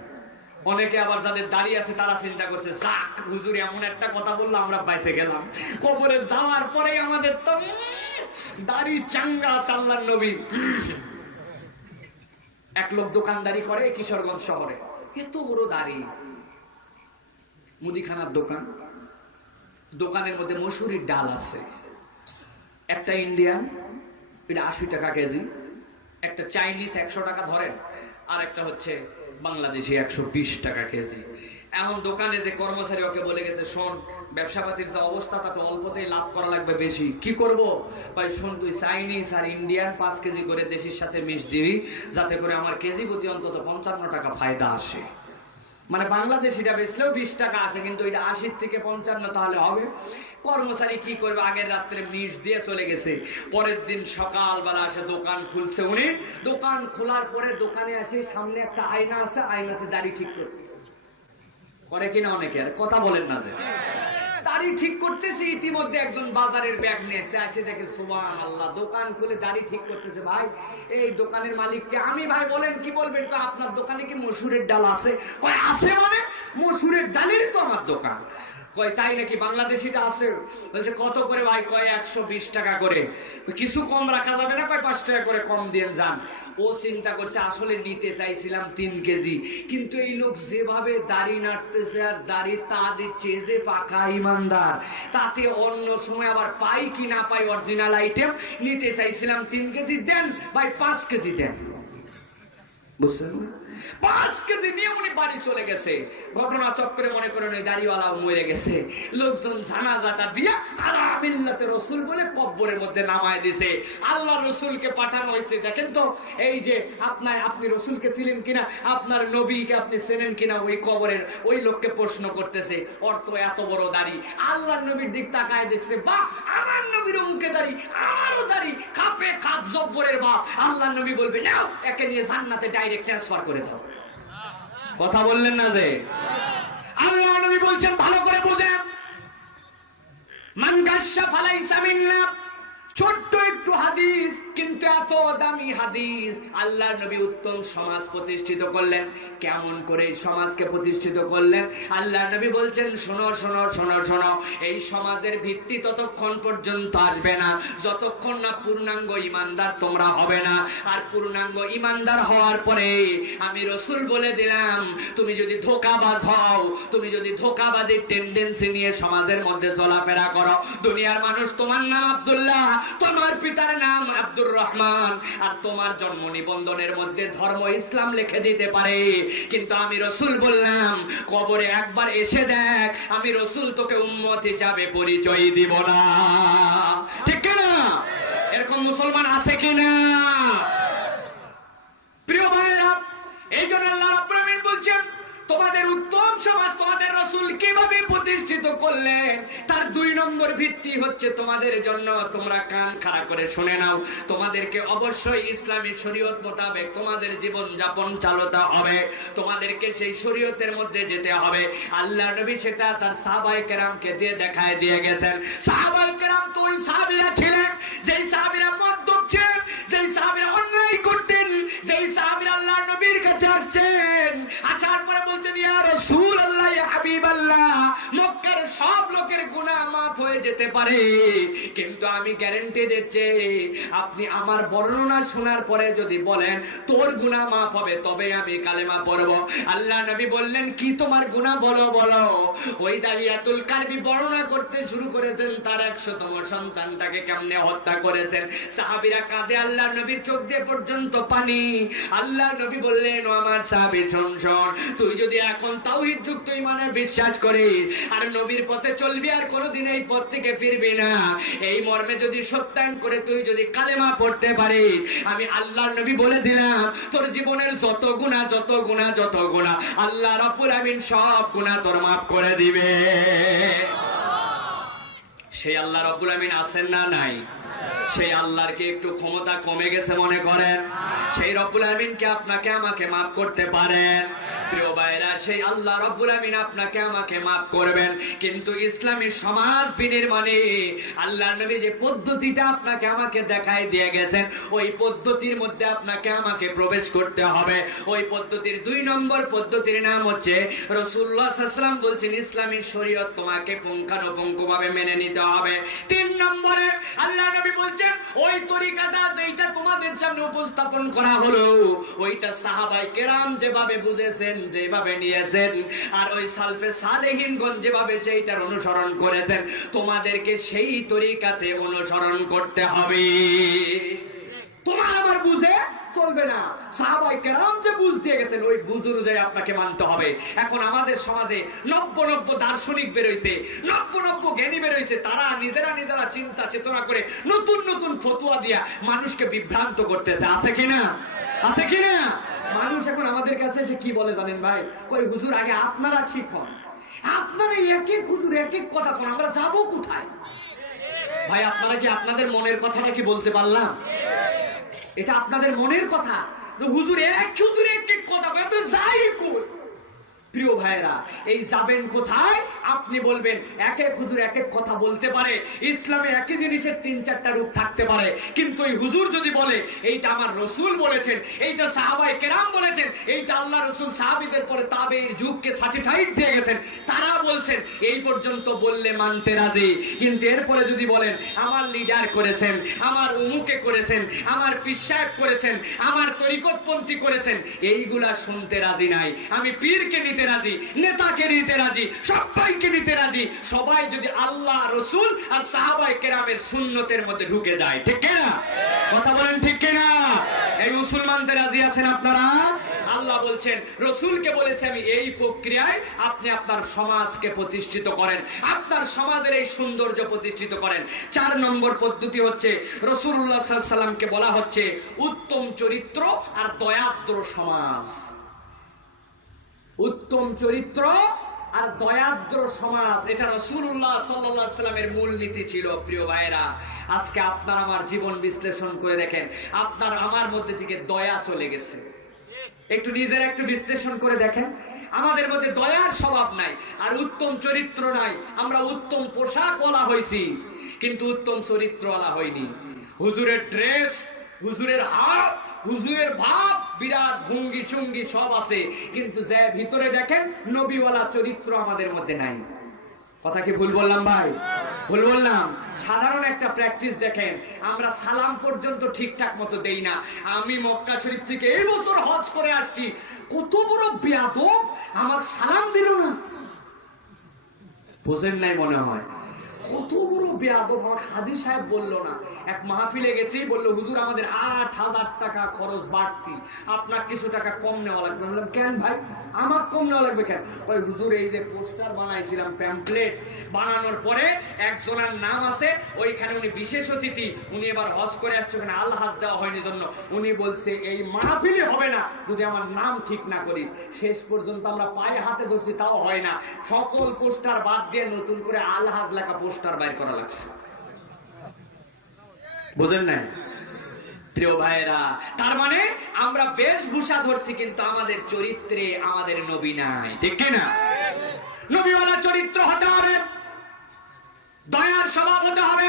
অনেকে আবার যাদের দাড়ি আছে তারা চিন্তা করছে, যাক হুজুর এমন একটা কথা বললো আমরা বাইসে গেলাম, কবরে যাওয়ার পরে আমাদের তো দাড়ি চাঙ্গা আছে আল্লাহর নবী। এক লোক দোকানদারি করে কিশোরগঞ্জ শহরে, এত বড় দাড়ি, মুদিখানার দোকান, দোকানের মধ্যে মসুরির ডাল আছে, একটা ইন্ডিয়ান এটা 80 টাকা কেজি, একটা চাইনিজ 100 টাকা ধরেন, আর একটা হচ্ছে বাংলাদেশি 120 টাকা কেজি। এখন দোকানে যে কর্মচারী ওকে বলে গেছে, শোন ব্যবসাপাতির যে অবস্থা তাতে অল্পতেই লাভ করা লাগবে বেশি, কি করব ভাই? শোন তুই চাইনিজ আর ইন্ডিয়ান 5 কেজি করে দেশির সাথে মিশ দিবি, যাতে করে আমার কেজি প্রতি অন্তত 55 টাকা ফায়দা আসে। মানে বাংলাদেশিটা বেচলেও 20 টাকা আসে, কিন্তু এটা 80 থেকে 55 তাহলে হবে। কর্মচারী কি করবে, আগের রাত্রে মিশ দিয়ে চলে গেছে, পরের দিন সকালবেলা আসে দোকান খুলছে উনি। দোকান খোলার পরে দোকানে আসে, সামনে একটা আয়না আছে, আয়নাতে দাড়ি ঠিক করতেছে, করে কিনা অনেকে, আর কথা বলেন না যে দাড়ি ঠিক করতেছে। ইতিমধ্যে একজন বাজারের ব্যাগ নিয়ে এসে আসে, দেখে সুবহানাল্লাহ, দোকান খুলে দাড়ি ঠিক করতেছে। ভাই এই দোকানের মালিককে আমি, ভাই বলেন কি বলবেন? আপনার দোকানে কি মসুরের ডাল আছে? কয় আছে মানে মসুরের ডালের তো আমার দোকান। কয় তাই নাকি, বাংলাদেশিটা আছে? বলছে কত করে ভাই? কয় 120 টাকা করে। কিছু কম রাখা যাবে না? কয় 5 টাকা করে কম দিয়ে যান। ও চিন্তা করছে আসলে নিতে চাইছিলাম 3 কেজি, কিন্তু এই লোক যেভাবে দাড়ি নাড়তেছে আর দাড়ি তা দিচ্ছে, যে পাকা ইমানদার, তাতে অন্য সময় আবার পাই কি না পাই অরিজিনাল আইটেম। নিতে চাইছিলাম 3 কেজি, দেন ভাই 5 কেজি দেন। বুঝছেন? 5 কেজি নিয়ে উনি বাড়ি চলে গেছে। ঘটনা চক্রে মনে করেন ওই দাড়িওয়ালা মরে গেছে, লোকজন জানাজাটা দিয়া আলা মিল্লাতে রসুল বলে কবরের মধ্যে নামায় দিছে। আল্লাহ রসুলকে পাঠানো হয়েছে। দেখেন তো এই যে আপনি রসুলকে ছিলেন কিনা, আপনার নবীকে আপনি চেনেন কিনা, ওই কবরের ওই লোককে প্রশ্ন করতেছে। অর্থ এত বড় দাড়ি, আল্লাহর নবীর দিক তাকায় দেখছে, বাহ আমার নবীর মুখে দাড়ি, আমারও দাড়ি, কাপে কাপ জব্বরের বাপ। আল্লাহর নবী বলবে নাও একে নিয়ে জান্নাতে ডাইরেক্ট ট্রান্সফার করে দাও। কথা বললেন না যে? আল্লাহ নবী বলছেন ভালো করে বোঝেন, মান গাশা ফালাইসা মিন্না। ছোট্ট একটু হাদিস, কিন্তু এত দামি হাদিস। আল্লাহর নবী উত্তম সমাজ প্রতিষ্ঠিত করলেন। কেমন করে সমাজকে প্রতিষ্ঠিত করলেন? আল্লাহর নবী বলছেন শোনো শোনো শোনো শোনো, এই সমাজের ভিত্তি ততক্ষণ পর্যন্ত আসবে না যতক্ষণ না পূর্ণাঙ্গ ইমানদার তোমরা হবে না। আর পূর্ণাঙ্গ ইমানদার হওয়ার পরে আমি রসুল বলে দিলাম, তুমি যদি ধোঁকাবাজ হও, তুমি যদি ধোঁকাবাজের টেন্ডেন্সি নিয়ে সমাজের মধ্যে চলাফেরা করো, দুনিয়ার মানুষ তোমার নাম আব্দুল্লাহ, তোমার পিতার নাম আব্দুর রহমান, আর তোমার জন্ম নিবন্ধনের মধ্যে ধর্ম ইসলাম লিখে দিতে পারে, কিন্তু আমি রসুল বললাম কবরে একবার এসে দেখ, আমি রসুল তোকে উম্মত হিসাবে পরিচয় দিব না। ঠিক না? এরকম মুসলমান আছে কিনা? প্রিয় ভাইরা, এই জন্য আল্লাহ রাব্বুল আমিন বলছেন তোমাদের উত্তম সমাজ তোমাদের রাসূল কিভাবে প্রতিষ্ঠিত করলেন, তার 2 নম্বর ভিত্তি হচ্ছে তোমাদের জন্য, তোমরা কান খাড়া করে শুনে নাও, তোমাদেরকে অবশ্যই ইসলামী শরীয়ত মোতাবেক তোমাদের জীবন যাপন চালাতে হবে, তোমাদেরকে সেই শরীয়তের মধ্যে যেতে হবে। আল্লাহর নবী সেটা তার সাহাবায়ে কেরামকে দিয়ে দেখায় দিয়ে গেছেন। সাহাবায়ে কেরাম তো ওই সাহাবীরা ছিলেন যেই সাহাবীরা মদ্যপ ছিলেন, যেই সাহাবীরা অন্যায় করতেন, যেই সাহাবীরা আল্লাহর নবীর কাছে আসছেন, আসার পরে বলছেন ইয়া রাসূলুল্লাহ ইয়া হাবিবাল্লাহ, মক্কার সব লোকের গুনাহ মাফ হয়ে যেতে পারে, কিন্তু আমি গ্যারান্টি দিচ্ছি আপনি আমার বর্ণনা শোনার পরে যদি বলেন তোর গুনাহ মাফ হবে, তবে আমি কালেমা পড়বো। আল্লাহ নবী বললেন কি তোমার গুনাহ বলো বলো। ওই দাহিয়াতুল কারবি বর্ণনা করতে শুরু করেছেন তার 100তম সন্তানটাকে কেমনে হত্যা করেছেন। সাহাবীরা কাঁদে, আল্লাহ নবীর চোখ দিয়ে পর্যন্ত পানি। আল্লাহ নবী বললেন, ও আমার সাহাবী শোন শোন, তুই যদি এখন তাওহীদ যুক্ত ঈমানে বিশ্বাস করিস আর নবীর পথে চলবি আর কোনোদিন এই পথ থেকে ফিরবি না, এই মর্মে যদি সত্যায়ন করে তুই যদি কালেমা পড়তে পারিস, আমি আল্লাহ নবী বলে দিলাম তোর জীবনের যত গুনাহ আল্লাহ রাব্বুল আমিন সব গুনাহ তোর মাফ করে দিবে। সেই আল্লাহ রাব্বুল আমিন আছেন না নাই? সেই আল্লাহর কি একটু ক্ষমতা কমে গেছে মনে করেন? সেই রব্বুল আমিন কে আপনাকে আমাকে মাফ করতে পারেন? প্রিয় ভাইরা, সেই আল্লাহ রব্বুল আমিন আপনাকে আমাকে মাফ করবেন, কিন্তু ইসলামী সমাজ বিনির্মাণে আল্লাহ নবী যে পদ্ধতিটা আপনাকে আমাকে দেখাই দিয়ে গেছেন, ওই পদ্ধতির মধ্যে আপনাকে আমাকে প্রবেশ করতে হবে। ওই পদ্ধতির 2 নম্বর পদ্ধতির নাম হচ্ছে রাসূলুল্লাহ সাল্লাল্লাহু আলাইহি ওয়াসাল্লাম বলছেন ইসলামী শরীয়ত তোমাকে পুঙ্খানুপুঙ্খভাবে মেনে নিতে হবে। 3 নম্বরে আল্লাহ নবী বলছেন ওই তরিকাটা যেটা তোমাদের সামনে উপস্থাপন করা হলো, ওইটা সাহাবায়ে কেরাম যেভাবে বুঝেছেন, যেভাবে নিয়েছেন, আর ওই সালফে সালেহিনগণ যেভাবে সেইটার অনুসরণ করেছেন, তোমাদেরকে সেই তরিকাতে অনুসরণ করতে হবে। তোমার আমার বুঝে চলবে না, সাহাবায়ে কেরাম যে বুঝ দিয়ে গেছেন ওই বুঝ অনুযায়ী আপনাকে মানতে হবে। এখন আমাদের সমাজে নব্য দার্শনিক বের হইছে, নব্য জ্ঞানী বের হইছে, তারা নিজেরা চিন্তা চেতনা করে নতুন ফতোয়া দিয়া মানুষকে বিভ্রান্ত করতেছে। আছে কিনা? আছে কিনা? মানুষ এখন আমাদের কাছে এসে কি বলে জানেন ভাই? কই হুজুর আগে আপনারা ঠিক হন, আপনারা এক এক হুজুর এক এক কথা কোন, আমরা যাবো কোথায়? ভাই আপনারা কি আপনাদের মনের কথাটা কি বলতে পারলাম? এটা আপনাদের মনের কথা, হুজুর এক কথা বলবেন, যাই কই। প্রিয় ভাইরা, এই যাবেন কোথায়? আপনি বলবেন এক এক হুজুর এক এক কথা বলতে পারে, ইসলামে একই জিনিসের 3-4টা রূপ থাকতে পারে, কিন্তু এই হুজুর যদি বলে এইটা আমার রাসূল বলেছেন, এইটা সাহাবায়ে কেরাম বলেছেন, এইটা আল্লাহ রাসূল সাহাবীদের পরে তাবেঈর যুগকে সার্টিফাইড দিয়ে গেছেন, তারা বলছেন, এই পর্যন্ত বললে মানতে রাজি। কিন্তু এরপরে যদি বলেন আমার লিডার করেছেন, আমার উমুকে করেছেন, আমার পীর সাহেব করেছেন, আমার তরিকতপন্থী করেছেন, এইগুলা শুনতে রাজি নাই। আমি পীরকে নিতে রাজি, নেতাকে নিতে রাজি, সবাইকে নিতে রাজি। সবাই যদি আল্লাহ, রাসূল আর সাহাবায়ে কেরামের সুন্নতের মধ্যে ঢুকে যায়, ঠিক কিনা? কথা বলেন ঠিক কিনা? এই উসুল মানতে রাজি আছেন আপনারা? আল্লাহ বলছেন, রাসূলকে বলেছে আমি এই প্রক্রিয়ায় আপনি আপনার সমাজকে প্রতিষ্ঠিত করেন, আপনার সমাজের এই সৌন্দর্য প্রতিষ্ঠিত করেন। 4 নম্বর পদ্ধতি হচ্ছে রাসূলুল্লাহ সাল্লাল্লাহু আলাইহি ওয়াসাল্লামকে বলা হচ্ছে উত্তম চরিত্র আর দয়াদ্র সমাজ। উত্তম চরিত্র আর দয়াদ্র সমাজ, এটা রাসূলুল্লাহ সাল্লাল্লাহু আলাইহি ওয়াসাল্লামের মূলনীতি ছিল। প্রিয় ভাইরা, আজকে আপনার আমার জীবন বিশ্লেষণ করে দেখেন, আপনার আমার মধ্যে থেকে দয়া চলে গেছে। একটু নিজের একটু বিশ্লেষণ করে দেখেন, আমাদের মধ্যে দয়ার স্বভাব নাই আর উত্তম চরিত্র নাই। আমরা উত্তম পোশাক ওয়ালা হইছি কিন্তু উত্তম চরিত্র ওয়ালা হইনি। হুজুরের ড্রেস, হুজুরের হাত, হুজুরের ভাব, বিরাট ভঙ্গি চঙ্গি সব আছে, কিন্তু যে ভিতরে দেখেন নবীওয়ালা চরিত্র আমাদের মধ্যে নাই। কথা কি ভুল বললাম ভাই? ভুল বললাম? সাধারণ একটা প্র্যাকটিস দেখেন, আমরা সালাম পর্যন্ত ঠিকঠাক মতো দেই না। আমি মক্কা শরীফ থেকে এই বছর হজ করে আসছি, কত বড় বেয়াদব, আমার সালাম দিল না। বুঝেন নাই মনে হয়? কত বড় বেয়াদব, আমার হাদি সাহেব বললো না। এক মাহফিলে গেছি, বললো হুজুর আমাদের 8,000 টাকা খরচ বাড়তি, আপনার কিছু টাকা কম নেওয়া লাগবে। বললাম কেন ভাই, আমার কম নেওয়া লাগবে কেন? ওই হুজুর এই যে পোস্টার বানাইছিলাম, প্যাম্পলেট বানানোর পরে একজনের নাম আছে ওইখানে, উনি বিশেষ অতিথি, উনি এবার হজ করে আসছে, ওখানে আল হাজ দেওয়া হয়নি জন্য উনি বলছে এই মাহফিলে হবে না যদি আমার নাম ঠিক না করিস। শেষ পর্যন্ত আমরা পায়ে হাতে ধরছি, তাও হয় না। সকল পোস্টার বাদ দিয়ে নতুন করে আল হাজ লেখা পোস্টার বাইর করা লাগছে। বুঝেন নাই? প্রিয় ভাইরা, তার মানে আমরা বেশভূষা ধরছি কিন্তু আমাদের চরিত্রে আমাদের নবী নাই, ঠিক কিনা? নবীওয়ালা চরিত্র হতে হবে, দয়ার স্বভাব হতে হবে।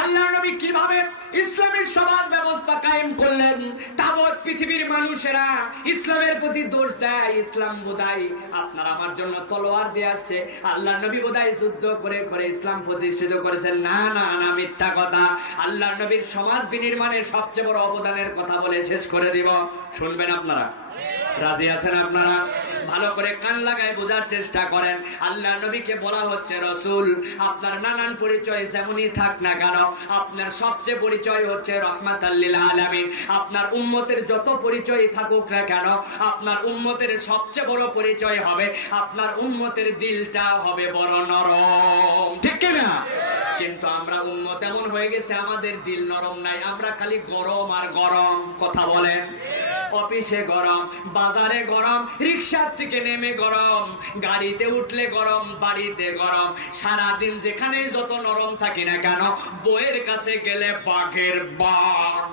আল্লাহ নবী কিভাবে ইসলামের সমাজ ব্যবস্থা কায়েম করলেন। তাবৎ পৃথিবীর মানুষেরা ইসলামের প্রতি দোষ দেয়, ইসলাম বোধহয় আপনার আমার জন্য তলোয়ার দিয়ে আসছে, আল্লাহ নবী বোধহয় যুদ্ধ করে করে ইসলাম প্রতিষ্ঠিত করেছেন। না না না, মিথ্যা কথা। আল্লাহ নবীর সমাজ বিনির্মাণের সবচেয়ে বড় অবদানের কথা বলে শেষ করে দিব। শুনবেন আপনারা? রাজি আছেন আপনারা? ভালো করে কান লাগায় বোঝার চেষ্টা করেন। আল্লাহ নবীকে বলা হচ্ছে রাসূল। আপনার নানান পরিচয় যেমনই থাক না কেন, আপনার সবচেয়ে পরিচয় হচ্ছে রাহমাতাল লিল আলামিন। আপনার উম্মতের যত পরিচয় থাকুক না কেন, আপনার উম্মতের সবচেয়ে বড় পরিচয় হবে আপনার উম্মতের দিলটা হবে বড় নরম, ঠিক কি না? কিন্তু আমরা উম্মত এমন হয়ে গেছে, আমাদের দিল নরম নাই, আমরা খালি গরম আর গরম। কথা বলেন? অফিসে গরম, বাজারে গরম, রিকশার থেকে নেমে গরম, গাড়িতে উঠলে গরম, বাড়িতে গরম, সারাদিন যেখানে যত নরম থাকি না কেন, বইয়ের কাছে গেলে বাঘের বাঘ।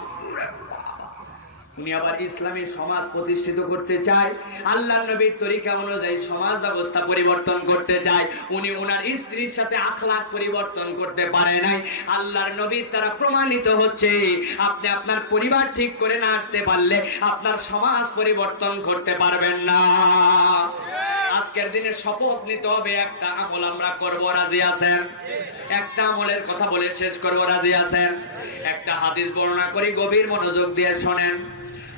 উনি আবার ইসলামী সমাজ প্রতিষ্ঠিত করতে চায়, আল্লাহ নবীর তরিকা অনুযায়ী সমাজ ব্যবস্থা পরিবর্তন করতে চায়। উনি ওনার স্ত্রীর সাথে আখলাক পরিবর্তন করতে পারে নাই। আল্লাহর নবীর দ্বারা প্রমাণিত হচ্ছে, আপনি আপনার পরিবার ঠিক করে না আসতে পারলে আপনার সমাজ পরিবর্তন করতে পারবেন না। আজকের দিনে শপথ নিতে হবে, একটা আমল আমরা করব। রাজি আছেন? একটা আমলের কথা বলে শেষ করব। রাজি আছেন? একটা হাদিস বর্ণনা করি, গভীর মনোযোগ দিয়ে শোনেন।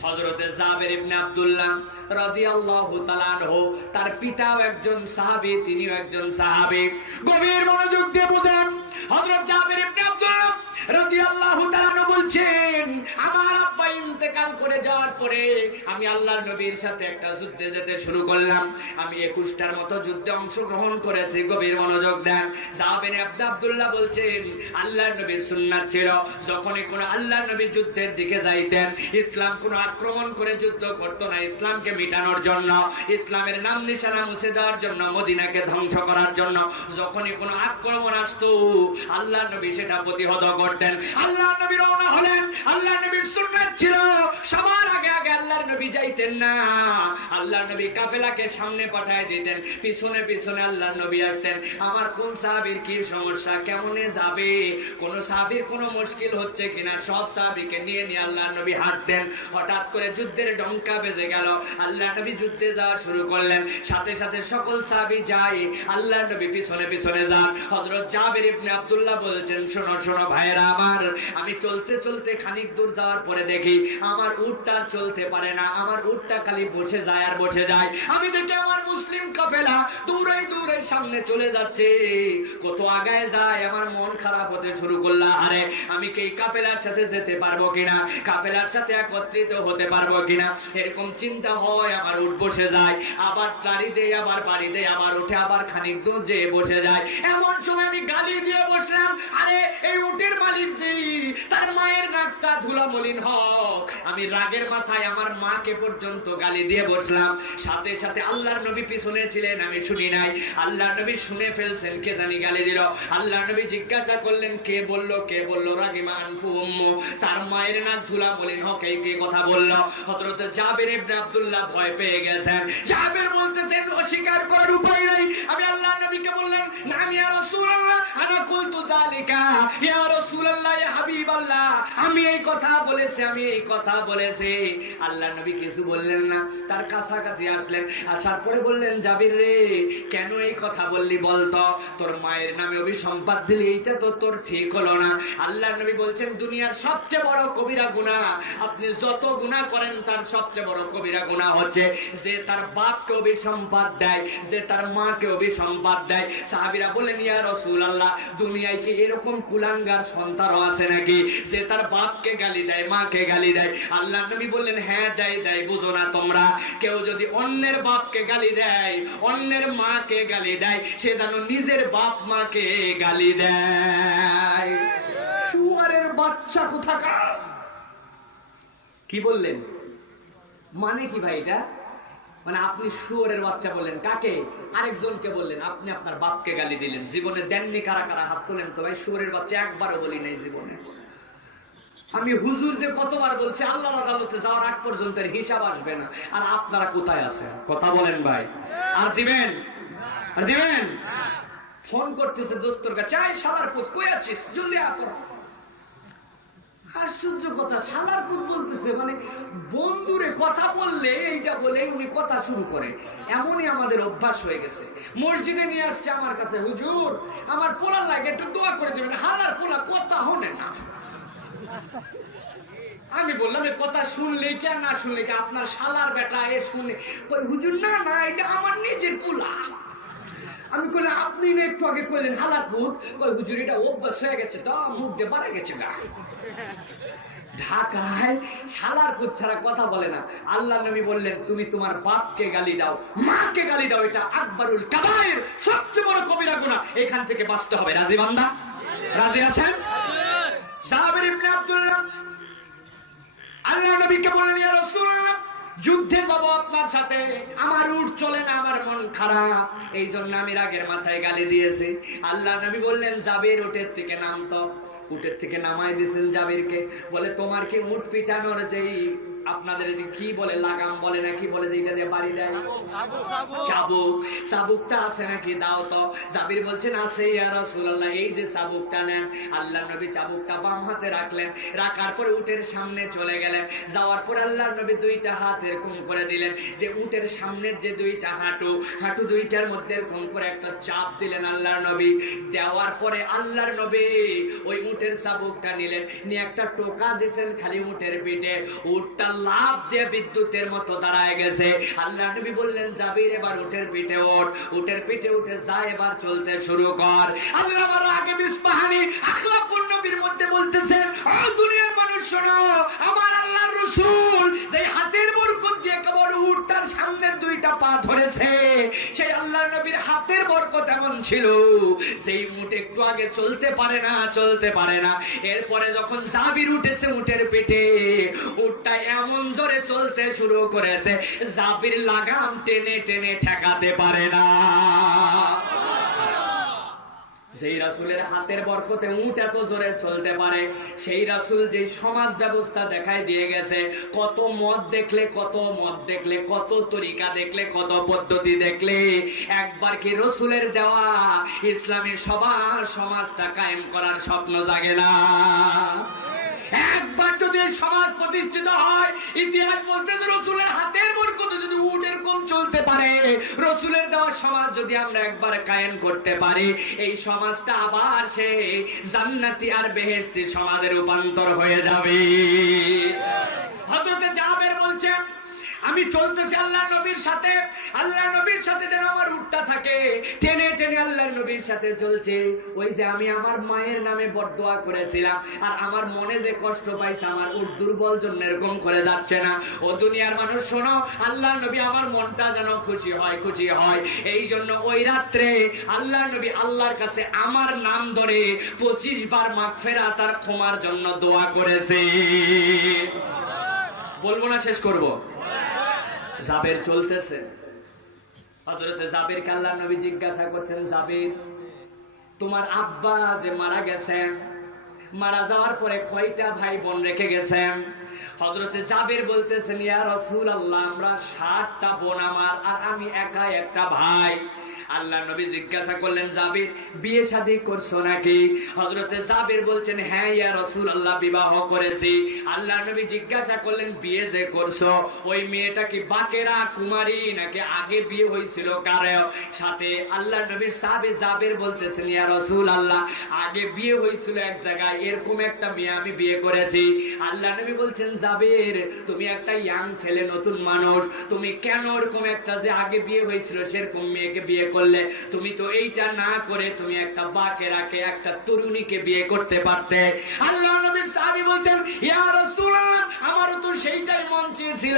হযরতে জাবের ইবনে আব্দুল্লাহ রাদিয়াল্লাহু তাআলা আনহু, তার পিতাও একজন সাহাবী, তিনিও একজন সাহাবী। গভীর মনোযোগ দিয়ে বুঝেন। হযরত জাবের ইবনে আব্দুল্লাহ রাদিয়াল্লাহু তাআলা আনহু বলছেন, আমার আব্বা ইন্তেকাল করে যাওয়ার পরে আমি আল্লাহর নবীর সাথে একটা যুদ্ধে যেতে শুরু করলাম। আমি 21টার মতো যুদ্ধে অংশগ্রহণ করেছি। গভীর মনোযোগ দেন। জাবের ইবনে আব্দুল্লাহ বলছেন, আল্লাহর নবীর সুন্নাত ছিল, যখনই কোন আল্লাহর নবী যুদ্ধের দিকে যাইতেন, ইসলাম কোন আক্রমণ করে যুদ্ধ করতো না, ইসলামকে মিটানোর জন্য, ইসলামের নাম নিশানা মুছে দেওয়ার জন্য, মদিনাকে ধ্বংস করার জন্য যখনই কোন আক্রমণ আসতো, আল্লাহর নবী সেটা প্রতিহত করতেন। আল্লাহর নবী রওনা হলেন, আল্লাহর নবীর সুন্নাত ছিল সবার আগে আগে আল্লাহর নবী যাইতেন না, আল্লাহর নবী কাফেলাকে সামনে পাঠায় দিতেন, পিছনে পিছনে আল্লাহর নবী আসতেন। আমার কোন সাহাবীর কি সমস্যা, কেমনে যাবে, কোন সাহাবীর কোন মুশকিল হচ্ছে কিনা, সব সাহাবীকে নিয়ে নিয়ে আল্লাহর নবী হাঁটতেন। হঠাৎ করে যুদ্ধের ডঙ্কা বেজে গেল, আল্লাহর নবী যুদ্ধে যাওয়া শুরু করলেন। সাথে সাথে সকল সাহাবী যায়, আল্লাহর নবী পিছনে পিছনে যান। হযরত জাবের ইবনে আব্দুল্লাহ বলছেন, শোনো শোনো ভাইরা আমার, আমি চলতে চলতে খানিক দূর যাওয়ার পরে দেখি আমার উটটা চলতে পারে না, আমার উটটা খালি বসে যায় আর বসে যায়। আমি দেখি আমার মুসলিম কাফেলা দূরে দূরে সামনে চলে যাচ্ছে, কত আগায় যায়, আমার মন খারাপ হতে শুরু করলো। আরে আমি কি এই কাফেলার সাথে যেতে পারবো কিনা, কাফেলার সাথে একত্রিত হতে পারবো কিনা, এরকম চিন্তা হয়। আমার উট বসে যায়, আবার গাড়ি দেয়, আবার বাড়ি দেয়, আবার উঠে আবার খানিক দূর যেয়ে বসে যায়। এমন সময় আমি গালি দিয়ে বসলাম, আরে এই উটের মালিক যে, তার মায়ের নাকটা ধুলা মলিন হোক। আমি রাগের মাথায় আমার মাকে পর্যন্ত গালি দিয়ে বসলাম। সাথে সাথে আল্লাহর নবী পিছনে ছিলেন, আমি শুনি নাই, আল্লাহর নবী শুনে ফেলছেন কে জানি গালি দিল। আল্লাহর নবী জিজ্ঞাসা করলেন, কে বলল, কে বলল? রাগিমা আনফু উম্মু, তার মায়ের নাক ধুলা মলিন হোক, এই কে কথা বলল? হযরত জাবের ইবনে আব্দুল্লাহ ভয় পেয়ে গেছেন। জাবের বলতেছেন, অস্বীকার করার উপায় নাই। আমি আল্লাহর নবীকে বললেন, না ইয়া রাসূলুল্লাহ, আনা কুলতু যালিকা, ইয়া রাসূলুল্লাহ, ইয়া হাবিবাল্লাহ, আমি এই কথা বলেছি, আমি এই কথা বলেছি। আল্লাহর নবী কিছু বললেন না, তার কাছাকাছি আসলেন, আসার পরে বললেন, জাবির রে, কেন এই কথা বললি বলতো? তোর মায়ের নামে অভিসম্পাদ দিলি, এইটা তো তোর ঠিক হলো না। আল্লাহর নবী বলছেন, দুনিয়ার সবচেয়ে বড় কবিরা গুনাহ, আপনি যত গুনাহ করেন তার সবচেয়ে বড় কবিরা গুনাহ হচ্ছে যে তার বাপকে অভিসম্পাদ দেয়, যে তার মাকে অভিসম্পাদ দেয়। সাহাবীরা বলেন, ইয়া রাসূলুল্লাহ, দুনিয়ায় কি এরকম কুলাঙ্গার সন্তানও আছে নাকি যে তার বাপকে গালি দেয়, মাকে গালি দেয়? আল্লাহর নবী বললেন, হ্যাঁ দেয় দেয়, বুঝো না তোমরা? কেউ যদি অন্যের বাপকে গালি দেয়, অন্যের মাকে গালি দেয়, সে যেন নিজের বাপ মাকে গালি দেয়। শুয়ারের বাচ্চা কোথাকার! কি বললেন? মানে কি ভাই এটা? মানে আপনি শুয়োরের বাচ্চা বললেন কাকে? আরেকজনকে বললেন। আপনি আপনার বাপকে গালি দিলেন। জীবনে দেননি? কারা কারা হাত তোলেন তো ভাই। শুয়োরের বাচ্চা একবারও বলি নাই জীবনে। আমি হুজুর যে কতবার বলছি, আল্লাহর আদালতে যাওয়ার আগ পর্যন্ত এর হিসাব আসবে না। আর আপনারা কোথায় আছেন? কথা বলেন ভাই। আর দিবেন? আর দিবেন? ফোন করতেছে দোস্তর কাছে, চাই শালার পুত, কই আছিস, জলদি আ কর। আশ্চর্য কথা, শালার পুত বলতেছে, মানে বন্ধুরে কথা বললে এইটা বলে উনি কথা শুরু করে। এমনই আমাদের অভ্যাস হয়ে গেছে। মসজিদে নিয়ে আসছে আমার কাছে, হুজুর আমার পোলার লাগে একটু দোয়া করে দেবেন, হালার পোলা কথা হনে না। আমি বললাম এর কথা শুনলে কি আর না শুনলে কি, আপনার শালার বেটা এ শুনে হুজুর না না এটা আমার নিজের পোলা। আমি কইলাম আপনি না একটু আগে কইলেন হালার পুত, কই হুজুর এটা অভ্যাস হয়ে গেছে তো, মুখ দিয়ে বাড়ে গেছে গা। ঢাকায় শালার পুত ছাড়া কথা বলে না। আল্লাহ নবী বললেন তুমি তোমার বাপকে গালি দাও, মাকে গালি দাও, এটা আকবরুল কাবায়ের, সবচেয়ে বড় কবিরা গুনাহ। এখান থেকে বাঁচতে হবে। রাজি বান্দা? রাজি আছেন? জাবের ইবনে আব্দুল্লাহ আল্লাহ নবীকে বললেন ইয়া রাসূলুল্লাহ যুদ্ধে যাব আপনার সাথে, আমার উট চলে না, আমার মন খারাপ, এই জন্য আমি রাগের মাথায় গালি দিয়েছি। আল্লাহ নবী বললেন জাবের উটের থেকে নামতো। উটের থেকে নামাই দিয়েছেন জাবেরকে, বলে তোমার কি উট পিটানোর যেই আপনাদের কি বলে লাগাম বলে নাকি বলে যেটা দিয়ে বাড়ি দেয়, চাবুক, চাবুকটা আছে নাকি দাও তো। জাবির বলছেন আছে ইয়া রাসূলুল্লাহ, এই যে চাবুকটা নেন। আল্লাহ নবী চাবুকটা বাম হাতে রাখলেন, রাখার পরে উটের সামনে চলে গেলেন। যাওয়ার পর আল্লাহ নবী দুইটা হাত এরকম করে দিলেন, যে উটের সামনের যে দুইটা হাঁটু দুইটার মধ্যে এরকম করে একটা চাপ দিলেন আল্লাহর নবী। দেওয়ার পরে আল্লাহর নবী ওই উটের চাবুকটা নিলেন, নিয়ে একটা টোকা দিয়েছেন খালি উটের পিঠে। উটটা লাফ দিয়ে বিদ্যুতের মতো দাঁড়ায় গেছে। আল্লাহ নবী বললেন জাবির এবার উটের পিঠে ওঠ, উটের পিঠে উঠে যা, এবার চলতে শুরু কর। আল্লাহ আমার আগে বিসবাহানি আখলাকুন নবীর মধ্যে বলতেছেন ও দুনিয়ার মানুষ শোনো, আমার আল্লাহর রাসূল যে হাতের বরকত দিয়ে কেবল উটটার সামনের দুইটা পা ধরেছে, সেই আল্লাহ নবীর হাতের বরকত এমন ছিল সেই উট একটু আগে চলতে পারে না। এরপরে যখন জাবির উঠেছে উটের পিঠে, উটটা এমন জোরে চলতে শুরু করেছে জাবির লাগাম টেনে টেনে ঠেকাতে পারে না। সেই রাসূলের হাতের বরকতে উট এত জোরে চলতে পারে, সেই রাসূল যে সমাজ ব্যবস্থা দেখায় দিয়ে গেছে, কত মত দেখলে কত তরিকা দেখলে, কত পদ্ধতি দেখলে, একবার কি রাসূলের দেওয়া ইসলামী সবার সমাজটা কায়েম করার স্বপ্ন জাগে না? একবার যদি সমাজ প্রতিষ্ঠিত হয়, ইতিহাস বলতে রাসূলের হাতের বরকতে যদি উট এরকম চলতে পারে, রাসূলের দেওয়া সমাজ যদি আমরা একবার কায়েম করতে পারি, এই সমাজটা আবার সে জান্নাতি আর বেহেশতি সমাজে রূপান্তর হয়ে যাবে। হযরত জাবের বলছেন আমি চলতেছি আল্লাহর নবীর সাথে যেন আমার উটটা থাকে, টেনে টেনে আল্লাহর নবীর সাথে চলছে। ওই যে আমি আমার মায়ের নামে বদদোয়া করেছিলাম, আর আমার মনে যে কষ্ট পাইছে, আমার উট দুর্বল জন্য এরকম করে যাচ্ছে না। ও দুনিয়ার মানুষ শোনো, আল্লাহর নবী আমার মনটা যেন খুশি হয়, এই জন্য ওই রাত্রে আল্লাহর নবী আল্লাহর কাছে আমার নাম ধরে 25 বার মাগফিরাত আর ক্ষমার জন্য দোয়া করেছে। বলবো না, শেষ করব। জাবের চলতেছে, হযরতে জাবেরকে আল্লাহর নবী জিজ্ঞাসা করছেন জাবের তোমার আব্বা যে মারা গেছেন, মারা যাওয়ার পরে কয়টা ভাই বোন রেখে গেছেন? হযরতে জাবের বলতেছেন ইয়া রাসূলুল্লাহ আমরা 7টা বোন আমার, আর আমি একাই একটা ভাই। আল্লাহর নবী জিজ্ঞাসা করলেন জাবের বিয়ে শাদী করছো নাকি? হযরতে জাবের বলছেন হ্যাঁ ইয়া রাসূলুল্লাহ বিবাহ করেছি। আল্লাহর নবী জিজ্ঞাসা করলেন বিয়ে যে করছো ওই মেয়েটা কি বাকেরা কুমারী নাকি আগে বিয়ে হয়েছিল কারো সাথে? আল্লাহর নবীর সাহাবী জাবের বলতেছেন ইয়া রাসূলুল্লাহ আগে বিয়ে হয়েছিল এক জায়গায়, এরকম একটা মেয়ে আমি বিয়ে করেছি। আল্লাহর নবী বলছেন জাবের তুমি একটা ইয়াং ছেলে, নতুন মানুষ, তুমি কেন এরকম একটা যে আগে বিয়ে হয়েছিল সেরকম মেয়েকে বিয়ে করলে? তুমি তো এইটা না করে তুমি একটা বাকেরাকে, একটা তরুণীকে বিয়ে করতে পারতে। আল্লাহর নবীর সাহাবী বলছেন ইয়া রাসূলুল্লাহ আমারও তো সেইটাই মন চেয়েছিল,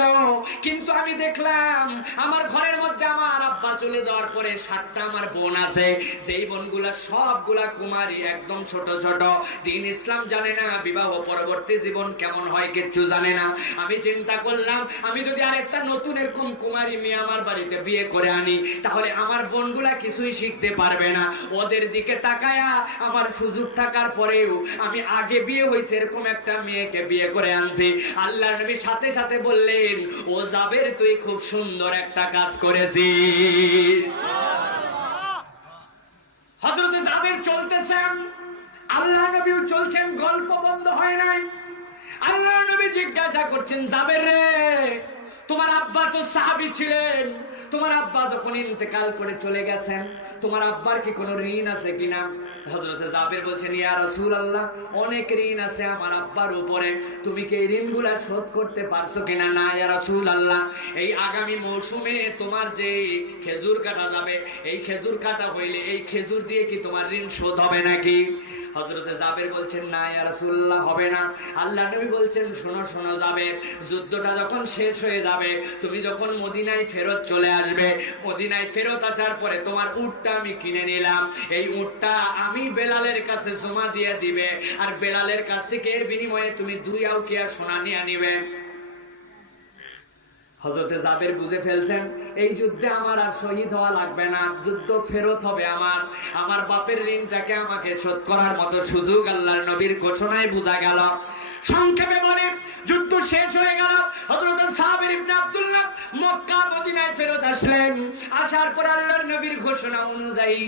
কিন্তু আমি দেখলাম আমার ঘরের মধ্যে আমার আব্বা চলে যাওয়ার পরে 7টা আমার বোন আছে, সেই বোনগুলা সবগুলা কুমারী, একদম ছোট ছোট, দ্বীন ইসলাম জানে না, বিবাহ পরবর্তী জীবন কেমন হয় কিচ্ছু জানে না। আমি চিন্তা করলাম আমি যদি আরেকটা নতুন এরকম কুমারী মেয়ে আমার বাড়িতে বিয়ে করে আনি, তাহলে আমার বোনগুলা কিছুই শিখতে পারবে না। ওদের দিকে তাকায়া আমার সুযোগ থাকার পরেও আমি আগে বিয়ে হয়েছে এরকম একটা মেয়েকে বিয়ে করে আনছি। আল্লাহর নবী সাথে সাথে বললেন ও জাবের তুই খুব সুন্দর একটা কাজ করেছিস। হযরত জাবের চলতেছেন, আল্লাহর নবীও চলছেন, গল্প বন্ধ হয় নাই। জিজ্ঞাসা করছেন, জাবের রে, তোমার আব্বা তো সাহাবী ছিলেন, তোমার আব্বা যখন ইন্তেকাল করে চলে গেছেন, তোমার আব্বার কি কোনো ঋণ আছে কিনা? হযরত জাবের বলছেন, ইয়া রাসূলুল্লাহ, অনেক ঋণ আছে আমার আব্বার উপরে, তুমি কি এই ঋণগুলা শোধ করতে পারছো কিনা? না ইয়া রাসূলুল্লাহ, এই আগামী মৌসুমে তোমার যে খেজুর কাটা যাবে, এই খেজুর কাটা হইলে এই খেজুর দিয়ে কি তোমার ঋণ শোধ হবে নাকি? হযরতে জাবের বলছেন, না ইয়া রাসূলুল্লাহ, হবে না। আল্লাহ নবী বলছেন, শোনো শোনো জাবের, যুদ্ধটা যখন শেষ হয়ে যাবে, তুমি যখন মদিনায় ফেরত চলে আসবে, মদিনায় ফেরত আসার পরে তোমার উটটা আমি কিনে নিলাম, এই উটটা আমি বেলালের কাছে জমা দিয়ে দিবে, আর বেলালের কাছ থেকে এর বিনিময়ে তুমি 2 আউকিয়া সোনা নিয়ে নিবে। হযরতে জাবের বুঝে ফেলছেন, এই যুদ্ধে আমার আর শহীদ হওয়া লাগবে না, যুদ্ধ ফেরত হবে আমার বাপের ঋণটাকে আমাকে শোধ করার মতো সুযোগ আল্লাহর নবীর ঘোষণায় বোঝা গেল। সংক্ষেপে বলে, যুদ্ধ শেষ হয়ে গেল। হযরত সাবির ইবনে আব্দুল্লাহ মক্কা মদিনায় ফেরত আসলেন। আসার পর আল্লাহর নবীর ঘোষণা অনুযায়ী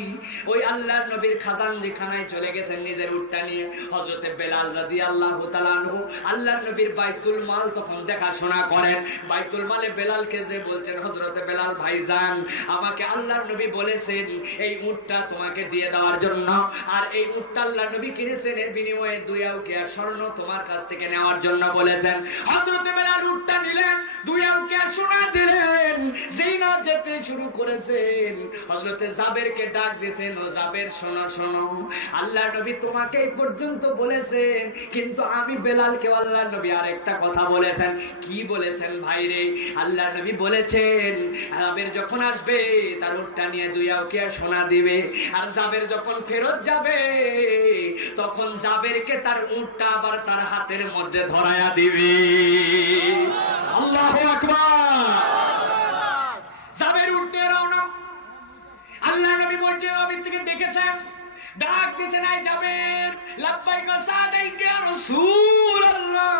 ওই আল্লাহর নবীর খাজানখানায় চলে গেছেন নিজের উটটা নিয়ে। হযরতে বেলাল রাদিয়াল্লাহু তাআলা আনহু আল্লাহর নবীর বাইতুল মাল তখন দেখাশোনা করেন। বাইতুল মালে বেলালকে যে বলছেন, হযরতে বেলাল ভাইজান, আমাকে আল্লাহর নবী বলেছেন এই উটটা তোমাকে দিয়ে দেওয়ার জন্য, আর এই উটটা আল্লাহর নবী কিনেছেন এর বিনিময়ে 2 আউকিয়া স্বর্ণ তোমার কাছ থেকে নেওয়ার জন্য বলেছেন। হযরতে বেলাল উটটা নিলেন, 2 আউকিয়া সোনা দিলেন। যেই না যেতে শুরু করেছেন, হযরতে জাবেরকে ডাক দিয়েছেন, ও জাবের শোনো শোনো, আল্লাহর নবী তোমাকে এই পর্যন্ত বলেছেন, কিন্তু আমি বেলালকে আল্লাহর নবী আরেকটা কথা বলেছেন। কি বলেছেন ভাই রে? আল্লাহর নবী বলেছেন, জাবের যখন আসবে তার উটটা নিয়ে 2 আউকিয়া সোনা দিবে, আর জাবের যখন ফেরত যাবে তখন জাবেরকে তার উটটা আবার তার হাতের মধ্যে ধরায়া দিবে। আল্লাহু আকবার। জাবের উট নিয়ে রওনা। আল্লাহর নবী মসজিদ নবী থেকে দেখেছেন, ডাক দিয়েছেন, আয় জাবের, লাব্বাইকা সাদাইকা ইয়া রাসূলুল্লাহ।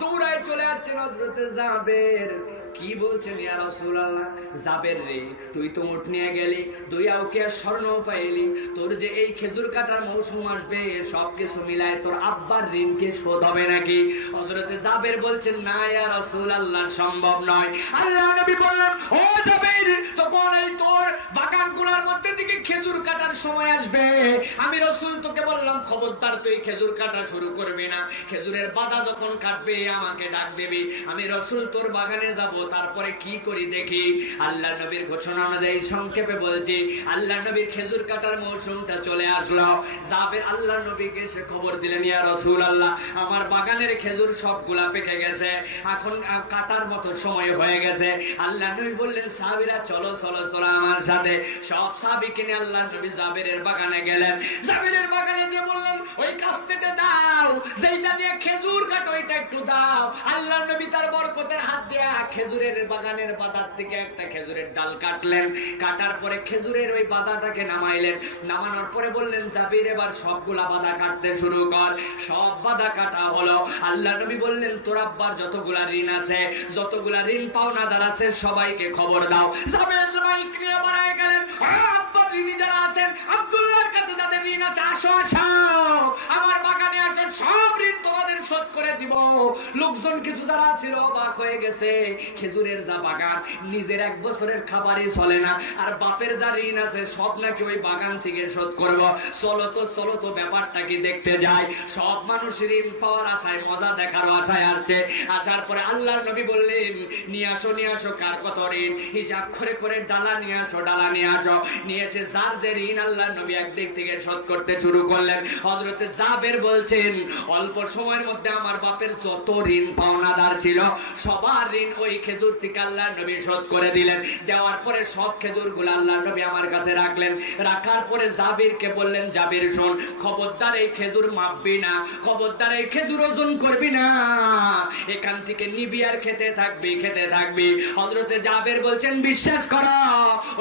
দৌড়ায় চলে আসছেন হযরতে জাবের। কি বলছেন, ইয়া রাসূলুল্লাহ, জাবের রে, তুই তো উট নিয়ে গেলি, 2 আউকিয়া স্বর্ণ পাইলি, তোর যে এই খেজুর কাটার মৌসুম আসবে সবকিছু মিলায় তোর আব্বার ঋণকে শোধ হবে নাকি? হযরতে জাবের বলছেন, না ইয়া রাসূলুল্লাহ, সম্ভব নয়। আল্লাহ নবী বললেন, ও জাবের, তখন এই তোর বাগানগুলোর মধ্যে থেকে খেজুর কাটার সময় আসবে, আমি রাসূল তোকে বললাম খবরদার তুই খেজুর কাটা শুরু করবি না, খেজুরের বাদা যখন কাটবে আমাকে ডাক দিবি, আমি রাসূল তোর বাগানে যাব, তারপরে কি করি দেখি। আল্লাহ নবীর ঘোষণা অনুযায়ী সংক্ষেপে বলছি, আল্লাহ নবীর খেজুর কাটার মৌসুমটা চলে আসলো। জাবের আল্লাহ নবীকে এসে খবর দিলেন, ইয়া রাসূলুল্লাহ, আমার বাগানের খেজুর সবগুলা পেকে গেছে, এখন কাটার মতো সময় হয়ে গেছে। আল্লাহ নবী বললেন, সাহাবীরা চলো চলো চলো আমার সাথে। সব সাহাবীকে নিয়ে আল্লাহ নবী জাবেরের বাগানে গেলেন। জাবেরের বাগানে যে বললেন, ওই কাস্তেতে দাও, যেটা দিয়ে খেজুর কাটো ওইটা একটু দাও। আল্লাহ নবী তার বরকতের হাত দিয়া খেজুরের বাগানের বাদার থেকে একটা খেজুরের ডাল কাটলেন। কাটার পরে খেজুরের ওই বাদাটাকে নামাইলেন। নামানোর পরে বললেন, জাবির, এবার সবগুলা বাদা কাটতে শুরু কর। সব বাদা কাটা হলো। আল্লাহ নবী বললেন, তোর আব্বার যতগুলা ঋণ আছে, যতগুলা ঋণ পাওনাদার আছে, সবাইকে খবর দাও। জাবের মাইক নিয়ে বাড়ায় গেলেন, আব্বার ঋণী যারা আছেন, আব্দুল্লাহর কাছে যাদের ঋণ আছে, আসো আসো আমার বাগানে আসেন, সব ঋণ তোমাদের শোধ করে দিব। লোকজন কিছু যারা ছিল অবাক হয়ে গেছে, খেজুরের যা বাগান, নিজের 1 বছরের খাবারই চলে না, আর বাপের যা ঋণ আছে সব নাকি ওই বাগান থেকে শোধ করব। চলো তো ব্যাপারটা কি দেখতে যায়। সব মানুষ ঋণ পাওয়ার আশায়, মজা দেখার আশায় আসছে। আসার পরে আল্লাহর নবী বললেন, নিয়ে আসো কার কত ঋণ, হিসাব করে করে ডালা নিয়ে আসো। নিয়ে এসে যার যে ঋণ আল্লাহর নবী একদিক থেকে শোধ করতে শুরু করলেন। হযরতে জাবের বলছেন, অল্প সময়ের মধ্যে আমার বাপের যত ঋণ পাওনাদার ছিল সবার ঋণ ওই খেজুর থেকে আল্লাহর নবী শোধ করে দিলেন। দেওয়ার পরে সব খেজুরগুলো আল্লাহর নবী আমার কাছে রাখলেন। রাখার পরে জাবিরকে বললেন, জাবির শোন, খবরদার এই খেজুর মাপবি না, খবরদার এই খেজুর ওজন করবি না, এখান থেকে নিবি আর খেতে থাকবি। হযরতে জাবের বলছেন, বিশ্বাস করো,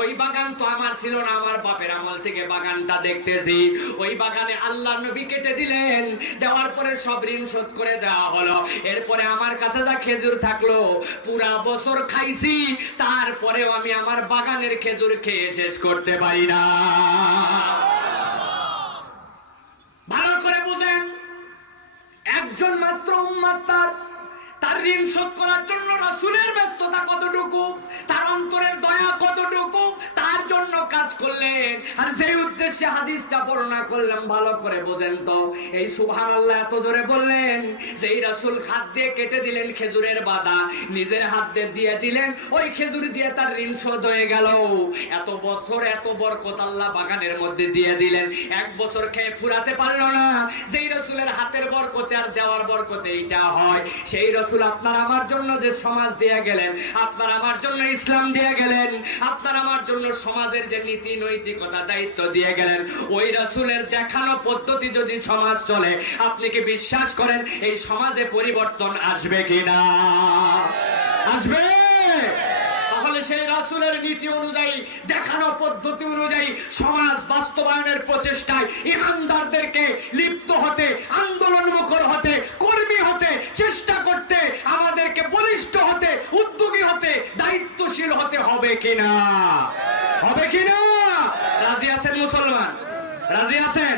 ওই বাগান তো আমার ছিল না, আমার বাপের আমল থেকে বাগানটা দেখতেছি। ওই বাগানে আল্লাহর নবী কেটে দিলেন। দেওয়ার পরে সব ঋণ শোধ করে দেওয়া হলো। এরপরে আমার কাছে যা খেজুর থাকলো পুরা বছর খাইছি, তারপরেও আমি আমার বাগানের খেজুর খেয়ে শেষ করতে পারি না। ভালো করে বুঝেন, একজন মাত্র উম্মত, তার তার ঋণ শোধ করার জন্য রাসূলের ব্যস্ততা কতটুকু, তার অন্তরের দয়া কতটুকু, তার জন্য কাজ করলেন। আর যেই উদ্দেশ্যে হাদিসটা বর্ণনা করলাম ভালো করে বোঝেন তো। এই সুবহানাল্লাহ এত জোরে বললেন, যেই রাসূল হাত দিয়ে কেটে দিলেন খেজুরের বাদা, নিজের হাত দিয়ে দিলেন, ওই খেজুর দিয়ে তার ঋণ শোধ হয়ে গেল। এত বছর এত বরকত আল্লাহ বাগানের মধ্যে দিয়ে দিলেন, এক বছর খেয়ে ফুরাতে পারলো না। যেই রাসূলের হাতের বরকতে আর দেওয়ার বরকতে এইটা হয়, সেই রাসূল আপনার আমার জন্য যে সমাজ দিয়ে গেলেন, আপনার আমার জন্য ইসলাম দিয়ে গেলেন, আপনার আমার জন্য সমাজের যে নীতি নৈতিকতা দায়িত্ব দিয়ে গেলেন, ওই রাসূলের দেখানো পদ্ধতি যদি সমাজ চলে, আপনি কি বিশ্বাস করেন এই সমাজে পরিবর্তন আসবে কিনা? আসবে। তাহলে সেই রাসূলের নীতি অনুযায়ী, দেখানো পদ্ধতি অনুযায়ী সমাজ বাস্তবায়নের প্রচেষ্টায় ইমানদারদেরকে লিপ্ত হতে, আন্দোলনমুখর হতে, কর্মী হতে, চেষ্টা করতে, আমাদেরকে বলিষ্ঠ হতে, উদ্যোগী হতে, দায়িত্বশীল হতে হবে কিনা? হবে কিনা? রাজি আছেন মুসলমান? রাজি আছেন?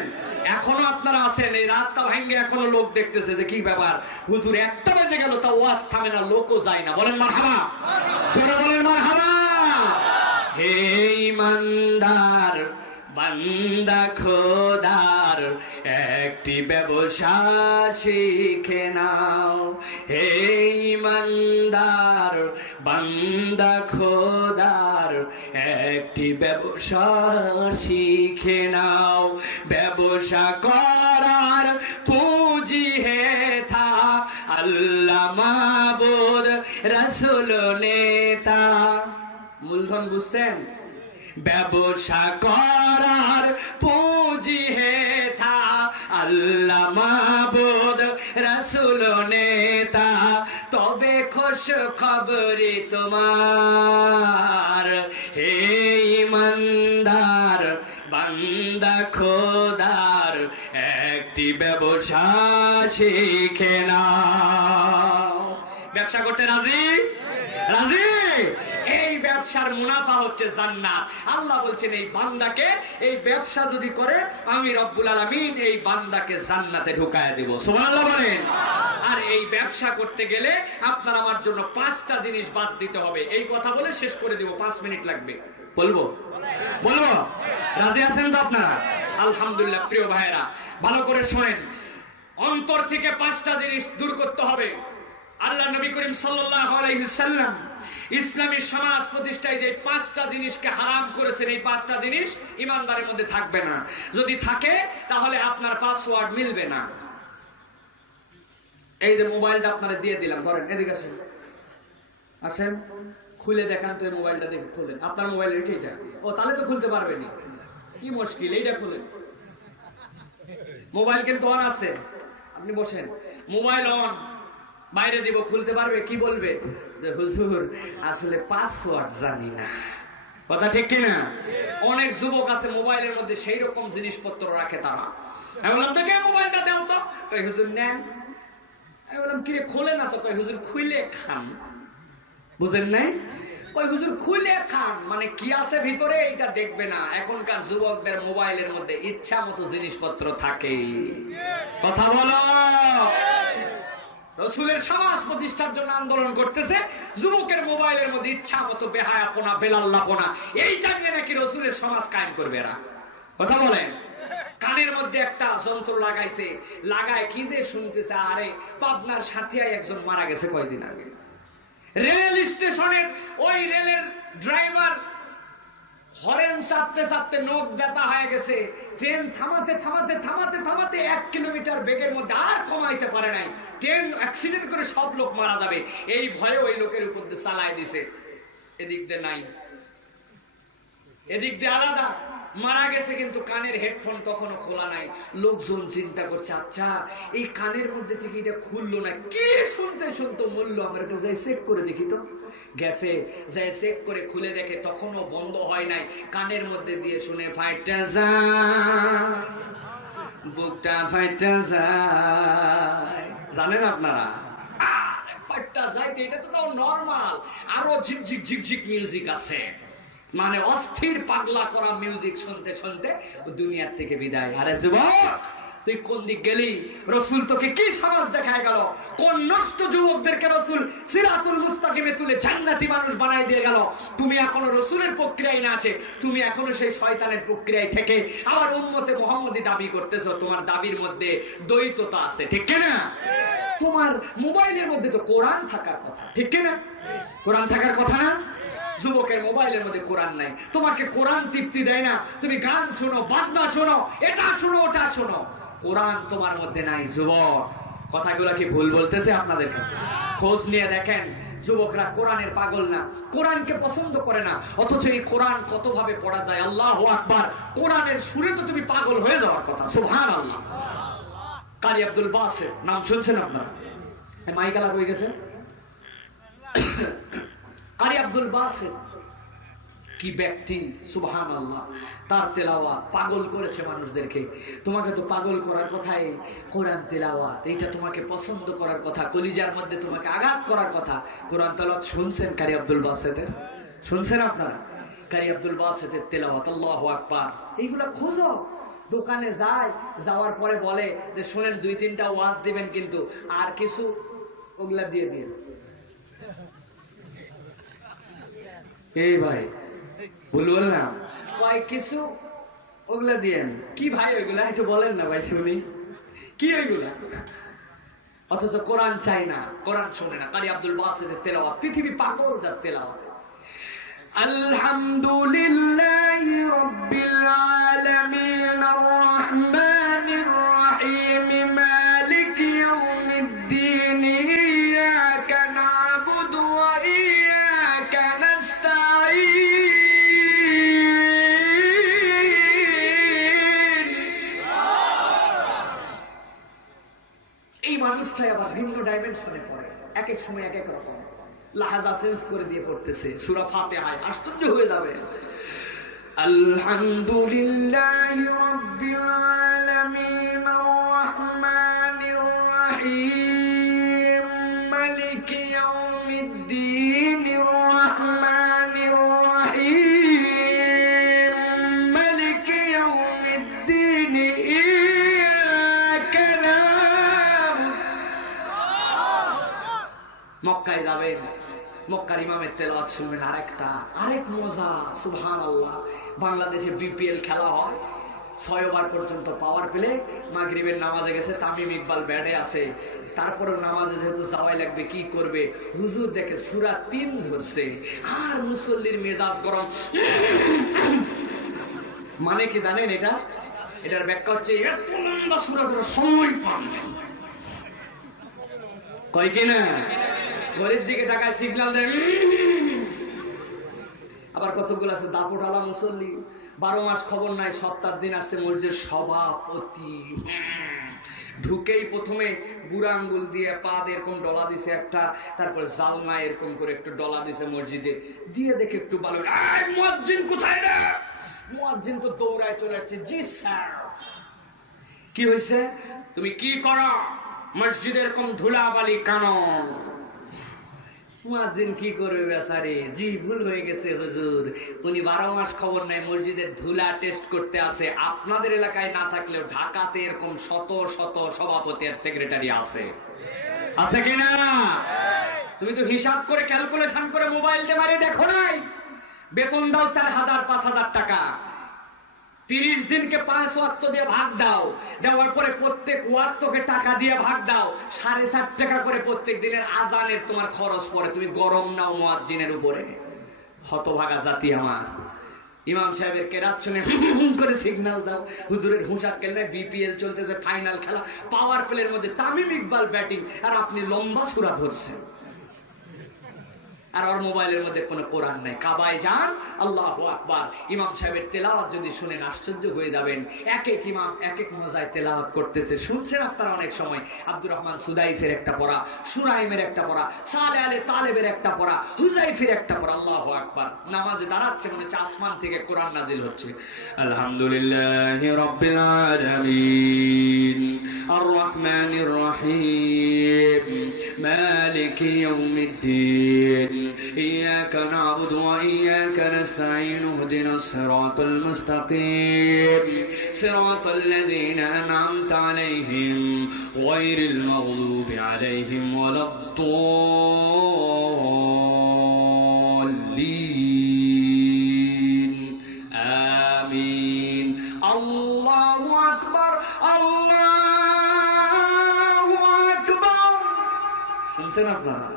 এখনো আপনারা আছেন? এই রাস্তা ভাঙ্গে এখনো লোক দেখতেছে যে কি ব্যাপার, হুজুর একটা বেজে গেল তা ওয়াজ থামে না, লোকও যায় না। বলেন মারহাবা, জোরে বলেন মারহাবা। হে ইমানদার বান্দা খোদার, একটি ব্যবসা শিখে নাও। হে ইমানদার বান্দা খোদার, একটি ব্যবসা শিখে নাও। ব্যবসা করার পুঁজি হে থা আল্লাহ মাবুদ রাসূল নেতা। মূলধন বুঝছেন? ব্যবসা করার পুঁজি হে থা আল্লাহ মাবুদ রাসূল নেতা। তবে খুশ খবরি তোমার, হে ইমানদার বান্দা খোদার, একটি ব্যবসা শিখে নাও। ব্যবসা করতে রাজি? রাজি? এই ব্যবসার মুনাফা হচ্ছে জান্নাত। আল্লাহ বলছেন এই বান্দাকে, এই ব্যবসা যদি করে আমি রব্বুল আলামিন এই বান্দাকে জান্নাতে ঢুকায় দেব। সুবহানাল্লাহ বলেন। আর এই ব্যবসা করতে গেলে আপনার আমার জন্য 5টা জিনিস বাদ দিতে হবে। এই কথা বলে শেষ করে দেব, 5 মিনিট লাগবে। বলবো? বলবো? রাজি আছেন তো আপনারা? আলহামদুলিল্লাহ। প্রিয় ভাইয়েরা, ভালো করে শোনেন। অন্তর থেকে 5টা জিনিস দূর করতে হবে। আল্লাহ নবী করিম সাল্লাল্লাহু আলাইহি সাল্লাম ইসলামী সমাজ প্রতিষ্ঠায় যে 5টা জিনিসকে হারাম করেছেন, এই 5টা জিনিস ইমানদারের মধ্যে থাকবে না। যদি থাকে তাহলে আপনার পাসওয়ার্ড মিলবে না। এই যে মোবাইলটা আপনারা দিয়ে দিলাম, ধরেন এদিকে আসেন, আসেন, খুলে দেখান তো। এই মোবাইলটা দেখে খুলেন, আপনার মোবাইল এটা। ও তাহলে তো খুলতে পারবেন না, কি মুশকিল। এইটা খুলেন, মোবাইল কিন্তু অন আছে, আপনি বসেন, মোবাইল অন, বাইরে দিব, খুলতে পারবে? কি বলবে? যে হুজুর আসলে পাসওয়ার্ড জানি না। কথা ঠিক কিনা? অনেক যুবক আছে মোবাইলের মধ্যে সেই রকম জিনিসপত্র রাখে তারা। আমি বললাম দেখে মোবাইলটা দেও তো, কই হুজুর নেন। আমি বললাম কি রে খোলে না তো, কই হুজুর খুলে খান। বুঝেন নাই? কই হুজুর খুলে খান, মানে কি আছে ভিতরে এটা দেখবে না। এখনকার যুবকদের মোবাইলের মধ্যে ইচ্ছা মতো জিনিসপত্র থাকে। কথা বলো। রাসূলের সমাজ প্রতিষ্ঠার জন্য আন্দোলন করতেছে, যুবকের মোবাইলের মধ্যে ইচ্ছা মতো বেহায়াপনা, বেলাল্লাপনা, এইটা নিয়ে নাকি রাসূলের সমাজ কায়েম করবে এরা। কথা বলেন। কানের মধ্যে একটা যন্ত্র লাগাইছে, লাগায় কি যে শুনতেছে। আরে পাবনার সাথিয়ায় একজন মারা গেছে কয়দিন আগে। রেল স্টেশনের ওই রেলের ড্রাইভার হরেন চাপতে চাপতে নখ ব্যথা হয়ে গেছে। ট্রেন থামাতে থামাতে থামাতে থামাতে 1 কিলোমিটার বেগের মধ্যে আর কমাইতে পারে নাই। ট্রেন অ্যাক্সিডেন্ট করে সব লোক মারা যাবে, এই ভয়ে ওই লোকের উপর দিয়ে চালায় দিছে। এদিক দিয়ে নাই, এদিক দিয়ে আলাদা। মারা গেছে কিন্তু কানের হেডফোন তখনও খোলা নাই। লোকজন চিন্তা করছে, আচ্ছা এই কানের মধ্যে থেকে এটা খুললো না, কি শুনতে শুনতে মূল্য, আমরা একটু যাই চেক করে দেখি তো। গেছে, যাই চেক করে খুলে দেখে তখনও বন্ধ হয় নাই। কানের মধ্যে দিয়ে শুনে ফাইটা যায়, বুকটা ফাইটা যায়। জানেন আপনারা ফাইটা যায়, এটা তো তাও নরমাল। আরো ঝিকঝিক ঝিকঝিক মিউজিক আছে, মানে অস্থির পাগলা করা মিউজিক শুনতে শুনতে দুনিয়ার থেকে বিদায়। আরে যুবক, তুই কোন দিক গেলি? রসুল তোকে কি সমাজ দেখায় গেল? কোন নষ্ট যুবকদেরকে রসুল সিরাতুল মুস্তাকিমে তুলে জান্নাতি মানুষ বানাই দিয়ে গেল? তুমি এখনো রসুলের প্রক্রিয়ায় না আসে, তুমি এখনো সেই শয়তানের প্রক্রিয়ায় থেকে আবার উম্মতে মুহাম্মদি দাবি করতেছো। তোমার দাবির মধ্যে দ্বৈততা আছে, ঠিক কিনা? তোমার মোবাইলের মধ্যে তো কোরআন থাকার কথা, ঠিক কিনা? কোরআন থাকার কথা না? যুবকের মোবাইলের মধ্যে কোরআন নাই, তোমাকে কোরআন তৃপ্তি দেয় না, তুমি গান শোনো, বাজনা শোনো, এটা শোনো, ওটা শোনো, কোরআন তোমার মধ্যে নাই। যুবক, কথাগুলো কি ভুল বলতেছে আপনাদের কাছে? খোঁজ নিয়ে দেখেন, যুবকরা কোরআনের পাগল না, কোরআনকে পছন্দ করে না, অথচ এই কোরআন কত ভাবে পড়া যায়। আল্লাহু আকবার। কোরআনের সুরে তো তুমি পাগল হয়ে যাওয়ার কথা। সুবহানাল্লাহ। কারি আব্দুল বাসেত নাম শুনছেন আপনারা? মাইকালা কই গেছে? কারি আব্দুল বাসেত কি ব্যক্তি! সুবহানাল্লাহ। তার তেলাওয়াত পাগল করেছে মানুষদেরকে। তোমাকে তো পাগল করার কথাই কোরআন তেলাওয়াত, এইটা তোমাকে পছন্দ করার কথা, কলিজার মধ্যে তোমাকে আঘাত করার কথা। কোরআন তেলাওয়াত শুনছেন কারি আব্দুল বাসেতের? শুনছেন আপনারা কারি আব্দুল বাসেতের তেলাওয়াত? আল্লাহু আকবার। এইগুলা খোঁজো। দোকানে যায়, যাওয়ার পরে বলে যে শোনেন 2-3টা ওয়াজ দিবেন, কিন্তু আর কিছু ওগুলা দিয়ে দিন। এই ভাই বলবো না, কয় কিছু ওগুলা দিয়েন। কি ভাই ওইগুলা একটু বলেন না ভাই, শুনি কি ওইগুলা? অথচ কোরআন চাই না, কোরআন শোনে না। কারি আব্দুল বাসেতের তেলাওয়াত পৃথিবী পাগল যার তেলাওয়াত। আলহামদুলিল্লাহি রাব্বিল আলামিন আর-রাহমানির রাহিম মালিকি ইয়াউমিদ্দিন ইয়াকা না'বুদু ওয়া ইয়াকা নাস্তাঈন। এই মানুষটাই আবার ভিন্ন ডাইমেনশনে পড়ে, এক এক সময় এক এক রকম লাহাজা চেঞ্জ করে দিয়ে পড়তেছে সূরা ফাতিহায়। আশ্চর্য হয়ে যাবে। আলহামদুলিল্লাহি রাব্বিল আলামিন আর-রাহমানির রাহিম মালিকি ইয়াউমিদ্দিন আর-রাহমানির রাহিম মালিকি ইয়াউমিদ্দিন ইয়াকা না'বুদু। মক্কায় যাবেন, মক্কার ইমামের তেলাওয়াত শুনবেন, আরেক মজা। সুবহানাল্লাহ। বাংলাদেশে বিপিএল খেলা হয়, 6 ওভার পর্যন্ত পাওয়ার প্লে। মাগরিবের নামাজে গেছে, তামিম ইকবাল ব্যাটে আছে, তারপরেও নামাজে যেহেতু যাওয়াই লাগবে, কি করবে? হুজুর দেখে সূরা 3 ধরছে, আর মুসল্লির মেজাজ গরম। মানে কি জানেন এটা? এটার ব্যাখ্যা হচ্ছে এত লম্বা সূরা ধরার সময় পান না। কয় কিনা? ঘরের দিকে টাকায় সিগন্যাল দেয়। আবার কতগুলো আছে দাপটালা মুসল্লি, 12 মাস খবর নাই, সপ্তাহ দিন আসছে মসজিদের সভাপতি। ঢুকেই প্রথমে বুড়া আঙ্গুল দিয়ে পা এরকম ডলা দিছে একটা, তারপর জালনা এরকম করে একটু ডলা দিছে মসজিদে, দিয়ে দেখে একটু ভালো, মুয়াজ্জিন কোথায় রে? মুয়াজ্জিন তো দৌড়ায় চলে আসছে। জি স্যার। কি হয়েছে? তুমি কি করো মসজিদে এরকম ধুলাবালি কানন? মুয়াজ্জিন কি করবে বেচারি? জি ভুল হয়ে গেছে হুজুর, উনি 12 মাস খবর নাই, মসজিদের ধুলা টেস্ট করতে আসে। আপনাদের এলাকায় না থাকলেও ঢাকাতে এরকম শত শত সভাপতি আর সেক্রেটারি আছে, আছে কিনা? তুমি তো হিসাব করে ক্যালকুলেশন করে মোবাইলতে মারি দেখো নাই? বেতন দাও 4,000-5,000 টাকা, 30 দিনকে 5 ওয়াক্ত দিয়ে ভাগ দাও, দেওয়ার পরে প্রত্যেক ওয়াক্তকে টাকা দিয়ে ভাগ দাও, 7.5 টাকা করে প্রত্যেক দিনের আজানের তোমার খরচ পড়ে। তুমি গরম নাও মুয়াজ্জিনের উপরে। হতভাগা জাতি আমার। ইমাম সাহেবের কেরাত শুনে করে সিগন্যাল দাও। হুজুরের হুঁশাক খেললে বিপিএল চলতেছে, ফাইনাল খেলা, পাওয়ার প্লের মধ্যে তামিম ইকবাল ব্যাটিং, আর আপনি লম্বা সূরা ধরছেন, আর ওর মোবাইলের মধ্যে কোনো কোরআন নাই। কাবায় যান, আল্লাহু আকবার। ইমাম সাহেবের তেলাওয়াত যদি শুনেন আশ্চর্য হয়ে যাবেন। এক এক ইমাম এক এক মজায় তেলাওয়াত করতেছে, শুনছেন আপনারা অনেক সময়। আব্দুর রহমান সুদাইসের একটা পড়া, সুরাইমের একটা পড়া, সালে আলে তালেবের একটা পড়া, হুজাইফের একটা পড়া। আল্লাহু আকবার। নামাজে দাঁড়াচ্ছে, মনে হচ্ছে আসমান থেকে কোরআন নাজিল হচ্ছে। আলহামদুলিল্লাহি রাব্বিল আলামিন আর রহমানির রহিম মালিকি ইয়াউমিদ্দিন إياك نعبد وإياك نستعين اهدنا الصراط المستقيم صراط الذين أنعمت عليهم غير المغضوب عليهم ولا الضالين آمين الله أكبر الله أكبر শুনছেন আপনারা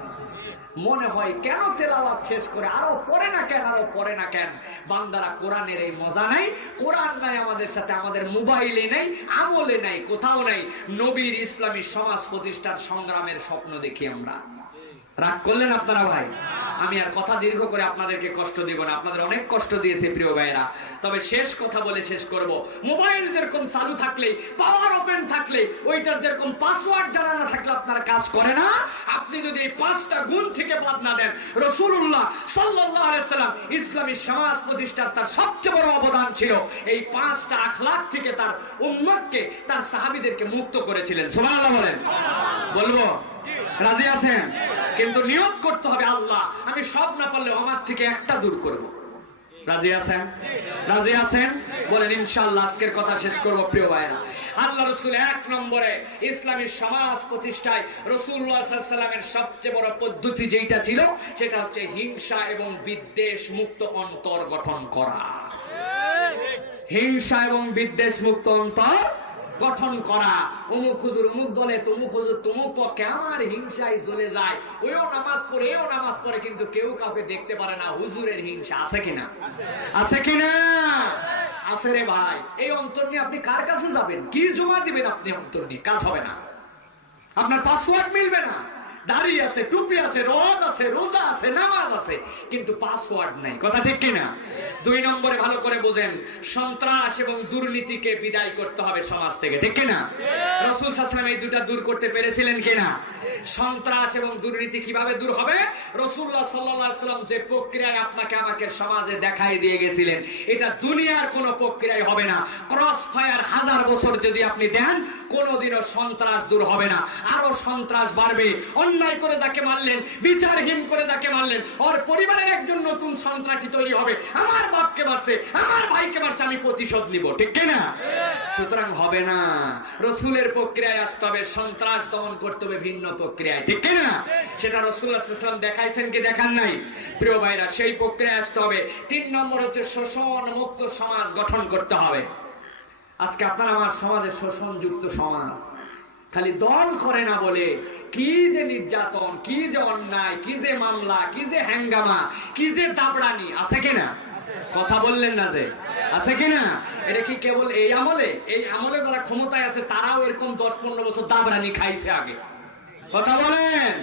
মনে হয় কেন তেলাওয়াত শেষ করে আরো পড়ে না কেন আরো পড়ে না কেন বান্দারা কোরআনের এই মজা নাই কোরআন নাই আমাদের সাথে আমাদের মোবাইলে নাই আমলে নাই কোথাও নাই নবীর ইসলামী সমাজ প্রতিষ্ঠার সংগ্রামের স্বপ্ন দেখি আমরা রাগ করলেন আপনারা ভাই আমি আর কথা দীর্ঘ করে আপনাদেরকে কষ্ট দিব না আপনাদের অনেক কষ্ট দিয়েছে প্রিয় ভাইরা তবে শেষ কথা বলে শেষ করব মোবাইল যেরকম চালু থাকলে পাওয়ার ওপেন থাকলে ওইটার যেরকম পাসওয়ার্ড জানা না থাকলে আপনার কাজ করে না আপনি যদি এই 5টা গুণ থেকে বাদ না দেন রাসূলুল্লাহ সাল্লাল্লাহু আলাইহি সাল্লাম ইসলামী সমাজ প্রতিষ্ঠার তার সবচেয়ে বড় অবদান ছিল এই 5টা আখলাক থেকে তার উম্মতকে তার সাহাবীদেরকে মুক্ত করেছিলেন সুবহানাল্লাহ বলেন বলবো রাজি আছেন কিন্তু নিয়ত করতে হবে আল্লাহ আমি সব না পারলে আমার থেকে একটা দূর করব রাজি আছেন রাজি আছেন বলেন ইনশাআল্লাহ আজকের কথা শেষ করব প্রিয় ভাইরা আল্লাহ রাসূল এক নম্বরে ইসলামী সমাজ প্রতিষ্ঠায় রাসূলুল্লাহ সাল্লাল্লাহু আলাইহি ওয়াসাল্লামের সবচেয়ে বড় পদ্ধতি যেটা ছিল সেটা হচ্ছে হিংসা এবং বিদ্বেষ মুক্ত অন্তর গঠন করা হিংসা এবং বিদ্বেষ মুক্ত অন্তর গঠন করা অমুক হুজুর অমুক দলে তমুক হুজুর তমুক পক্ষে আমার হিংসায় চলে যায় ওইও নামাজ পড়ে এও নামাজ পড়ে কিন্তু কেউ কাউকে দেখতে পারে না হুজুরের হিংসা আছে কিনা আছে কিনা আছে রে ভাই এই অন্তর নিয়ে আপনি কার কাছে যাবেন কি জমা দিবেন আপনি অন্তর নিয়ে কাজ হবে না আপনার পাসওয়ার্ড মিলবে না দাড়ি আছে টুপি আছে রোদ আছে রোজা আছে নামাজ আছে কিন্তু পাসওয়ার্ড নাই কথা ঠিক কিনা 2 নম্বরে ভালো করে বোঝেন সন্ত্রাস এবং দুর্নীতিকে বিদায় করতে হবে সমাজ থেকে ঠিক কিনা রাসূল সাল্লাল্লাহু আলাইহি ওয়াসাল্লাম এই দুটো দূর করতে পেরেছিলেন কিনা সন্ত্রাস এবং দুর্নীতি কিভাবে দূর হবে রাসূলুল্লাহ সাল্লাল্লাহু আলাইহি ওয়াসাল্লাম যে প্রক্রিয়ায় আপনাকে আমাকে সমাজে দেখাই দিয়ে গেছিলেন এটা দুনিয়ার কোনো প্রক্রিয়ায় হবে না ক্রস ফায়ার 1000 বছর যদি আপনি দেন কোনোদিনও সন্ত্রাস দূর হবে না আরো সন্ত্রাস বাড়বে অন্যায় করে যাকে মারলেন বিচারহীন করে যাকে মারলেন ওর পরিবারের একজন নতুন সন্ত্রাসী তৈরি হবে আমার বাপকে মারছে আমার ভাইকে মারছে আমি প্রতিশোধ নিব ঠিক কি না সুতরাং হবে না রাসূলের প্রক্রিয়ায় আসতে হবে সন্ত্রাস দমন করতে হবে ভিন্ন প্রক্রিয়ায় ঠিক কি না সেটা রাসূলুল্লাহ সাল্লাল্লাহু আলাইহি ওয়াসাল্লাম দেখাইছেন কি দেখান নাই প্রিয় ভাইরা সেই প্রক্রিয়ায় আসতে হবে 3 নম্বর হচ্ছে শোষণ মুক্ত সমাজ গঠন করতে হবে আজকে আপনার আমার সমাজে শোষণ যুক্ত সমাজ খালি দল করে না বলে কি যে নির্যাতন কি যে অন্যায় কি যে মামলা কি যে হ্যাঙ্গামা কি যে দাবড়ানি আছে কিনা কথা বললেন না যে আছে কিনা এটা কি কেবল এই আমলে যারা ক্ষমতায় আছে তারাও এরকম 10-15 বছর দাবড়ানি খাইছে আগে কথা বলেন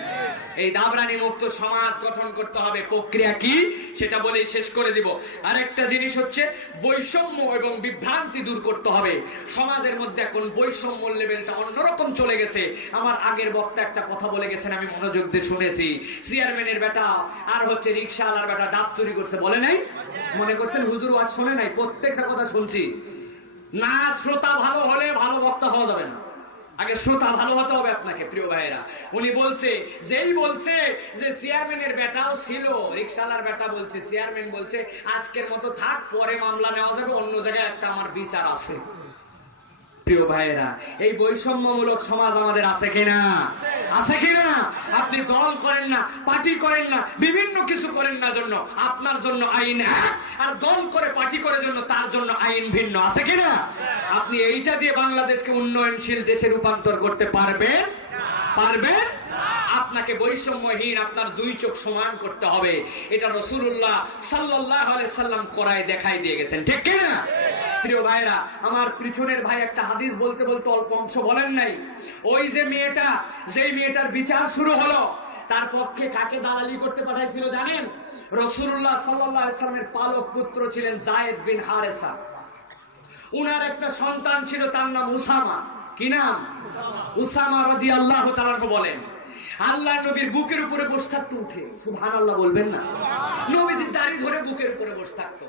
এই দাবরানি মুক্ত সমাজ গঠন করতে হবে প্রক্রিয়া কি সেটা বলেই শেষ করে দিব আরেকটা জিনিস হচ্ছে বৈষম্য এবং বিভ্রান্তি দূর করতে হবে সমাজের মধ্যে এখন বৈষম্য লেভেলটা অন্যরকম চলে গেছে আমার আগের বক্তা একটা কথা বলে গেছেন আমি মনোযোগ দিয়ে শুনেছি চেয়ারম্যানের বেটা আর হচ্ছে রিকশাওয়ালার বেটা ডাব চুরি করছে বলে নাই মনে করছেন হুজুর ওয়াজ শুনে নাই প্রত্যেকটা কথা শুনছি না শ্রোতা ভালো হলে ভালো বক্তা হওয়া যাবে না আগে শ্রোতা ভালো হতে হবে আপনাকে প্রিয় ভাইরা উনি বলছে যেই বলছে যে চেয়ারম্যানের বেটাও ছিল রিকশালার বেটা বলছে চেয়ারম্যান বলছে আজকের মতো থাক পরে মামলা নেওয়া যাবে অন্য জায়গায় একটা আমার বিচার আছে প্রিয় ভাইরা এই বৈষম্যমূলক সমাজ আমাদের আছে কিনা আছে কিনা আপনি দল করেন না পার্টি করেন না বিভিন্ন কিছু করেন না জন্য আপনার জন্য আইন এক আর দল করে পার্টি করে জন্য তার জন্য আইন ভিন্ন আছে কিনা আপনি এইটা দিয়ে বাংলাদেশকে উন্নয়নশীল দেশে রূপান্তর করতে পারবেন পারবেন আপনাকে বৈষম্যহীন আপনার দুই চোখ সমান করতে হবে এটা রাসূলুল্লাহ সাল্লাল্লাহু আলাইহি সাল্লাম করায় দেখাই দিয়ে গেছেন ঠিক কি না প্রিয় ভাইরা আমার পিছনের ভাই একটা হাদিস বলতে বলতে অল্প অংশ বলেন নাই ওই যে মেয়েটা যেই মেয়েটার বিচার শুরু হলো তার পক্ষে কাকে দালালি করতে পাঠাইছিল জানেন রাসূলুল্লাহ সাল্লাল্লাহু আলাইহি সাল্লামের পালক পুত্র ছিলেন যায়েদ বিন হারেসা উনার একটা সন্তান ছিল তার নাম উসামা কি নাম উসামা রাদিয়াল্লাহু তাআলা বলেন আল্লাহ নবীর বুকের উপরে বসে থাকতো উঠে সুবহানাল্লাহ বলবেন না নবীজি দাড়ি ধরে বুকের উপরে বসে থাকতো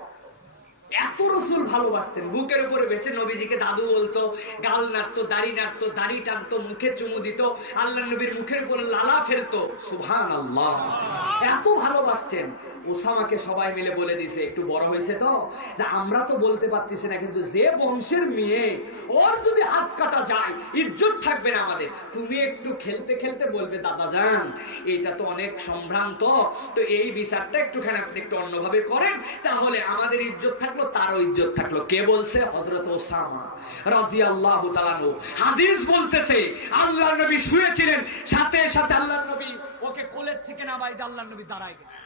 এত রসুল ভালোবাসতেন, বুকের উপরে বেশি নবীজিকে দাদু বলতো, গাল নাড়তো, দাড়ি টানতো, মুখে চুমু দিত, আল্লাহ নবীর মুখের উপরে লালা ফেলতো। সুবহানাল্লাহ, এত ভালোবাসতেন। ওসামাকে সবাই মিলে বলে দিছে, একটু বড় হয়েছে তো, যে আমরা তো বলতে পারতেছি না, কিন্তু যে বংশের মেয়ে, ওর যদি হাত কাটা যায় ইজ্জত থাকবে না আমাদের, তুমি একটু খেলতে খেলতে বলবে দাদা যান এটা তো অনেক সম্ভ্রান্ত, তো এই বিচারটা একটুখানি আপনি একটু অন্যভাবে করেন, তাহলে আমাদের ইজ্জত থাকলো, তারও ইজ্জত থাকলো। কে বলছে? হযরত ওসামা রাদিয়াল্লাহু তাআলা আনহু। হাদিস বলতেছে আল্লাহর নবী শুয়েছিলেন, সাথে সাথে আল্লাহর নবী ওকে কোলের থেকে নামাই দিয়ে আল্লাহর নবী দাঁড়ায় গেছে।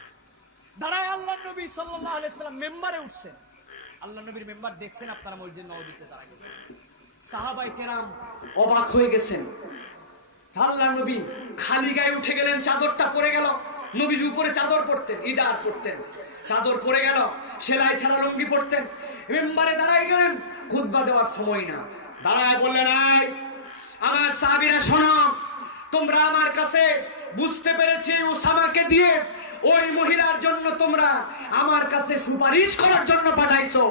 দাঁড়ায় আল্লাহর নবী সাল্লাল্লাহু আলাইহি সাল্লাম মেম্বারে উঠছেন। আল্লাহর নবীর মেম্বার দেখছেন আপনারা, মসজিদ নববীতে দাঁড়ায় গেছেন। সাহাবায়ে কেরাম অবাক হয়ে গেছেন। আল্লাহর নবী খালি গায়ে উঠে গেলেন, চাদরটা পরে গেল। নবীজি উপরে চাদর পরতেন, ইদার পরতেন, চাদর পরে গেল, সেলাই ছাড়া লুঙ্গি পরতেন। মেম্বারে দাঁড়ায় গেলেন, খুতবা দেওয়ার সময় না, দাঁড়ায় বললেন, এই আমার সাহাবীরা শোনো, তোমরা আমার কাছে বুঝতে পেরেছি ওসামাকে দিয়ে ওই মহিলার জন্য তোমরা আমার কাছে সুপারিশ করার জন্য পাঠাইছো।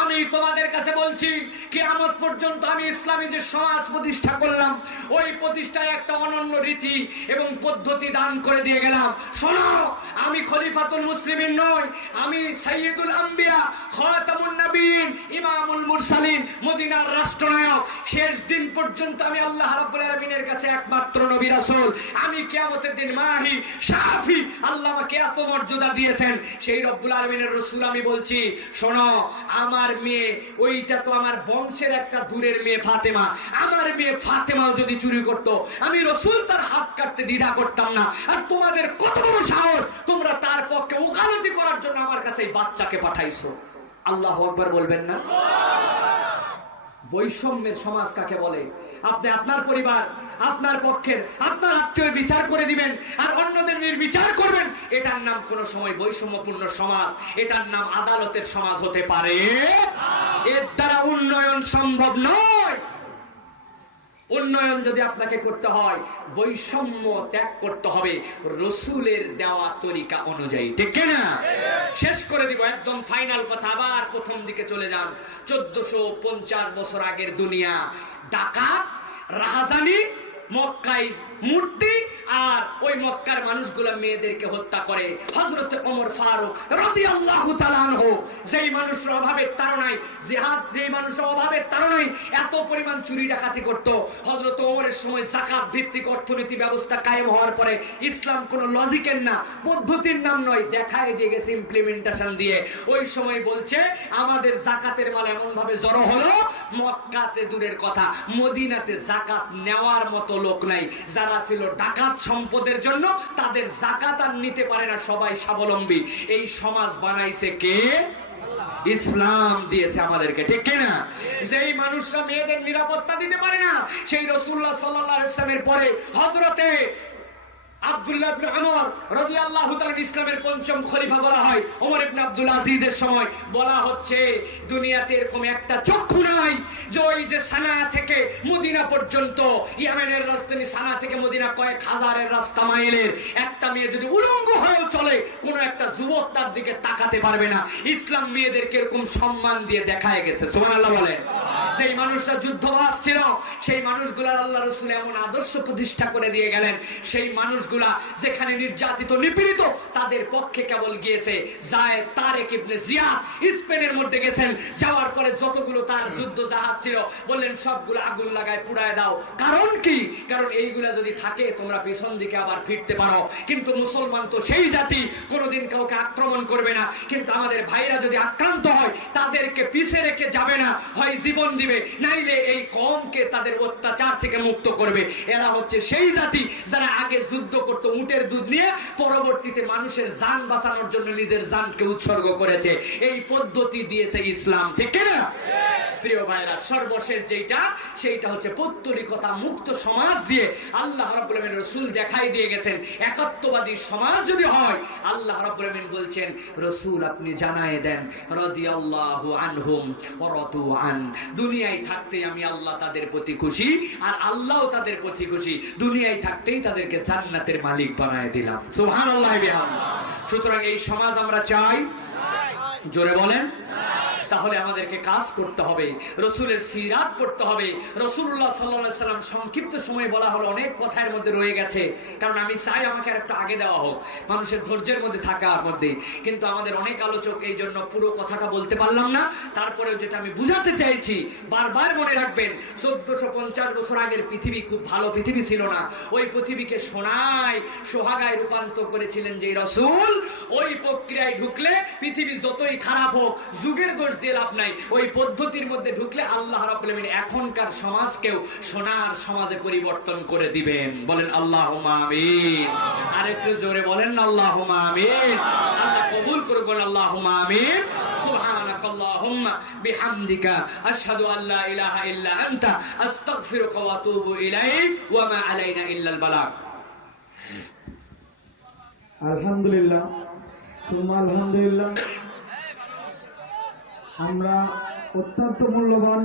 আমি তোমাদের কাছে বলছি, কিয়ামত পর্যন্ত আমি ইসলামী যে সমাজ প্রতিষ্ঠা করলাম, ওই প্রতিষ্ঠায় একটা অনন্য রীতি এবং পদ্ধতি দান করে দিয়ে গেলাম। শোনো, আমি খলিফাতুল মুসলিমিন নই, আমি সাইয়্যিদুল আম্বিয়া, খাতামুন নবীন, ইমামুল মুরসালিন, মদিনার রাষ্ট্রনায়ক। শেষ দিন পর্যন্ত আমি আল্লাহ রাব্বুল আলামিনের কাছে একমাত্র নবী রাসূল। আমি কিয়ামতের দিন মাহি, শাফি, আল্লাহ আমাকে এত মর্যাদা দিয়েছেন, সেই রব্বুল আলামিনের রাসূল আমি বলছি, শোনো, আমার মেয়ে, ওইটা তো আমার বংশের একটা দূরের মেয়ে ফাতেমা, আমার মেয়ে ফাতেমাও যদি চুরি করত, আমি রাসূল তার হাত কাটতে দ্বিধা করতাম না। আর তোমাদের কত বড় সাহস, তোমরা তার পক্ষে ওকালতি করার জন্য আমার কাছে এই বাচ্চাকে পাঠাইছো। আল্লাহু আকবার বলবেন না? বৈষম্যের সমাজ কাকে বলে? আপনি আপনার পরিবার, আপনার পক্ষের, আপনার আত্মীয় বিচার করে দিবেন আর অন্যদের নির্বিচার করবেন, এটার নাম কোন সময় বৈষম্যপূর্ণ সমাজ, এটার নাম আদালতের সমাজ হতে পারে। এর দ্বারা উন্নয়ন সম্ভব নয়। উন্নয়ন যদি আপনাকে করতে হয়, বৈষম্য ত্যাগ করতে হবে রাসূলের দেওয়া তরিকা অনুযায়ী, ঠিক না? শেষ করে দিব, একদম ফাইনাল কথা, আবার প্রথম দিকে চলে যান। 1450 বছর আগের দুনিয়া, ডাকাত, রাহাজানি, মক্কায় মূর্তি, আর ওই মক্কার মানুষগুলা মেয়েদেরকে হত্যা করে। হযরত ওমর ফারুক রাদিয়াল্লাহু তাআলা আনহু, যেই মানুষের অভাবের তাড়নায় জিহাদ, যেই মানুষের অভাবের তাড়নায় এত পরিমাণ চুরি ডাকাতি করত, হযরত ওমরের সময় যাকাত ভিত্তিক অর্থনীতি ব্যবস্থা কায়েম হওয়ার পরে ইসলাম কোন লজিকের না, পদ্ধতির নাম নয়, দেখায় দিয়ে গেছে ইমপ্লিমেন্টেশন দিয়ে। ওই সময় বলছে আমাদের যাকাতের মাল এমন ভাবে জড়ো হলো, মক্কাতে দূরের কথা, মদিনাতে যাকাত নেওয়ার মতো লোক নাই। যারা ছিল ডাকাত সম্পদের জন্য, তাদের যাকাত আর নিতে পারে না, সবাই স্বাবলম্বী। এই সমাজ বানাইছে কে? ইসলাম দিয়েছে আমাদেরকে, ঠিক কিনা? যেই মানুষরা মেয়েদের নিরাপত্তা দিতে পারে না, সেই রাসূলুল্লাহ সাল্লাল্লাহু আলাইহি ওয়াসাল্লামের পরে হযরতে আব্দুল্লাহ ইবনে ওমর রাদিয়াল্লাহু তাআলা ইসলামের পঞ্চম খলিফা বলা হয়। ওমর ইবনে আব্দুল আজিজের সময় বলা হচ্ছে, দুনিয়াতে এরকম একটা চক্ষু নাই যে ওই যে সানা থেকে মদিনা পর্যন্ত, ইয়েমেনের রাজধানী সানা থেকে মদিনা কয়েক হাজারের রাস্তা মাইলের, একটা মেয়ে যদি উলঙ্গ হয়েও চলে, কোন একটা যুবক তার দিকে তাকাতে পারবে না। ইসলাম মেয়েদেরকে এরকম সম্মান দিয়ে দেখায় গেছে। সুবহানাল্লাহ বলেন। যেই মানুষরা যুদ্ধবাজ ছিল, সেই মানুষগুলার আল্লাহ রাসূল এমন আদর্শ প্রতিষ্ঠা করে দিয়ে গেলেন, সেই মানুষগুলা যেখানে নির্যাতিত, নিপীড়িত, তাদের পক্ষে কেবল গিয়েছে যায়েদ তারেক ইবনে জিয়াদ, স্পেনের মধ্যে গেছেন। যাওয়ার পরে যতগুলো তার যুদ্ধ জাহাজ ছিল, বললেন সবগুলো আগুন লাগায় পুড়ায় দাও। কারণ কি? কারণ এইগুলা যদি থাকে, তোমরা পিছন দিকে আবার ফিরতে পারো। কিন্তু মুসলমান তো সেই জাতি, কোনোদিন কাউকে আক্রমণ করবে না, কিন্তু আমাদের ভাইরা যদি আক্রান্ত হয়, তাদেরকে পিছে রেখে যাবে না, হয় জীবন দিবে, নাইলে এই কওমকে তাদের অত্যাচার থেকে মুক্ত করবে। এরা হচ্ছে সেই জাতি যারা আগে যুদ্ধ করতো উটের দুধ নিয়ে, পরবর্তীতে মানুষের জান বাঁচানোর জন্য নিজের জানকে উৎসর্গ করেছে। এই পদ্ধতি দিয়েছে ইসলাম, ঠিক না? প্রিয় ভাইরা, সর্বশেষ যেটা, সেইটা হচ্ছে পৌত্তলিকতা মুক্ত সমাজ দিয়ে আল্লাহ রাব্বুল আলামিন রাসূল দেখাই দিয়ে গেছেন। একাত্মবাদী সমাজ যদি হয়, আল্লাহ রাব্বুল আলামিন বলছেন, রাসূল আপনি জানায়ে দেন, রাদিয়াল্লাহু আনহুম ওয়া রাদু আন, দুনিয়ায় থাকতেই আমি আল্লাহ তাদের প্রতি খুশি, আর আল্লাহও তাদের প্রতি খুশি। দুনিয়ায় থাকতেই তাদেরকে জান্নাতের মালিক বানায় দিলাম। সুবহানাল্লাহ। সুতরাং এই সমাজ আমরা চাই, জোরে বলেন। তাহলে আমাদেরকে কাজ করতে হবে, রসুলের সিরাত পড়তে হবে। রাসূলুল্লাহ সাল্লাল্লাহু আলাইহি সাল্লাম সংক্ষিপ্ত সময়ে বলা হলো, অনেক কথার মধ্যে রয়ে গেছে, কারণ আমি চাই আমাকে আর একটু আগে দেওয়া হোক মানুষের ধৈর্যের মধ্যে থাকার মধ্যে, কিন্তু আমাদের অনেক আলোচক এই জন্য পুরো কথাটা বলতে পারলাম না। তারপরেও যেটা আমি বুঝাতে চাইছি, বারবার মনে রাখবেন, 1450 বছর আগের পৃথিবী খুব ভালো পৃথিবী ছিল না। ওই পৃথিবীকে সোনায় সোহাগায় রূপান্তর করেছিলেন যে রাসূল। ওই প্রক্রিয়ায় ঢুকলে পৃথিবী যতই খারাপ হোক, যুগের দোষ দিয়ে লাভ নাই, ওই পদ্ধতির মধ্যে ঢুকলে আল্লাহ রাব্বুল আলামিন এখনকার সমাজকেও সোনার সমাজে পরিবর্তন করে দিবেন। বলেন আল্লাহুম্মা আমিন। আর একটু জোরে বলেন আল্লাহুম্মা আমিন। আল্লাহ কবুল করুন, আল্লাহুম্মা আমিন। সুবহানাকাল্লাহুম্মা বিহামদিকা আশহাদু আল্লা ইলাহা ইল্লা আনতা আস্তাগফিরুকা ওয়া আতুবু ইলাইক ওয়া মা আলাইনা ইল্লাল বালাগ। আলহামদুলিল্লাহ, সুম্মা আলহামদুলিল্লাহ। আমরা অত্যন্ত মূল্যবান